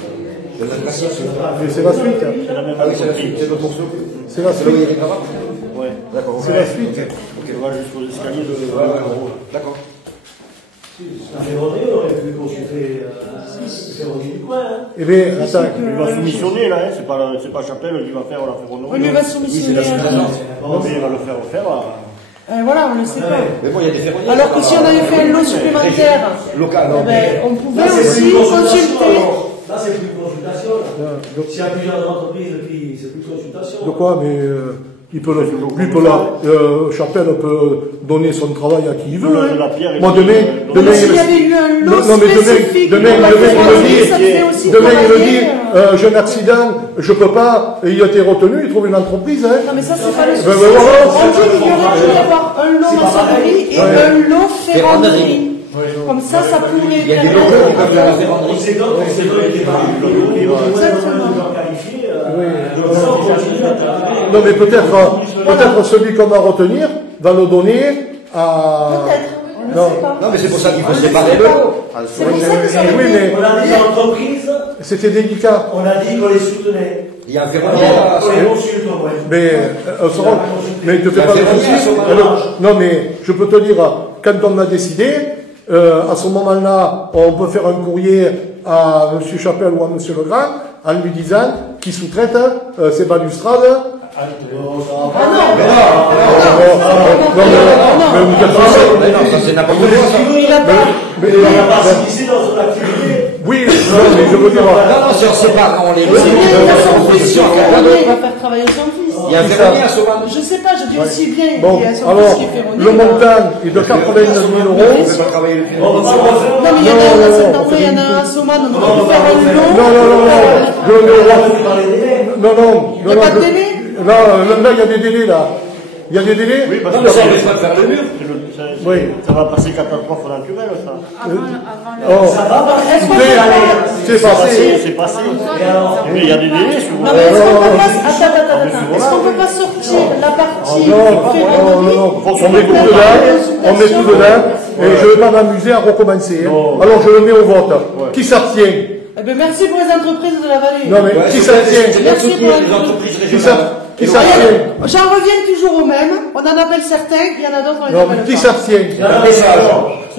Mais c'est la suite. C'est la même ah oui, c'est la entreprise. suite, c'est l'autre morceau. C'est la C'est là où il y a suite. des gravats. Ouais. D'accord. C'est la suite. On va jusqu'aux escaliers de. D'accord. La ferronnerie, on aurait pu consulter le ferronnier du coin. Hein. Eh bien, attends. Il va soumissionner là, hein. C'est pas Chapelle qui va faire la ferronnerie. On lui va soumissionner à qui? Non, mais il va le faire refaire. Voilà, on ne le sait pas. Mais bon, il y a des ferronniers. Alors que si on avait fait un lot supplémentaire, local, eh ben, on pouvait Là, c'est aussi plus une consulter. Là, c'est plus une consultation. S'il y a plusieurs entreprises, puis c'est plus une consultation. De quoi? Mais il peut Chapelle peut donner son travail à qui il veut. Hein. Moi, demain, S'il y avait eu un lot non, mais spécifique pour la ferronnerie, ça devait aussi demain, il me travailler. dit, j'ai un accident, je peux pas, et il a été retenu, il trouve une entreprise. Hein. Non, mais ça, c'est pas le souci. Ben, voilà. On dit qu'il y aurait pu y avoir un lot maçonnerie et un lot ferronnerie. Comme ça pourrait Il y a des locaux qui peuvent faire la ferronnerie. C'est d'autres qui Exactement. Non, mais peut-être celui qu'on va retenir va le donner à... Peut-être. On ne Non. sait pas. Non, mais c'est pour ça qu'il faut On ne séparer sait le pas. lot. C'est pour ça que ça Oui, aurait été. mais On a des entreprises, c'était délicat. on a dit qu'on les soutenait. Il y a un ferronnier là. On les consulte, ouais. Mais, mais il te fait pas de soucis. Non, mais je peux te dire, quand on a décidé, à ce moment-là, on peut faire un courrier à M. Chapelle ou à M. Legrand en lui disant qu'il sous-traite ses balustrades. Ah non. Mais vous êtes français. Mais non, ça c'est n'importe quoi ça. Il a pas. Mais, On n'a pas s'initié dans son activité. oui, non, mais je veux dire. Non, non, si on sépare, quand on les Aussi bien, de toute façon, on fait si position à le quelqu'un ferronnier d'autre. va faire travailler son fils. Il y a un ferronnier à Sauvan. Je sais pas, je dis aussi bien Bon, qu'il y a son alors, fils qui est ferronnier. le montant est de 89 000 On euros. ne peut pas travailler le On va pas le refaire. Non, mais il y en a un à Saint-André, il y en a un à Sauman, on peut plus faire un lot. Non, non, non, non, je le mets au roi. Dans les délais. Non, non, Il n'y a pas de délai? Non, là, il y a des délais, là. Il y a des délais? Oui, parce Non, que mais ça ne laisse pas de faire le mur. Oui. Ça va passer catastrophe naturelle, ça. Oh, Ça va passer. Est-ce qu'on peut pas... c'est passé. C'est passé. Et alors, mais il y a des délais souvent. Non, mais est-ce qu'on peut pas... Attends. Est-ce qu'on peut pas sortir la partie Non, ferronnerie? on met tout dedans, et je ne vais pas m'amuser à recommencer. Hein. Alors je le mets au vote. Qui s'abstient? Eh bien, merci pour les entreprises de la vallée. Non, mais qui s'abstient? C'est bien soutenir les entreprises régionales. Qui s'abstient? J'en reviens toujours au même. On en appelle certains, il y en a d'autres, on les Non, mais appelle qui pas. s'abstient? Il y en a des C'est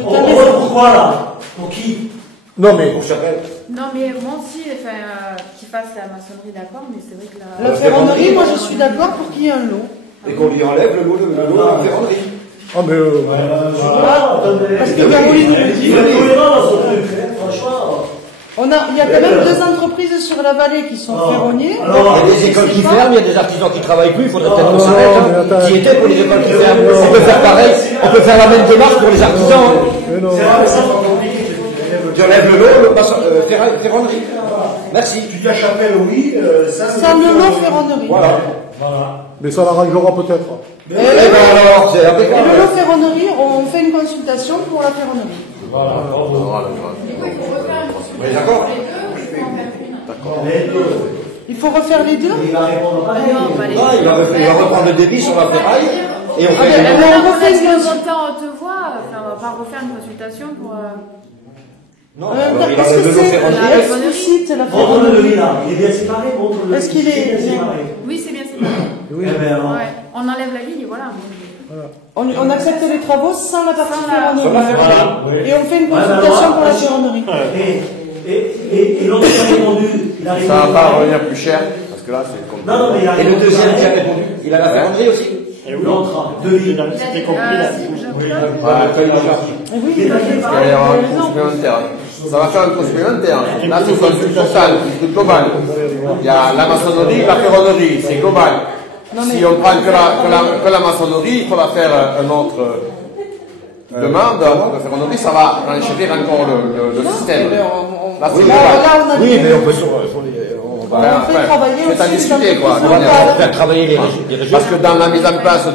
On un vote message. pourquoi là? Pour qui? Non, mais Pour Chapelle. Non, mais moi aussi, qu'il fasse la maçonnerie, d'accord, mais c'est vrai que la. La ferronnerie, moi je suis d'accord pour qu'il y ait un lot. Et qu'on lui enlève le lot de la ferronnerie. ah, mais Parce que Garoli nous le Il dit. faut être cohérent dans son truc, hein, franchement. Il y a quand même 2 entreprises sur la vallée qui sont ferronniers. Il y a des écoles qui ferment, il y a des artisans qui ne travaillent plus, il faudrait peut-être qu'on s'arrête. mais Hein. attends. Qui était pour les écoles qui ferment. On peut faire pareil, on peut faire la même démarche pour les artisans. Hein. non. C'est vrai que ça va compliqué. Tu enlèves le lot, ferronnerie. Merci. Tu dis à Chapelle, oui, ça Sans le lot ferronnerie. Voilà. Mais ça l'arrangera peut-être. Eh ben alors, c'est Et impeccable. le lot ferronnerie, on fait une consultation pour la ferronnerie. On est d'accord? Les deux. Il faut refaire les deux. Il va répondre pareil. Non, il va reprendre le débit sur la ferraille et on fait ben, les on lots. refait Parce une que consultation. longtemps on te voit, enfin, on va pas refaire une consultation pour. Non, En même alors temps, il est-ce enlève que le lot c'est ferronnerie. explicite la Montre-le ferronnerie? lui là. Il est bien séparé, montre-le. Est-ce qu'il est- bien séparé? Oui, c'est bien séparé. Oui. Eh ben, Ouais. On enlève la ligne et voilà. On accepte les travaux sans la partie Sans la- ferronnerie. Voilà. Et on fait une consultation pour la ferronnerie. Et l'autre qui a répondu, il a répondu. Ça va pas revenir plus cher, parce que là, c'est comme. Non, non, mais il a Et le répondu. deuxième qui a répondu, il a la ferronnerie aussi. L'autre, devis. C'était compris là. Oui, Il est passé Il par- va y avoir un coût supplémentaire. Ça va faire un coût supplémentaire. Là, c'est pas un truc total, c'est un truc global. Il y a la maçonnerie, la ferronnerie, c'est global. Si on prend que la maçonnerie, il faudra faire un autre demande de ferronnerie, ça va enchérir encore le système. Là, c'est global. Là, on a Oui, dit- mais on peut sur on fait travailler c'est à aussi les discuter, quoi. entreprises on va locales. faire travailler les régions. Parce que dans la mise en place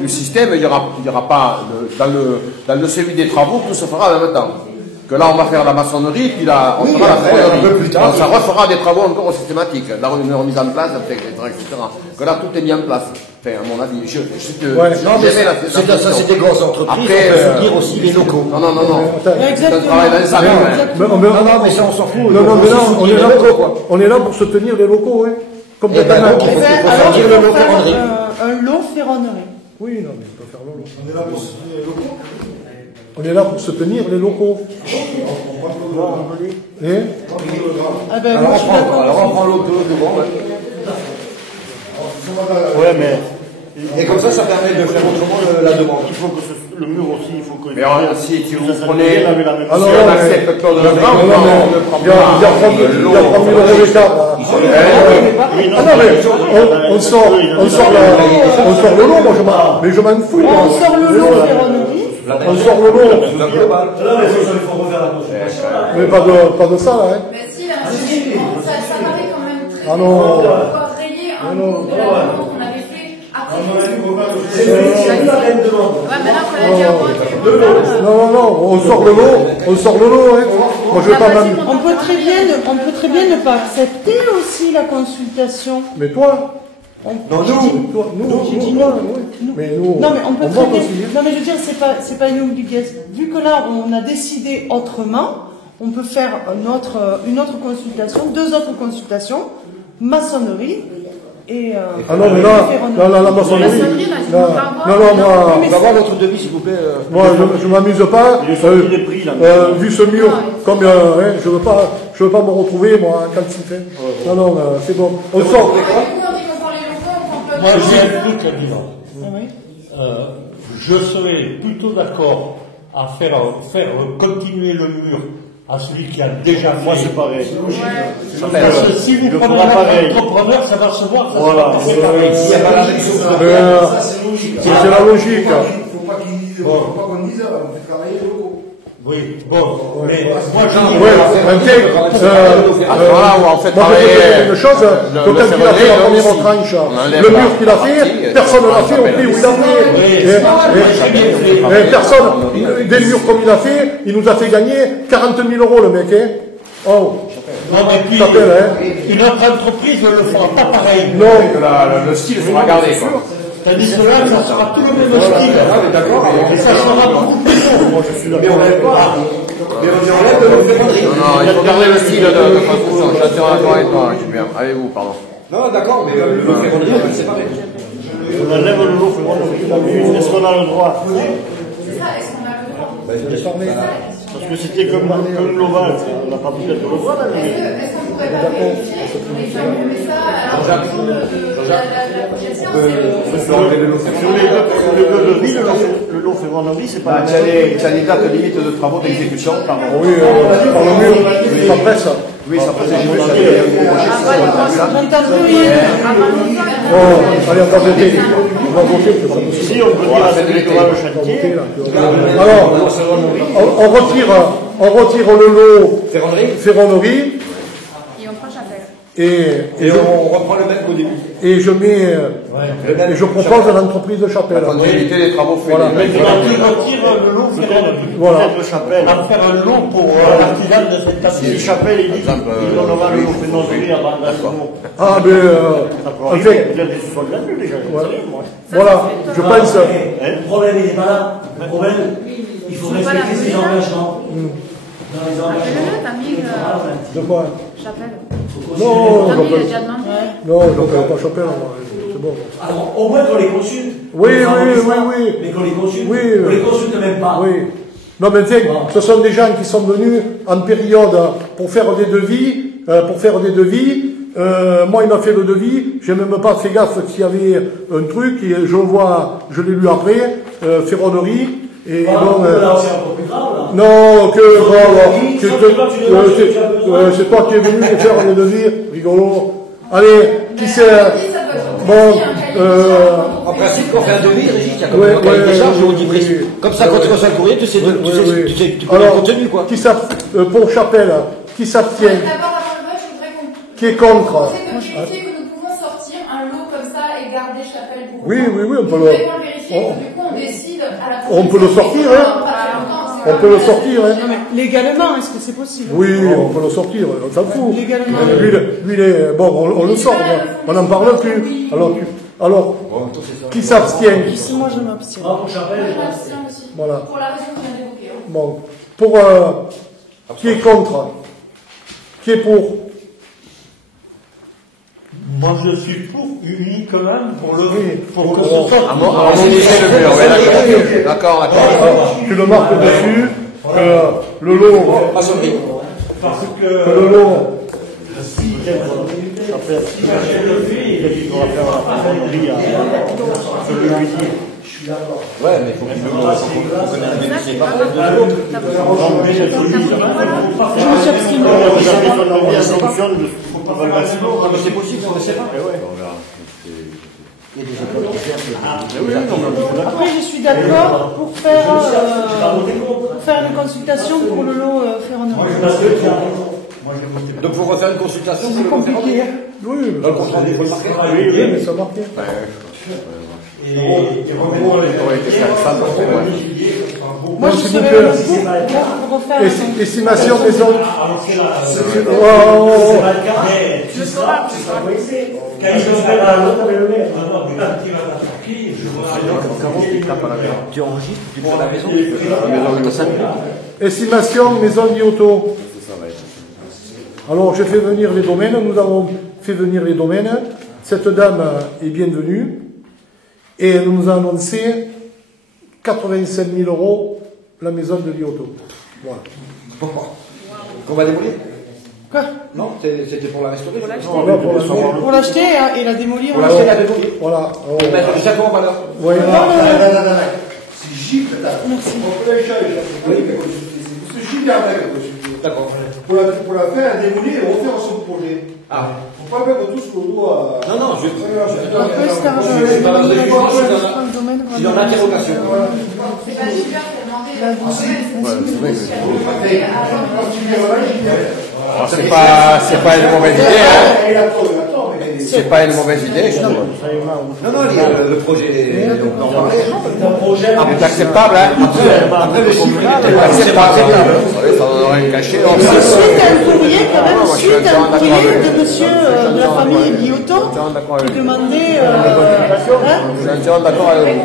du système, il y aura pas, dans le suivi des travaux, tout se fera en même temps. que là on va faire la maçonnerie, puis là on fera la ferronnerie. Un peu plus tard. Donc, ça refera des travaux encore systématiques, la remise en place, etc. Que là tout est mis en place. Enfin, à mon avis, non, mais ça c'est des grosses entreprises. Après, on peut soutenir aussi les locaux. Non. C'est un Exactement. travail dans ça. Non, mais ça on s'en fout. Non, mais là, on est là pour soutenir les locaux, hein. Comme Eh ben, Betana. donc, il faut Alors, dire il le faut lot faire ferronnerie. un lot ferronnerie. Oui, non, mais on peut faire le lot. On est là pour soutenir les locaux. On est là pour soutenir les locaux. Et Ah ben, moi, je suis d'accord. Alors on prend l'autre devant, ouais. Ouais, mais Et comme ça permet de faire autrement la demande. il faut que le mur aussi, il faut que. Mais alors, si vous prenez, si la même Ah non, on accepte le plan de logement, on ne prend il y a 30 000 euros d'écart. Ah non, mais on sort le lot, moi je m'en fous. On sort le lot ferronnerie. On sort le lot. Là, mais ça, il faut refaire la consultation. Mais pas de ça, là, hein. Mais si, ça paraît quand même très Ah non. on va rayer un bout de la demande qu'on avait fait après. C'est plus la reine demande. Ouais, maintenant qu'on a dit un mot, Non, on sort le lot, hein. Moi je vais pas même. On peut très bien ne pas accepter aussi la consultation. Mais toi, On- non, j'ai dit- nous, toi, oui. Mais nous, Non mais on peut on très vote bien. aussi. Non mais je veux dire c'est pas une obligation. Vu que là on a décidé autrement, on peut faire une autre consultation, 2 autres consultations, maçonnerie et. Ah non mais là, la maçonnerie. Non, moi. On va voir votre devis s'il vous plaît. Moi, je m'amuse pas. des prix, là. Vu ce mur, comme je veux pas me retrouver moi quand il fait. Non, c'est bon. On sort. Moi, j'ai un truc à dire. Ah oui. Je serais plutôt d'accord à faire continuer le mur à celui qui a déjà fait. Moi, c'est pareil. Parce que si vous prenez un entrepreneur, ça va se voir. Ça Voilà. va se faire. C'est la logique. Il faut pas qu'on dise, on fait travailler les locaux. Oui, bon. Mais moi, je dis. Ouais, voilà, on fait moi, je peux travailler te dire une chose, que quand il a fait la première tranche, le mur qu'il a fait, personne ne l'a fait au prix où il a fait. Et personne, des murs comme il a fait, il nous a fait gagner 40 000 euros le mec, hein. Oh. Non, mais puis, une autre entreprise ne le fera pas pareil. Non. le style sera gardé, quoi. Tandis que là, ça sera tout le même style. Et ça sera beaucoup plus bon. Moi, je suis d'accord. Mais on lève pas. Mais on enlève de notre ferronnerie. Non, il faut garder le style de construction. Je suis entièrement d'accord avec toi, Julien. Allez vous, pardon. Non, d'accord, mais le lot ferronnerie, on peut le séparer. On enlève le lot ferronnerie. Est-ce qu'on a le droit? C'est ça, est-ce qu'on a le droit? Parce que c'était comme l'ovale, on n'a pas peut-être le droit là. Est-ce qu'on pourrait pas vérifier qu'on ait jamais ça à la prochaine séance? Sur les deux devis, le lot ferronnerie, c'est pas Tu as des dates limites de travaux d'exécution par an. Oui, par le mur, ça presse. Oui, ça presse. J'ai vu ça. Il y a un projet qui s'est J'entends plus rien. Oh, allez, on va voter. On va voter, parce que ça me saoule. ici, on peut dire à celui qui aura le chantier. Alors, on retire le lot ferronnerie Et on prend chapelle. et on reprend le même qu'au début. et je mets et je propose à l'entreprise de Chapelle. La continuité des travaux faits. Voilà. Maintenant, qui retire le lot ferronnerie. Voilà. Peut-être le chapelle. On va faire un lot pour l'artisan de cette Si tapisserie. chapelle, il dit qu'il donnera le lot ferronnerie avant d'assumer. Ah, mais Ça peut en arriver, fait, peut-être qu'ils se soient gratuits déjà. je ne sais rien, moi. voilà, je pense. Le problème, il n'est pas là. Le problème, il faut respecter ses engagements. Dans les engagements. T'as mis De quoi? chapelle. Non, T'as mis, il a je déjà demandé. non, je n'appelle pas Chapelle, moi, c'est bon. Alors, au moins qu'on les consulte. Oui, On favorise oui, ça, oui. Mais qu'on les consulte. Oui, on les consulte même pas. Oui. Non, mais tiens, ce sont des gens qui sont venus en période pour faire des devis, moi, il m'a fait le devis, j'ai même pas fait gaffe s'il y avait un truc, et je l'ai lu après, ferronnerie, et Voilà, bon, là, c'est encore plus grave, là. non, Sauf c'est toi qui es venu me faire les devis, rigolo. Allez, qui c'est, bon, En principe, quand on fait un devis, Régis, il y a comme Ouais, un cahier ouais, des charges, oui, on dit oui, précis. oui. Comme ça, quand tu reçois le courrier, tu sais, tu connais le contenu, quoi. Qui pour Chapelle, qui s'abstient, D'abord, avant le vote, je voudrais qu'on qui est contre. vérifier que nous pouvons sortir un lot comme ça et garder chapelle pour Oui, vous. oui, on peut Vous le, pouvez vérifier que du coup on décide à la on peut le sortir, hein. Pas longtemps, parce On peut le sortir, hein. Non, mais légalement, est-ce que c'est possible? Oui, on peut le sortir, on s'en fout. Légalement. Lui, il est, bon, on le sort, on n'en parle plus. Alors, qui s'abstient? Moi, je m'abstiens. Moi, je m'abstiens aussi. Voilà. Pour la raison que je viens d'évoquer. Hein. Bon, pour, qui est contre? Qui est pour? Moi, je suis pour uniquement pour le pour que ce Alors, soit. harmoniser le mur, ouais, d'accord. Tu le marques dessus, le lot, Parce que que le lot, Après, si je le fais, il faudra faire un gris à celui-ci. Ouais, mais il faut qu'il le montre. C'est pas de l'autre. Je me suis abstenu. Vous avez son avis en fonction de ce qu'on peut faire maximum. Mais c'est possible, on ne sait pas. Après, je suis d'accord pour faire une consultation pour le lot Ferrand. Donc, il faut refaire une consultation. C'est compliqué. oui, Dans le contrat, il faut le marquer. oui, mais ça marque. Moi, je serais pour refaire Estimation des autres. Tu seras coincé. Quand il va à l'autre avec le maire. Tu enregistres, tu fais la maison. Estimation maison Lyoto. Alors, j'ai fait venir les domaines, nous avons fait venir les domaines. Cette dame est bienvenue et elle nous a annoncé 85 000 € la maison de Lyoto. Voilà. Qu'on va démolir? Quoi? Non, c'était pour la restaurer. Pour l'acheter et la démolir. Pour l'acheter et la démolir. Voilà. Mettre chaque en valeur. Voilà. C'est Gilles, Merci. on peut l'échanger. Oui, mais c'est Gilles avec. D'accord. Pour la faire, la démolir et refaire son projet. Ah. Faut pas mettre tout ce qu'on doit. Non, non, je. Après, c'est un Je vais pas donner du temps, je suis dans un domaine. Je suis en interrogation. C'est pas super, c'est demandé. C'est pas une mauvaise idée, hein. C'est pas une mauvaise idée, je trouve. Non, non, le projet est acceptable, hein. Après, le chiffre est Acceptable. Ça donnerait un cachet. Suite à un courrier, quand même, suite à un courrier de monsieur de la famille Lyoto qui demandait. Je suis entièrement d'accord avec vous.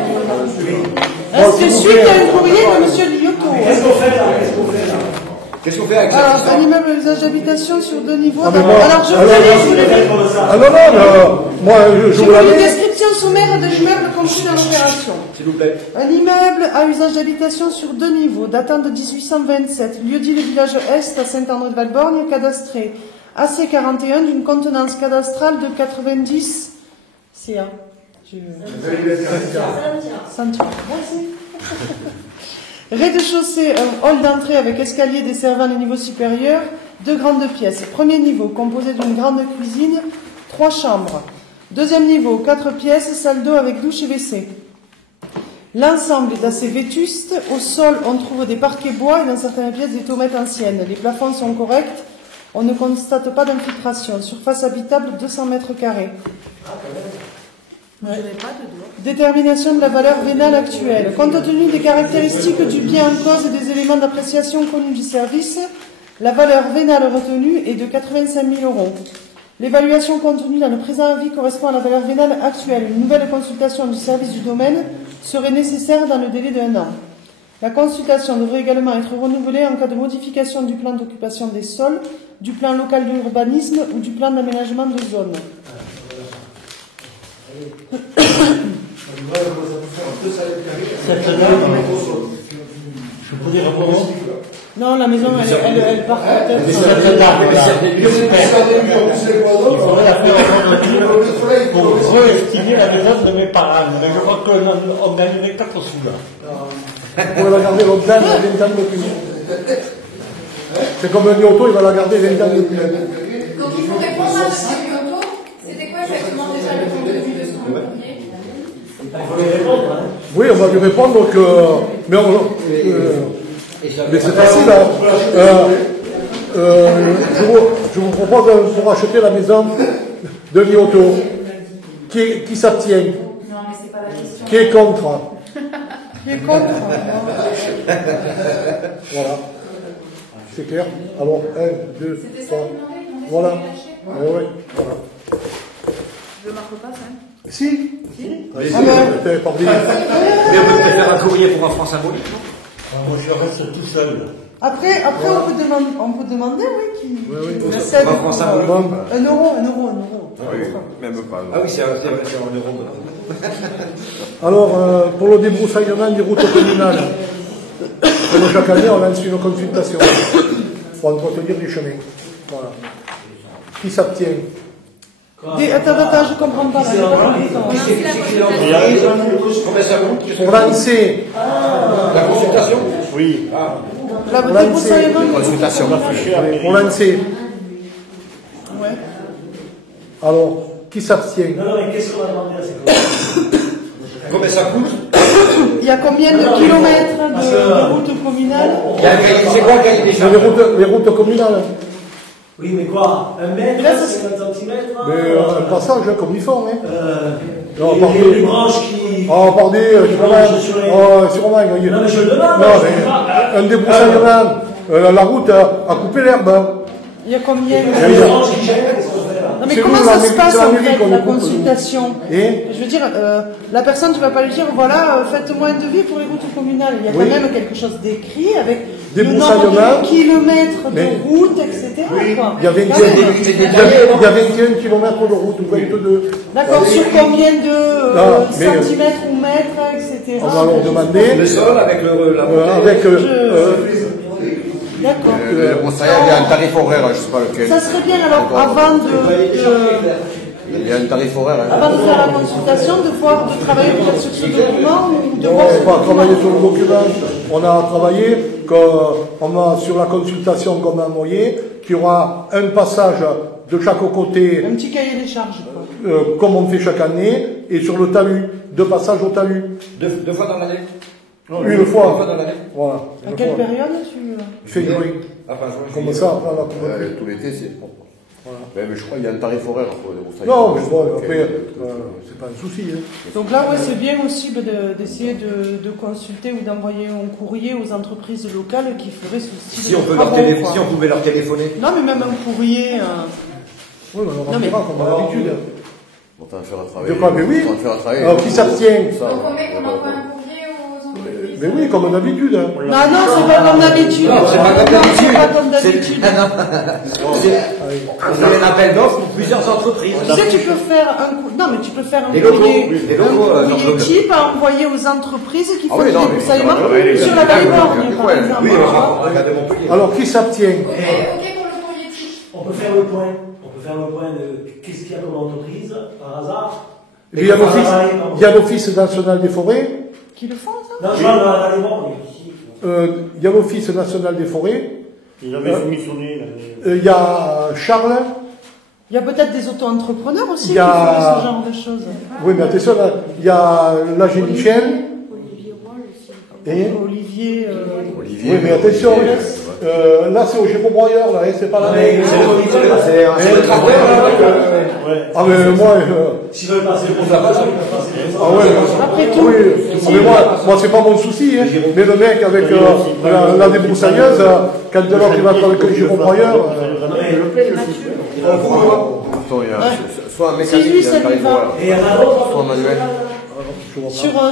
C'est suite à un courrier de monsieur Lyoto. Qu'est-ce qu'on fait là? Qu'est-ce qu'on fait avec ça? Alors, un immeuble à usage d'habitation sur 2 niveaux. Ah, mais moi- Alors, je vous avais Ah non, moi, je vous une l'avais. description sommaire de l'immeuble compris dans l'opération. S'il vous plaît. Un immeuble à usage d'habitation sur 2 niveaux, datant de 1827, lieu-dit le village Est à Saint-André-de-Valborgne, cadastré AC41 d'une contenance cadastrale de 90 CA. Merci. Rez-de-chaussée, un hall d'entrée avec escalier desservant le niveau supérieur, 2 grandes pièces. Premier niveau, composé d'une grande cuisine, 3 chambres. Deuxième niveau, 4 pièces, salle d'eau avec douche et WC. L'ensemble est assez vétuste. Au sol, on trouve des parquets bois et dans certaines pièces des tomates anciennes. Les plafonds sont corrects. On ne constate pas d'infiltration. Surface habitable, 200 mètres carrés. Ouais. Détermination de la valeur vénale actuelle. Compte tenu des caractéristiques du bien en cause et des éléments d'appréciation connus du service, la valeur vénale retenue est de 85 000 €. L'évaluation contenue dans le présent avis correspond à la valeur vénale actuelle. Une nouvelle consultation du service du domaine serait nécessaire dans le délai d'1 an. La consultation devrait également être renouvelée en cas de modification du plan d'occupation des sols, du plan local de l'urbanisme ou du plan d'aménagement de zone. Cette dame, je peux dire un mot? Non, la maison, elle part peut-être. Cette dame, il faudrait la faire pour réestimer la maison de mes parents. Mais je crois qu'on gagnerait 4 sous là. On va la garder longtemps, 20 ans de plus. C'est comme un Lyoto, il va la garder 20 ans de plus. Donc il faut répondre à M. Lyoto. C'était quoi exactement déjà le contenu de son courrier? Il faut lui répondre. Oui, on va lui répondre que. Mais c'est facile, hein. Je vous propose pour acheter la maison de Lyoto. Qui s'abstient? Non, mais c'est pas la question. Qui est contre? Qui est contre? Voilà. C'est clair? Alors, 1, 2, 3. Voilà. Oui, voilà. Je le marque pas, ça. Si. Mais on peut peut-être faire un courrier pour un franc symbolique, non? Moi, je reste tout seul. Après on peut demander, oui, qui cède Pour un franc symbolique. un euro. Oui, même pas. Ah oui, c'est un euro. Alors, pour le débroussaillement des routes communales, comme chaque année, on lance une consultation pour entretenir les chemins. Voilà. Qui s'abstient? Attends, je comprends pas. Pour lancer La consultation? Oui. La débroussaillement. Consultation. Pour lancer. Ouais. Alors, qui s'abstient? Non, mais qu'est-ce qu'on a demandé à ces collègues? Combien ça coûte? Il y a combien de kilomètres de routes communales? C'est quoi le cahier des charges? Les routes communales. Oui, mais quoi? 1 mètre, Là, ça, 50 cm? Mais un passage, hein, comme ils font. Hein. Non, Il y a des branches qui. Oh, pardon, sûrement. Non, mais je le demande. Non, mais un débroussaillement, la route a coupé l'herbe. Il y a combien Il y a des branches qui gênent, qu'est-ce qu'on fait là? Non mais C'est comment nous, ça la se passe c'est la en mairie fait qu'on la écoute, consultation? Et Je veux dire, la personne, tu vas pas lui dire voilà, faites-moi un devis pour les routes communales. Il y a Oui. quand même quelque chose d'écrit avec Des le nombre broussaillements. de kilomètres de Mais- route, etc. quoi. il y a 21 Quand même. km de route, ou 22. D'accord, sur combien de Non, mais, centimètres ou mètres, etc. On va leur demander. Le sol avec la Avec. D'accord. Il y a un tarif horaire, je ne sais pas lequel. Ça serait bien alors avant Il y a un tarif horaire. Hein. avant de faire la consultation, de travailler peut-être sur ce document ou de voir On ce va travailler sur le document. On a travaillé sur la consultation qu'on a envoyée, qu'il y aura un passage de chaque côté, un petit cahier des charges. Quoi. comme on fait chaque année, et sur le talus, 2 passages au talus. Deux fois dans l'année? Une fois. Une fois dans l'année? Voilà. À quelle période tu... Février. Enfin, Comme ça, après, on va couper. Tout l'été, c'est propre. Voilà. Mais je crois qu'il y a un tarif horaire pour les broussailles. Non, mais bon, après, c'est pas un souci. Hein. Donc là, ouais, c'est bien aussi d'essayer de consulter ou d'envoyer un courrier aux entreprises locales qui feraient ce style Si on, de peut travaux, quoi. si on pouvait leur téléphoner. Non, mais même un courrier... Oui, mais on Non, mais- verra comme à l'habitude. On va faire un travail. De quoi? Mais oui. On va faire un travail. Alors, qui s'abstient? Donc on met qu'on envoie un courrier aux entreprises. Mais oui, comme d'habitude. Hein. Non, c'est pas comme d'habitude. Non, c'est pas comme d'habitude. C'est pas comme d'habitude. On fait un appel d'offres pour plusieurs entreprises. Tu sais, tu peux faire non, mais tu peux faire un Des locaux, courrier, oui, des locaux, un courrier genre de- type à envoyer aux entreprises qui font oui, des non, mais broussaillements ça va, sur la vallée borgne, par ouais, exemple. Oui, regardez Montpellier. Alors, qui s'abstient? Ok pour le courrier type. On peut faire le point. On peut faire le point de qu'est-ce qu'il y a comme entreprise, par hasard. Et puis, il y a l'Office national des forêts. Qui le font, ça? Non, je parle dans la vallée borgne. Il y a l'Office national des forêts. Il avait soumissionné. Il y a Charles. Il y a peut-être des auto-entrepreneurs aussi Il qui y a- font ce genre de choses. Oui, mais attention, là, il y a l'AG Michel. Et Olivier. Olivier. oui, mais attention, là c'est au Géraud-Broyeur, là, hein, c'est pas la même. C'est le tracteur, là. Ah, mais moi. S'ils veulent passer pour la base, ils peuvent passer pour ça. Ah ouais, Après tout, oui. Ah, mais moi c'est pas mon souci, hein. Mais le mec avec la débroussailleuse, quand de l'autre il va être avec le Géraud-Broyeur. Attends, il y a soit un Si, lui, mécanique, ça il y a un lui tarif va. horaire. Et il y en a d'autres. Soit un manuel.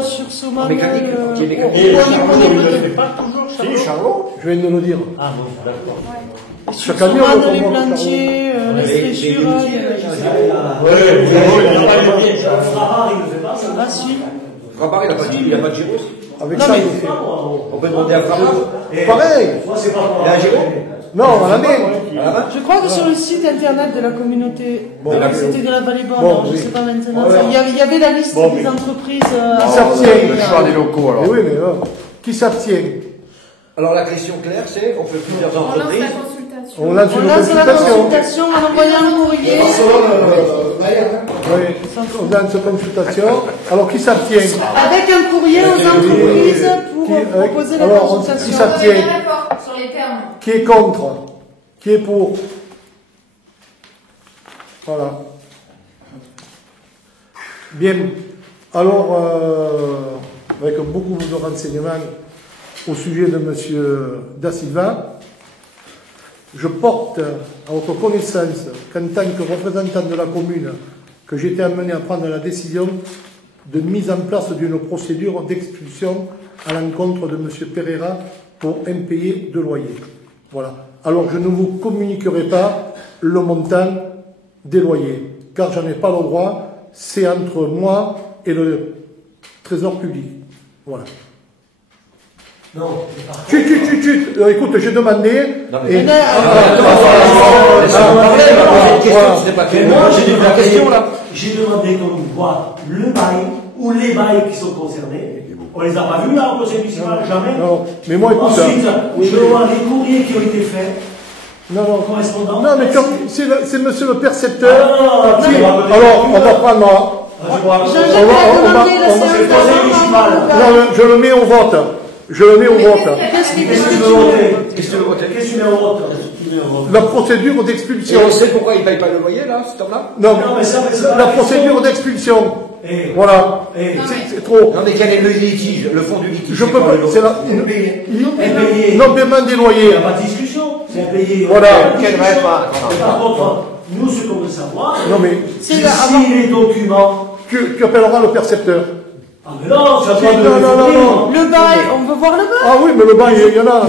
sur ce manuel. mécanique, qui est mécanique. Et on ça, est on ne le peut-être- fait pas toujours, Charlot? Si, Charlot, je viens de le dire. Ah bon, d'accord. Sur Chaque année, on Soman, le les convoque, plantiers, les séchures, il y a- Ouais, il n'y a pas de pied, ça. Frapar, il ne fait pas ça. Ah si. Frappard, il n'a pas de gyro aussi. Avec Non, ça, mais- il fait. On peut demander à Frappard. Pareil. Moi, c'est pas pour Il y a un gyro. Non, à la main. Je crois que sur le site internet de la communauté, c'était de la vallée borgne, Bon, alors je oui. sais pas maintenant, il y avait la liste des entreprises. Qui s'abstient? Le choix des locaux, alors. Mais oui, mais qui s'abstient? Alors la question claire, c'est on fait plusieurs On lance entreprises. la consultation. On lance On une lance la consultation. consultation en envoyant un courrier. Oui, on lance une consultation. Alors, qui s'abstient? Avec un courrier aux entreprises pour proposer la alors, On consultation. qui s'abstient? est bien d'accord sur les termes. Qui est contre? Qui est pour? Voilà. Bien. Alors, avec beaucoup de renseignements au sujet de M. Da Silva. Je porte à votre connaissance qu'en tant que représentant de la commune, que j'étais amené à prendre la décision de mise en place d'une procédure d'expulsion à l'encontre de M. Pereira pour impayé de loyer. Voilà. Alors je ne vous communiquerai pas le montant des loyers, car j'en ai pas le droit, c'est entre moi et le Trésor public. Voilà. Non. Écoute, j'ai demandé. J'ai demandé qu'on voit le bail ou les bails qui sont concernés. On les a pas vus là au conseil municipal, jamais. Non, mais moi écoute. Ensuite, je vois les courriers qui ont été faits. Correspondant. Non, mais c'est monsieur le percepteur. Alors, on va prendre. Je le mets au vote. Je le mets au vote. Qu'est-ce que tu veux voter? Qu'est-ce que tu mets au vote? La procédure d'expulsion. Et on sait pourquoi il ne paye pas le loyer, là, cet homme-là? Non, la procédure d'expulsion. Voilà. C'est trop. Non, mais quel est le litige, le fond du litige? Je peux pas. C'est la. Non paiement des loyers. Il n'y a pas de discussion. C'est impayé. Voilà. Par contre, nous, ce qu'on veut savoir, c'est si les documents. Tu appelleras le percepteur. Ah, mais non, ça va non. Le bail, on veut voir le bail. Ah oui, mais le bail, il y en a. Va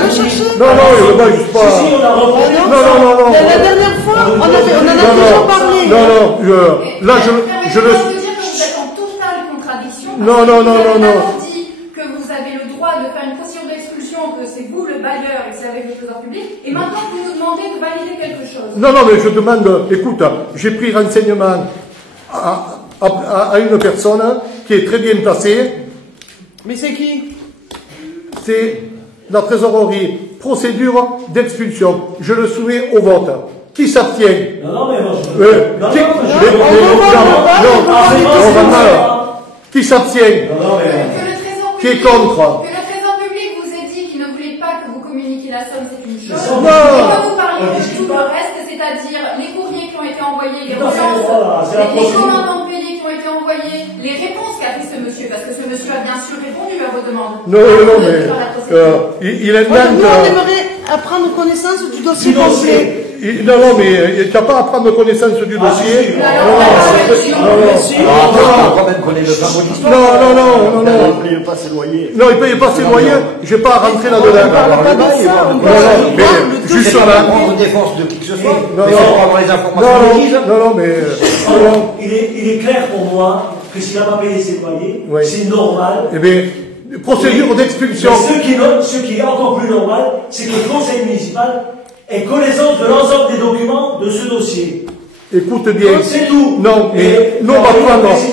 le chercher. Non, le bail, je sais pas. Si, on a repris. Non. La dernière fois, on en a déjà parlé. Non, là, je le. Je veux dire que vous êtes en totale contradiction. Non. Vous avez d'abord dit que vous avez le droit de faire une procédure d'expulsion, que c'est vous le bailleur et que c'est avec le trésor public, et maintenant vous nous demandez de valider quelque chose. Non, mais je demande, écoute, j'ai pris renseignement à une personne qui est très bien placée. Mais c'est qui? C'est la trésorerie. Procédure d'expulsion. Je le soumets au vote. Qui s'abstient? Non, mais moi je... Qui s'abstient? Qui est contre? Que le trésor public vous ait dit qu'il ne voulait pas que vous communiquiez la somme, c'est une chose. Non. Quand vous parlez de tout le reste, c'est-à-dire les courriers qui ont été envoyés, les relances, les commandes payées qui ont été envoyées, les réponses qu'a fait ce monsieur, parce que ce monsieur a bien sûr répondu à vos demandes. Non, mais il est bien. Nous, on aimerait prendre connaissance du dossier complet. Non, mais tu n'as pas à prendre connaissance du dossier. Non. Il ne paye pas ses loyers. Non, il ne paye pas ses loyers. Je n'ai pas à rentrer là-dedans. Mais justement, prendre défense de qui que ce soit. Mais pour avoir les informations. Non, mais. Il est clair pour moi que s'il n'a pas payé ses loyers, c'est normal. Eh bien, procédure d'expulsion. Ce qui est encore plus normal, c'est que le conseil municipal ait connaissance de l'ensemble des documents de ce dossier. Écoute bien. C'est tout. Non, mais nous on va prendre. Parce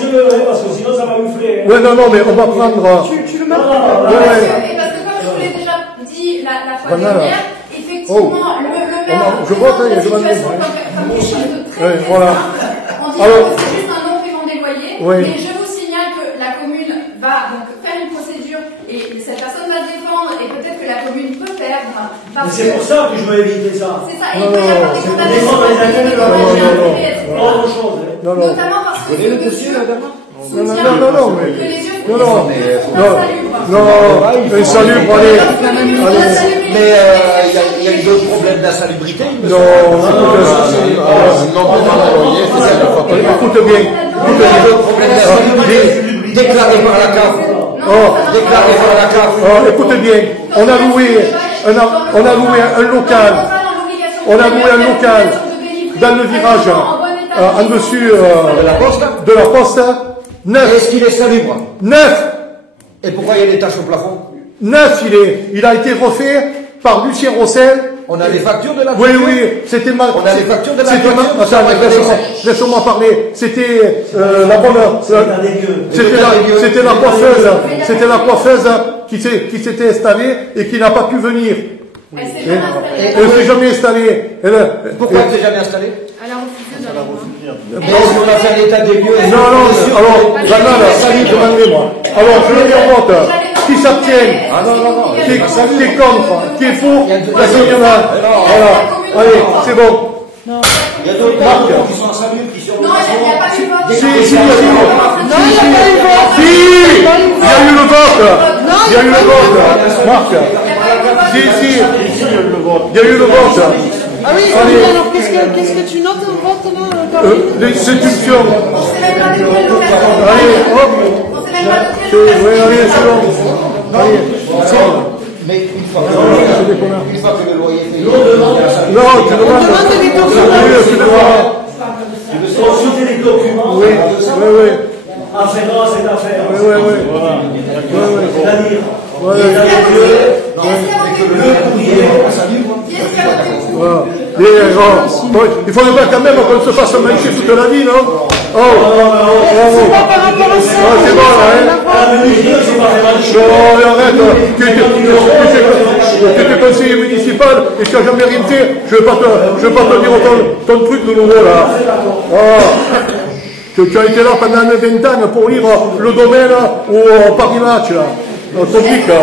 que sinon ça va nous faire. Ouais, non, mais on va prendre. Tu le mets Parce que comme je vous l'ai déjà dit la fois dernière, effectivement, le maire je vote, présente la situation comme quelque chose de très simple. On dit que c'est juste un non-paiement des loyers, mais je vous signale que la commune va donc faire une procédure et cette personne va se défendre et peut-être que la commune peut perdre. Mais c'est pour ça que je veux éviter ça. C'est ça, et il peut y avoir des condamnations, notamment parce que le dossier là d'abord. Non, mais. Que les yeux insalubre, allez. Mais il y a d'autres problèmes d'insalubrité. Écoute bien. Il y a d'autres problèmes d'insalubrité déclarés par la CAF. Déclarés par la CAF. Écoute bien. On a loué un local. On a loué un local dans le virage en dessus de la poste. 9. Est-ce qu'il est salubre? 9. Et pourquoi il y a des taches au plafond? 9, il a été refait par Lucien Rossel. On a les factures de la Oui, c'était ma. On a les factures de la laisse-moi parler. C'était la bonne. C'était la coiffeuse. C'était la coiffeuse qui s'était installée et qui n'a pas pu venir. Elle ne s'est jamais installée. Pourquoi elle ne s'est jamais installée? Elle a refusé d'aller. Mais est-ce qu'on a fait l'état des lieux? Non, alors, demandez-moi. Alors, je le mets en vote. Qui s'abstient? Qui est contre? Qui est pour? L'assainissement. Voilà. Allez, c'est bon. Il y a d'autres marques qui sont insalubres, qui sont. Non, il n'y a pas eu de vote. Si, il y a eu vote. Si, il y a Il y a eu le vote. Marc. Si. Il y a eu le vote. Ah oui, alors qu'est-ce que tu notes au vote là, les institutions. On s'est même pas déroulé le local. Allez, hop. On s'est même pas déroulé le local. Oui, allez, c'est bon. Allez, c'est bon. Mais une fois que le loyer est payé, Non, tu demandes. On demande des documents. Consulter les documents. Oui. Afférents à cette affaire. Oui. C'est-à-dire, Le courrier. Voilà. Il faudrait pas quand même qu'on se fasse mancher toute la vie, non? C'est pas par rapport à ça. C'est bon, là, arrête. Tu es conseiller municipal et tu n'as jamais rien fait. Je vais pas te dire ton truc de nouveau, là. Tu as été là pendant 20 ans pour lire le domaine ou Paris Match, là. Public, là.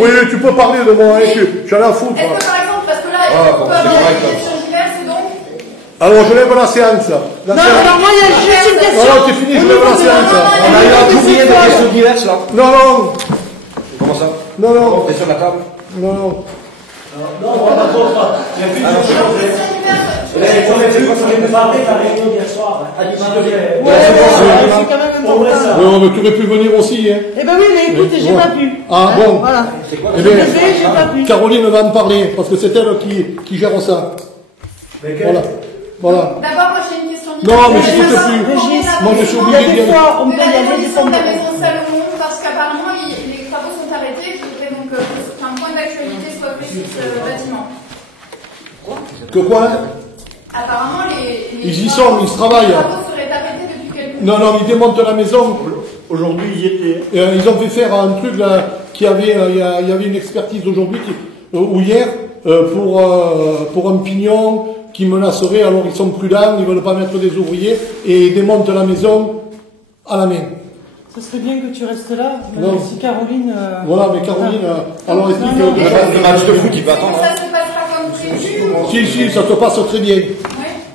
Oui, tu peux parler de moi, j'en ai à foutre. Est-ce que par exemple, parce que là, on peut avoir une question diverse, donc. Alors, je lève la séance. Non, alors moi, il y a juste une question. Non, c'est fini, je lève la séance. on a eu un courrier de questions diverses là. Non. Comment ça? Non. On est sur la table. Non. non, par contre, il y a plus de choses. J'aurais pu parler de la réunion d'hier soir. C'est quand même important. Non, mais tu aurais pu venir aussi, hein. Eh ben oui, mais écoute, j'ai pas pu. Ah bon. Voilà. Eh bien, J'ai pas pu. Caroline va en parler, parce que c'est elle qui gère ça. Voilà. D'abord, moi j'ai une question. Non, mais je n'écoute plus. Moi, je suis obligé de dire. On peut y aller des de la maison Salomon, parce qu'apparemment, les travaux sont arrêtés. Je voudrais donc qu'un point d'actualité soit fait sur ce bâtiment. Que quoi? Apparemment, Ils y sont, ils se travaillent. Les travaux seraient arrêtés depuis quelques mois. Non, ils démontent la maison. Aujourd'hui, ils y étaient. Ils ont fait faire un truc là, il y avait une expertise aujourd'hui ou hier pour un pignon qui menacerait. Alors ils sont prudents, ils veulent pas mettre des ouvriers et ils démontent la maison à la main. Ça serait bien que tu restes là, même si Caroline. Voilà, mais Caroline, alors explique. Le match de foot, il peut attendre. Ça se passera comme prévu. Si, ça se passe très bien.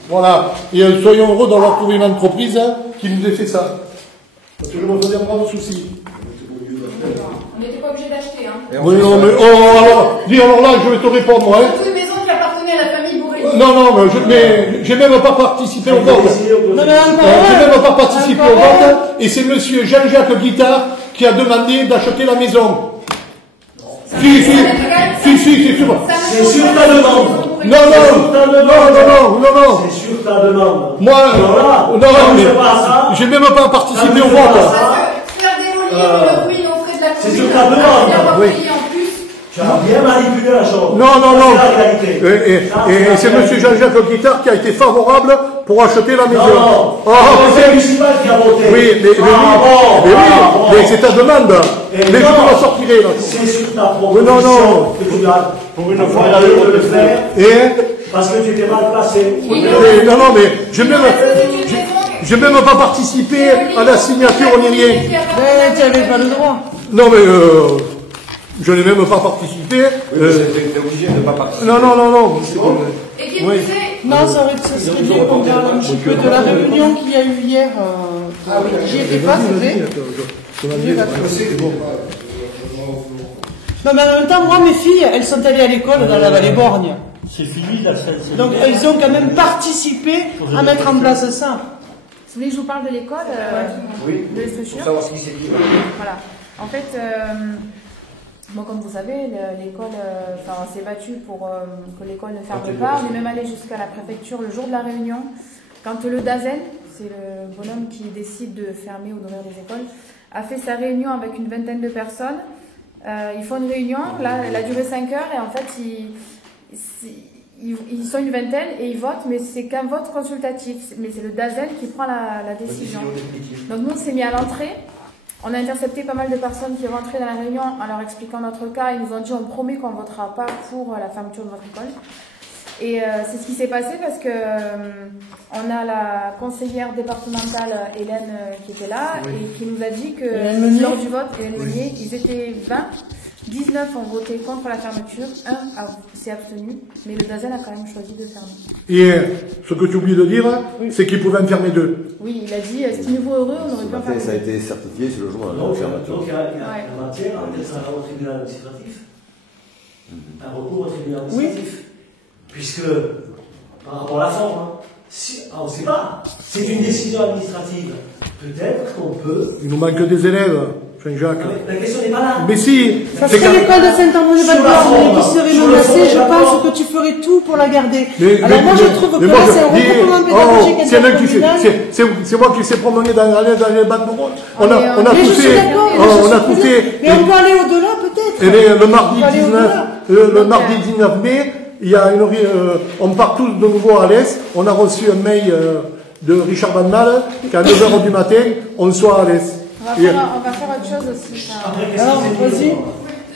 Voilà. Et soyons heureux d'avoir trouvé une entreprise qui nous ait fait ça. Parce que je me faisais un grand souci. On n'était pas obligé d'acheter, hein. Oui, non, mais alors là, je vais te répondre, hein. C'est une maison qui appartenait à la famille Bourré. Non, mais j'ai même pas participé au vote. J'ai même pas participé au vote. Et c'est monsieur Jean-Jacques Guittard qui a demandé d'acheter la maison. Si, c'est sûr. C'est sur ta demande. Non. C'est sur ta demande. Moi, j'ai même pas participé au vote. Faire démolir le ruine au frais de la commune. C'est sur ta demande. Oui. En plus. Tu as bien manipulé la chose. Non. C'est la réalité. Et c'est monsieur Jean-Jacques Guittard qui a été favorable pour acheter la maison. Non. C'est le municipal qui a voté. Oui, mais c'est ta demande. Mais je peux la sortir là. C'est sur ta proposition que tu as Pour une fois, de le faire. Et Parce que tu t'es mal placé. non, mais j'ai même pas participé à la signature ni rien. Mais tu n'avais pas le droit. Non, mais je n'ai même pas participé. T'es obligé de ne pas participer. Non. Et qui disait. Non, ça serait bien qu'on parle un petit peu de la réunion qu'il y a eu hier. J'y étais pas, c'est vrai. Non, mais en même temps, moi, mes filles, elles sont allées à l'école dans la vallée Borgne. C'est fini la scène. Donc, elles ont quand même participé à mettre en place ça. Vous voulez que je vous parle de l'école de les structures? Pour savoir ce qui s'est dit. Voilà. En fait, bon, comme vous savez, l'école, on s'est battu pour que l'école ne ferme pas. On est même allé jusqu'à la préfecture le jour de la réunion. Quand le DAZEN, c'est le bonhomme qui décide de fermer ou d'ouvrir les écoles, a fait sa réunion avec une vingtaine de personnes. Ils font une réunion, là, elle a duré 5 heures et en fait, ils sont une vingtaine et ils votent, mais c'est qu'un vote consultatif. Mais c'est le DAZEN qui prend la décision. Donc nous, on s'est mis à l'entrée. On a intercepté pas mal de personnes qui rentraient dans la réunion en leur expliquant notre cas. Ils nous ont dit on promet qu'on ne votera pas pour la fermeture de votre école. Et c'est ce qui s'est passé parce que on a la conseillère départementale Hélène qui était là et qui nous a dit que lors du vote, Hélène Meunier, ils étaient 20, 19 ont voté contre la fermeture, 1 s'est abstenu, mais le DAZEN a quand même choisi de fermer. Et ce que tu oublies de dire, c'est qu'ils pouvaient en fermer 2. Oui, il a dit, si nous heureux, on aurait pu en faire. Ça a été certifié, c'est le jour de Donc il y a la matière au tribunal administratif. Un recours au tribunal administratif. Puisque, par rapport à la forme, on ne sait pas. C'est une décision administrative. Peut-être qu'on peut. Il nous manque des élèves, Jean-Jacques. La question n'est pas là. Mais si. Ça serait l'école de Saint-André-de-Valbonne qui serait menacée. Je pense que tu ferais tout pour la garder. Alors moi, je trouve que là, c'est un regroupement pédagogique intercommunal. C'est moi qui s'est promené dans les bacs de rôle. On a tout fait. Mais on peut aller au-delà, peut-être. Et le mardi 19 mai, il y a on part tous de nouveau à l'Est. On a reçu un mail de Richard Van Mal qu'à 9h du matin, on soit à l'Est. On va faire autre chose aussi. Alors, vas-y.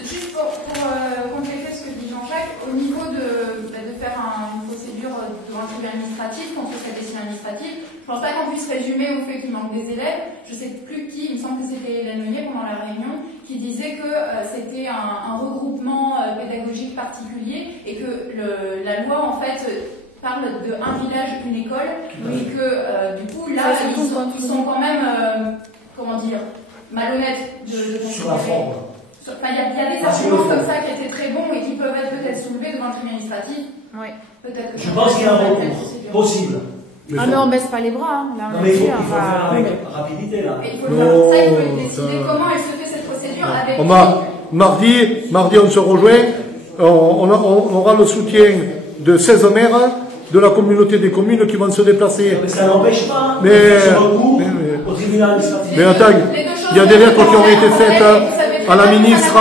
Juste pour compléter ce que dit Jean-Jacques, au niveau de faire une procédure devant le tribunal administratif contre cette décision administrative, je pense pas qu'on puisse résumer au fait qu'il manque des élèves. Je sais plus qui, il me semble que c'était Hélène Meunier pendant la réunion, qui disait que c'était un regroupement pédagogique particulier et que la loi en fait parle d'un village, une école, et que du coup là ils sont quand même comment dire, malhonnêtes de sur la forme. Enfin, il y a des arguments comme ça qui étaient très bons et qui peuvent être peut-être soulevés devant le tribunal administratif. Oui. Peut-être. Je pense qu'il y a un recours possible. Ah mais on baisse pas les bras. Là, non mais il faut faire avec rapidité là. Et il faut décider comment elle se fait cette procédure avec. Mardi, on se rejoint. On aura le soutien de 16 maires de la communauté des communes qui vont se déplacer. Mais ça n'empêche pas. Au tribunal administratif. Mais attends, il y a des lettres qui ont été faites à la ministre,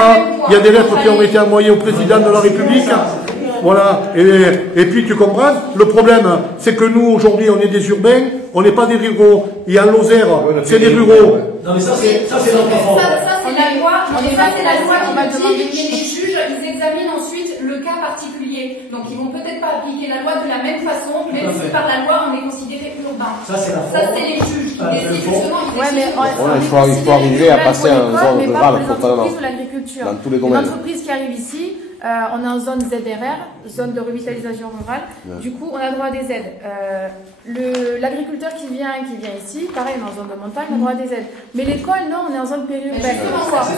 il y a des lettres qui ont été envoyées au président de la République. Voilà. Et puis tu comprends, le problème, c'est que nous, aujourd'hui, on est des urbains, on n'est pas des ruraux. Et en Lozère, c'est des ruraux. Non mais ça c'est notre forme. Ça c'est la loi, qui nous dit que les juges, ils examinent ensuite le cas particulier. Donc ils vont peut-être pas appliquer la loi de la même façon, même si par la loi on est considéré urbain. Ça c'est la forme. Ça c'est les juges qui décident justement. Il faut arriver à passer en zone rurale, totalement. Dans tous les domaines. L'entreprise qui arrive ici, on est en zone ZRR, zone de revitalisation rurale. Du coup, on a droit à des aides. L'agriculteur qui vient ici, pareil, on est en zone de montagne, on a droit à des aides. Mais l'école, non, on est en zone périurbaine.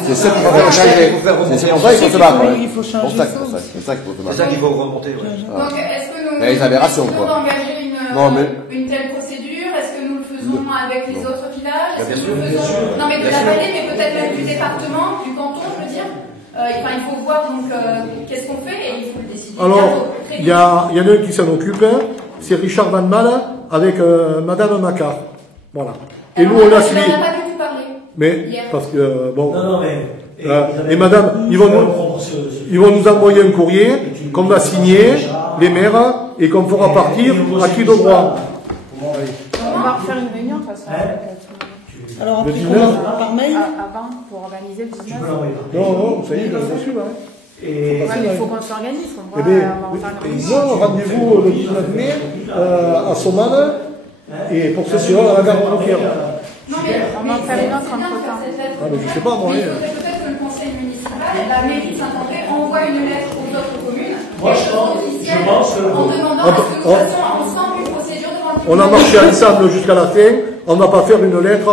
C'est ça qu'il faut changer. C'est pour ça qu'il faut se battre. Il faut changer. C'est ça qu'il faut se battre. C'est ça qu'il faut remonter. Donc, est-ce que nous les aberrations, quoi. engager une telle procédure? Est-ce que nous le faisons avec les autres villages? Est-ce que nous le faisons non mais de la vallée, mais peut-être même du département, du canton, je veux dire. Enfin, il faut voir donc qu'est-ce qu'on fait et il faut le décider. Alors, il y en a un qui s'en occupe, c'est Richard Van Mal avec Madame Macquart. Voilà. Et nous, on l'a suivi. On n'a pas du tout parlé. Mais, parce que, bon. Non, mais. Et madame, ils vont nous envoyer un courrier qu'on va signer, les maires, et qu'on fera partir à qui de droit. On va refaire une réunion, de toute façon. Alors après, par mail avant, pour organiser le 19. Non, ça y est, je l'ai reçu, là. Mais il faut qu'on s'organise. Non, rendez-vous le 19 mai à Saumane, et pour ce soir à la gare routière. Non, mais on va en faire une autre entre-temps. Ah, mais je sais pas, moi. Il faudrait peut-être que le conseil municipal, la mairie de Saint-André, envoie une lettre aux autres communes. Moi, je pense que. En demandant à ce que nous fassions ensemble une procédure devant le On a marché ensemble jusqu'à la fin, on ne va pas faire une lettre.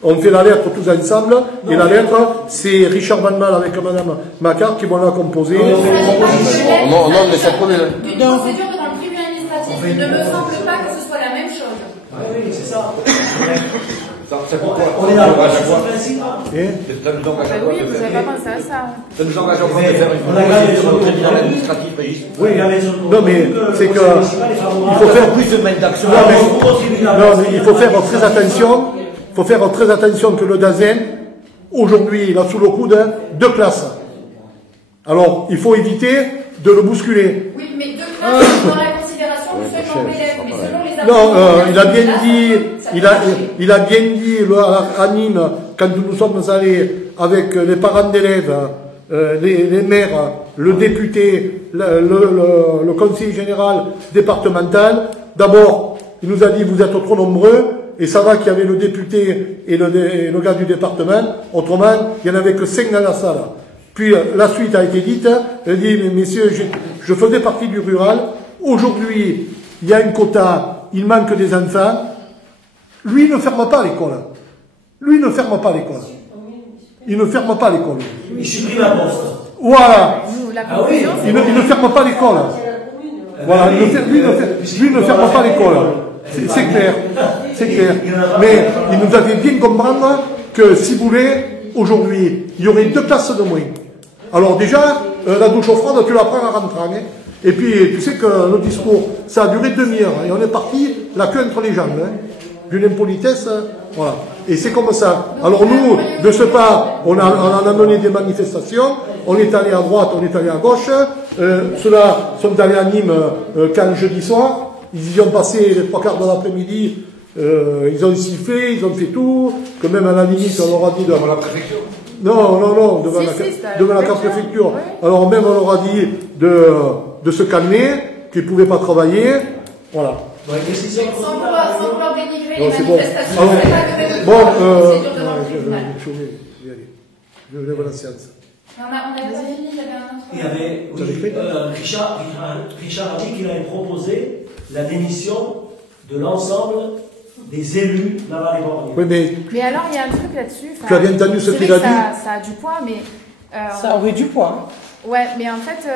On fait la lettre tous ensemble, et la lettre, c'est Richard Van Mal avec Madame Macquart qui vont la composer. Au nom de cette commune. Une procédure devant le tribunal administratif. Il ne me semble pas que ce soit la même chose. Oui, c'est ça. C'est pourquoi on est là pour le principe. Ça nous engage à quoi Oui, vous n'avez pas pensé à ça. Ça nous engage à quoi de faire une procédure sur le tribunal administratif, Régis? Oui, non mais c'est que il faut faire plus de mails d'action. Non mais il faut faire très attention. Il faut faire très attention que le Dazen, aujourd'hui, il a sous le coude 2 classes. Alors, il faut éviter de le bousculer. Oui, mais 2 classes dans la considération du seul nombre d'élèves, mais selon les non, il a bien dit, il a bien dit à Nîmes, quand nous sommes allés avec les parents d'élèves, les maires, le député, le conseiller général départemental, d'abord, il nous a dit, vous êtes trop nombreux, et ça va qu'il y avait le député et le gars du département, autrement, il n'y en avait que 5 dans la salle. Puis la suite a été dite, elle dit, mais messieurs, je faisais partie du rural, aujourd'hui, il y a un quota, il manque des enfants, Lui, il ne ferme pas l'école. Lui, il ne ferme pas l'école. Il ne ferme pas l'école. Il supprime la poste. Voilà. Ah oui. Il ne ferme pas l'école. Voilà. Lui ne ferme pas l'école. C'est clair. C'est clair. Mais il nous avait bien comprendre que si vous voulez, aujourd'hui, il y aurait 2 classes de moins. Alors déjà, la douche froide, tu la prends en rentrant. Hein. Et puis, tu sais que le discours, ça a duré 1/2 heure. Et on est parti la queue entre les jambes. Hein. D'une impolitesse, voilà. Et c'est comme ça. Alors nous, de ce pas, on a mené des manifestations, on est allé à droite, on est allé à gauche, ceux-là sont allés à Nîmes quand jeudi soir, ils y ont passé les 3/4 de l'après-midi, ils ont sifflé, ils ont fait tout, que même à la limite on leur a dit devant la préfecture. Non, devant la préfecture. Alors même on leur a dit de se calmer, qu'ils ne pouvaient pas travailler, voilà. Sans vouloir dénigrer les c'est manifestations, bon. c'est pas que même Bon, procédure devant le tribunal. Je lève la séance. On avait pas fini, il y avait un autre. Il y avait, Richard a dit qu'il avait proposé la démission de l'ensemble des élus de la Vallée-Borgne. Oui, mais alors, il y a un truc là-dessus. Tu as bien entendu ce qu'il a dit? Ça a du poids, mais... ça aurait du poids. Ouais, mais en fait,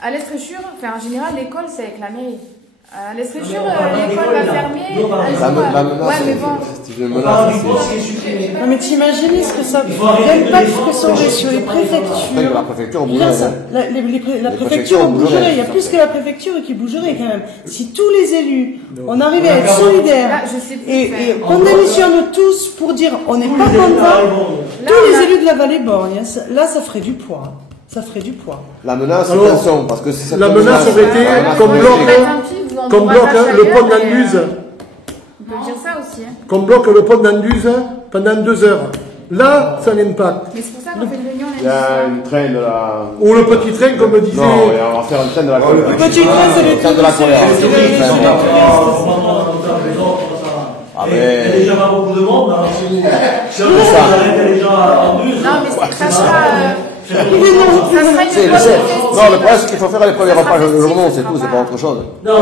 à l'Estréchure, en général, l'école, c'est avec la mairie. À l'Estréture, l'école va fermer. Ouais, mais bon. Non, mais t'imagines ce que ça. L'impact que ça aurait sur les préfectures. La préfecture bougerait. La préfecture bougerait. Il y a plus que la préfecture qui bougerait quand même. Si tous les élus, on arrivait à être solidaires et qu'on démissionne tous pour dire on n'est pas content, tous les élus de la Vallée-Borgne, là, ça ferait du poids. Ça ferait du poids. La menace, attention, parce que si ça la menace aurait été comme bloque le pont d'Anduze. On peut dire ça aussi. Hein. Qu'on bloque le pont d'Anduze pendant 2 heures. Là, ça a un impact. Mais c'est pour ça qu'on fait une réunion. Il y a une train de la... Ou le petit train, comme disait... Non, on va faire un train de la colère. Le petit train, c'est le train de la colère. Ah mais... Il y a déjà pas beaucoup de monde. Si on arrête les gens à Anduze... Non, mais ça sera... C'est le chef. Non, le problème, c'est qu'il faut faire les premiers repas le journaux, c'est tout, c'est pas autre chose. Non,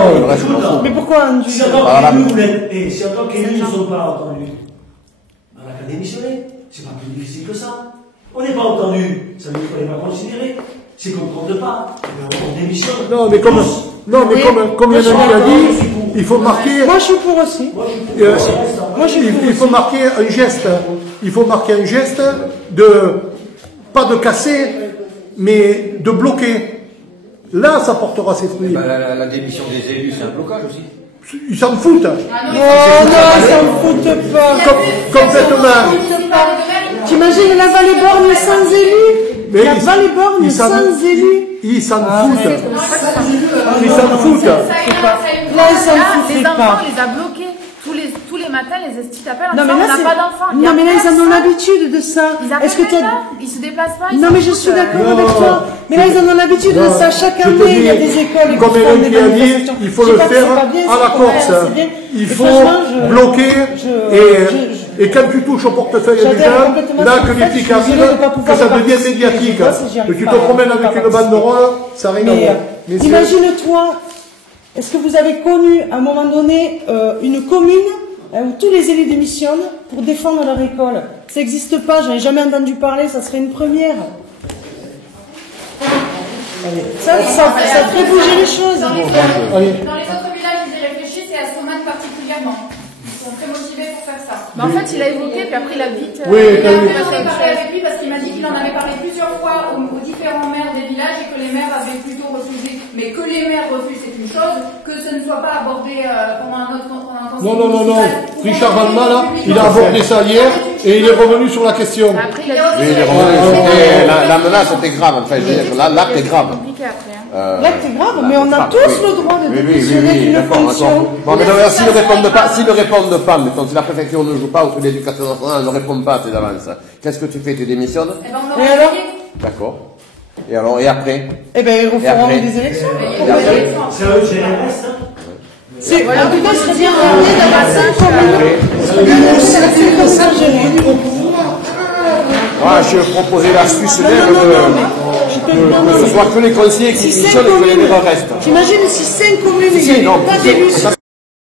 mais pourquoi Anduze? Si en tant qu'élus ne sont pas entendus, on n'a qu'à démissionner. C'est pas plus difficile que ça. On n'est pas entendu, ça veut dire qu'on n'est pas considéré. C'est qu'on ne compte pas. On démissionne. Non, mais comme un ami a dit, il faut marquer. Moi, je suis pour aussi. Il faut marquer un geste. Il faut marquer un geste de. Pas de casser, mais de bloquer. Là, ça portera ses fruits. La démission des élus, c'est un blocage aussi. Ils s'en foutent. Non, ils s'en foutent pas. Complètement. T'imagines la Vallée-Borgne sans élus? La Vallée-Borgne sans élus? Ils s'en foutent. Ils s'en foutent. Là, ils s'en foutent. Les enfants, on les a bloqués. Tous les matins, les estis t'appellent en disant on n'a pas d'enfants. Non, mais là, ils en ont l'habitude de ça. Est-ce que ils se déplacent pas? Non, mais je suis d'accord avec toi. Mais là, ils en ont l'habitude de ça. Chaque année, il y a des écoles qui font des manifestations. Il faut le faire à la Corse. Il faut bloquer. Et quand tu touches au portefeuille des gens, là que les flics arrivent, que ça devient médiatique. Que tu te promènes avec une banderole, ça rien à voir. Imagine-toi. Est-ce que vous avez connu à un moment donné une commune où tous les élus démissionnent pour défendre leur école? Ça n'existe pas, j'en ai jamais entendu parler, ça serait une première. Ça ferait bouger les choses. Dans les autres villages, ils y réfléchissent et à son âge particulièrement. Ils sont très motivés pour faire ça. Mais en fait, il a évoqué, puis après, il a vite. Oui, j'en ai parlé avec lui parce qu'il m'a dit qu'il en avait parlé plusieurs fois aux différents maires des villages et que les maires avaient plutôt refusé. Mais que les maires refusent, c'est une chose, que ce ne soit pas abordé pendant un autre conseil. Non. Richard Valma, là, il a abordé ça hier et il est revenu sur la question. Après, il est revenu. La menace était grave, en fait. L'acte est grave. L'acte est grave, mais on a tous le droit de démissionner d'une fonction. Bon, mais s'ils ne répondent pas, mettons, si la préfecture ne joue pas ou que l'éducation nationale ne répond pas à tes avances, qu'est-ce que tu fais? Tu démissionnes? Et alors? D'accord. Et alors, et après? Eh ben, ils referont des élections. C'est eux qui restent. En tout cas, je serais bien ramené d'avoir 5 communes. Moi, je proposais l'astuce même que ce soit que les conseillers qui démissionnent et que les maires restent. T'imagines si 5 communes, il n'y avait pas d'élus.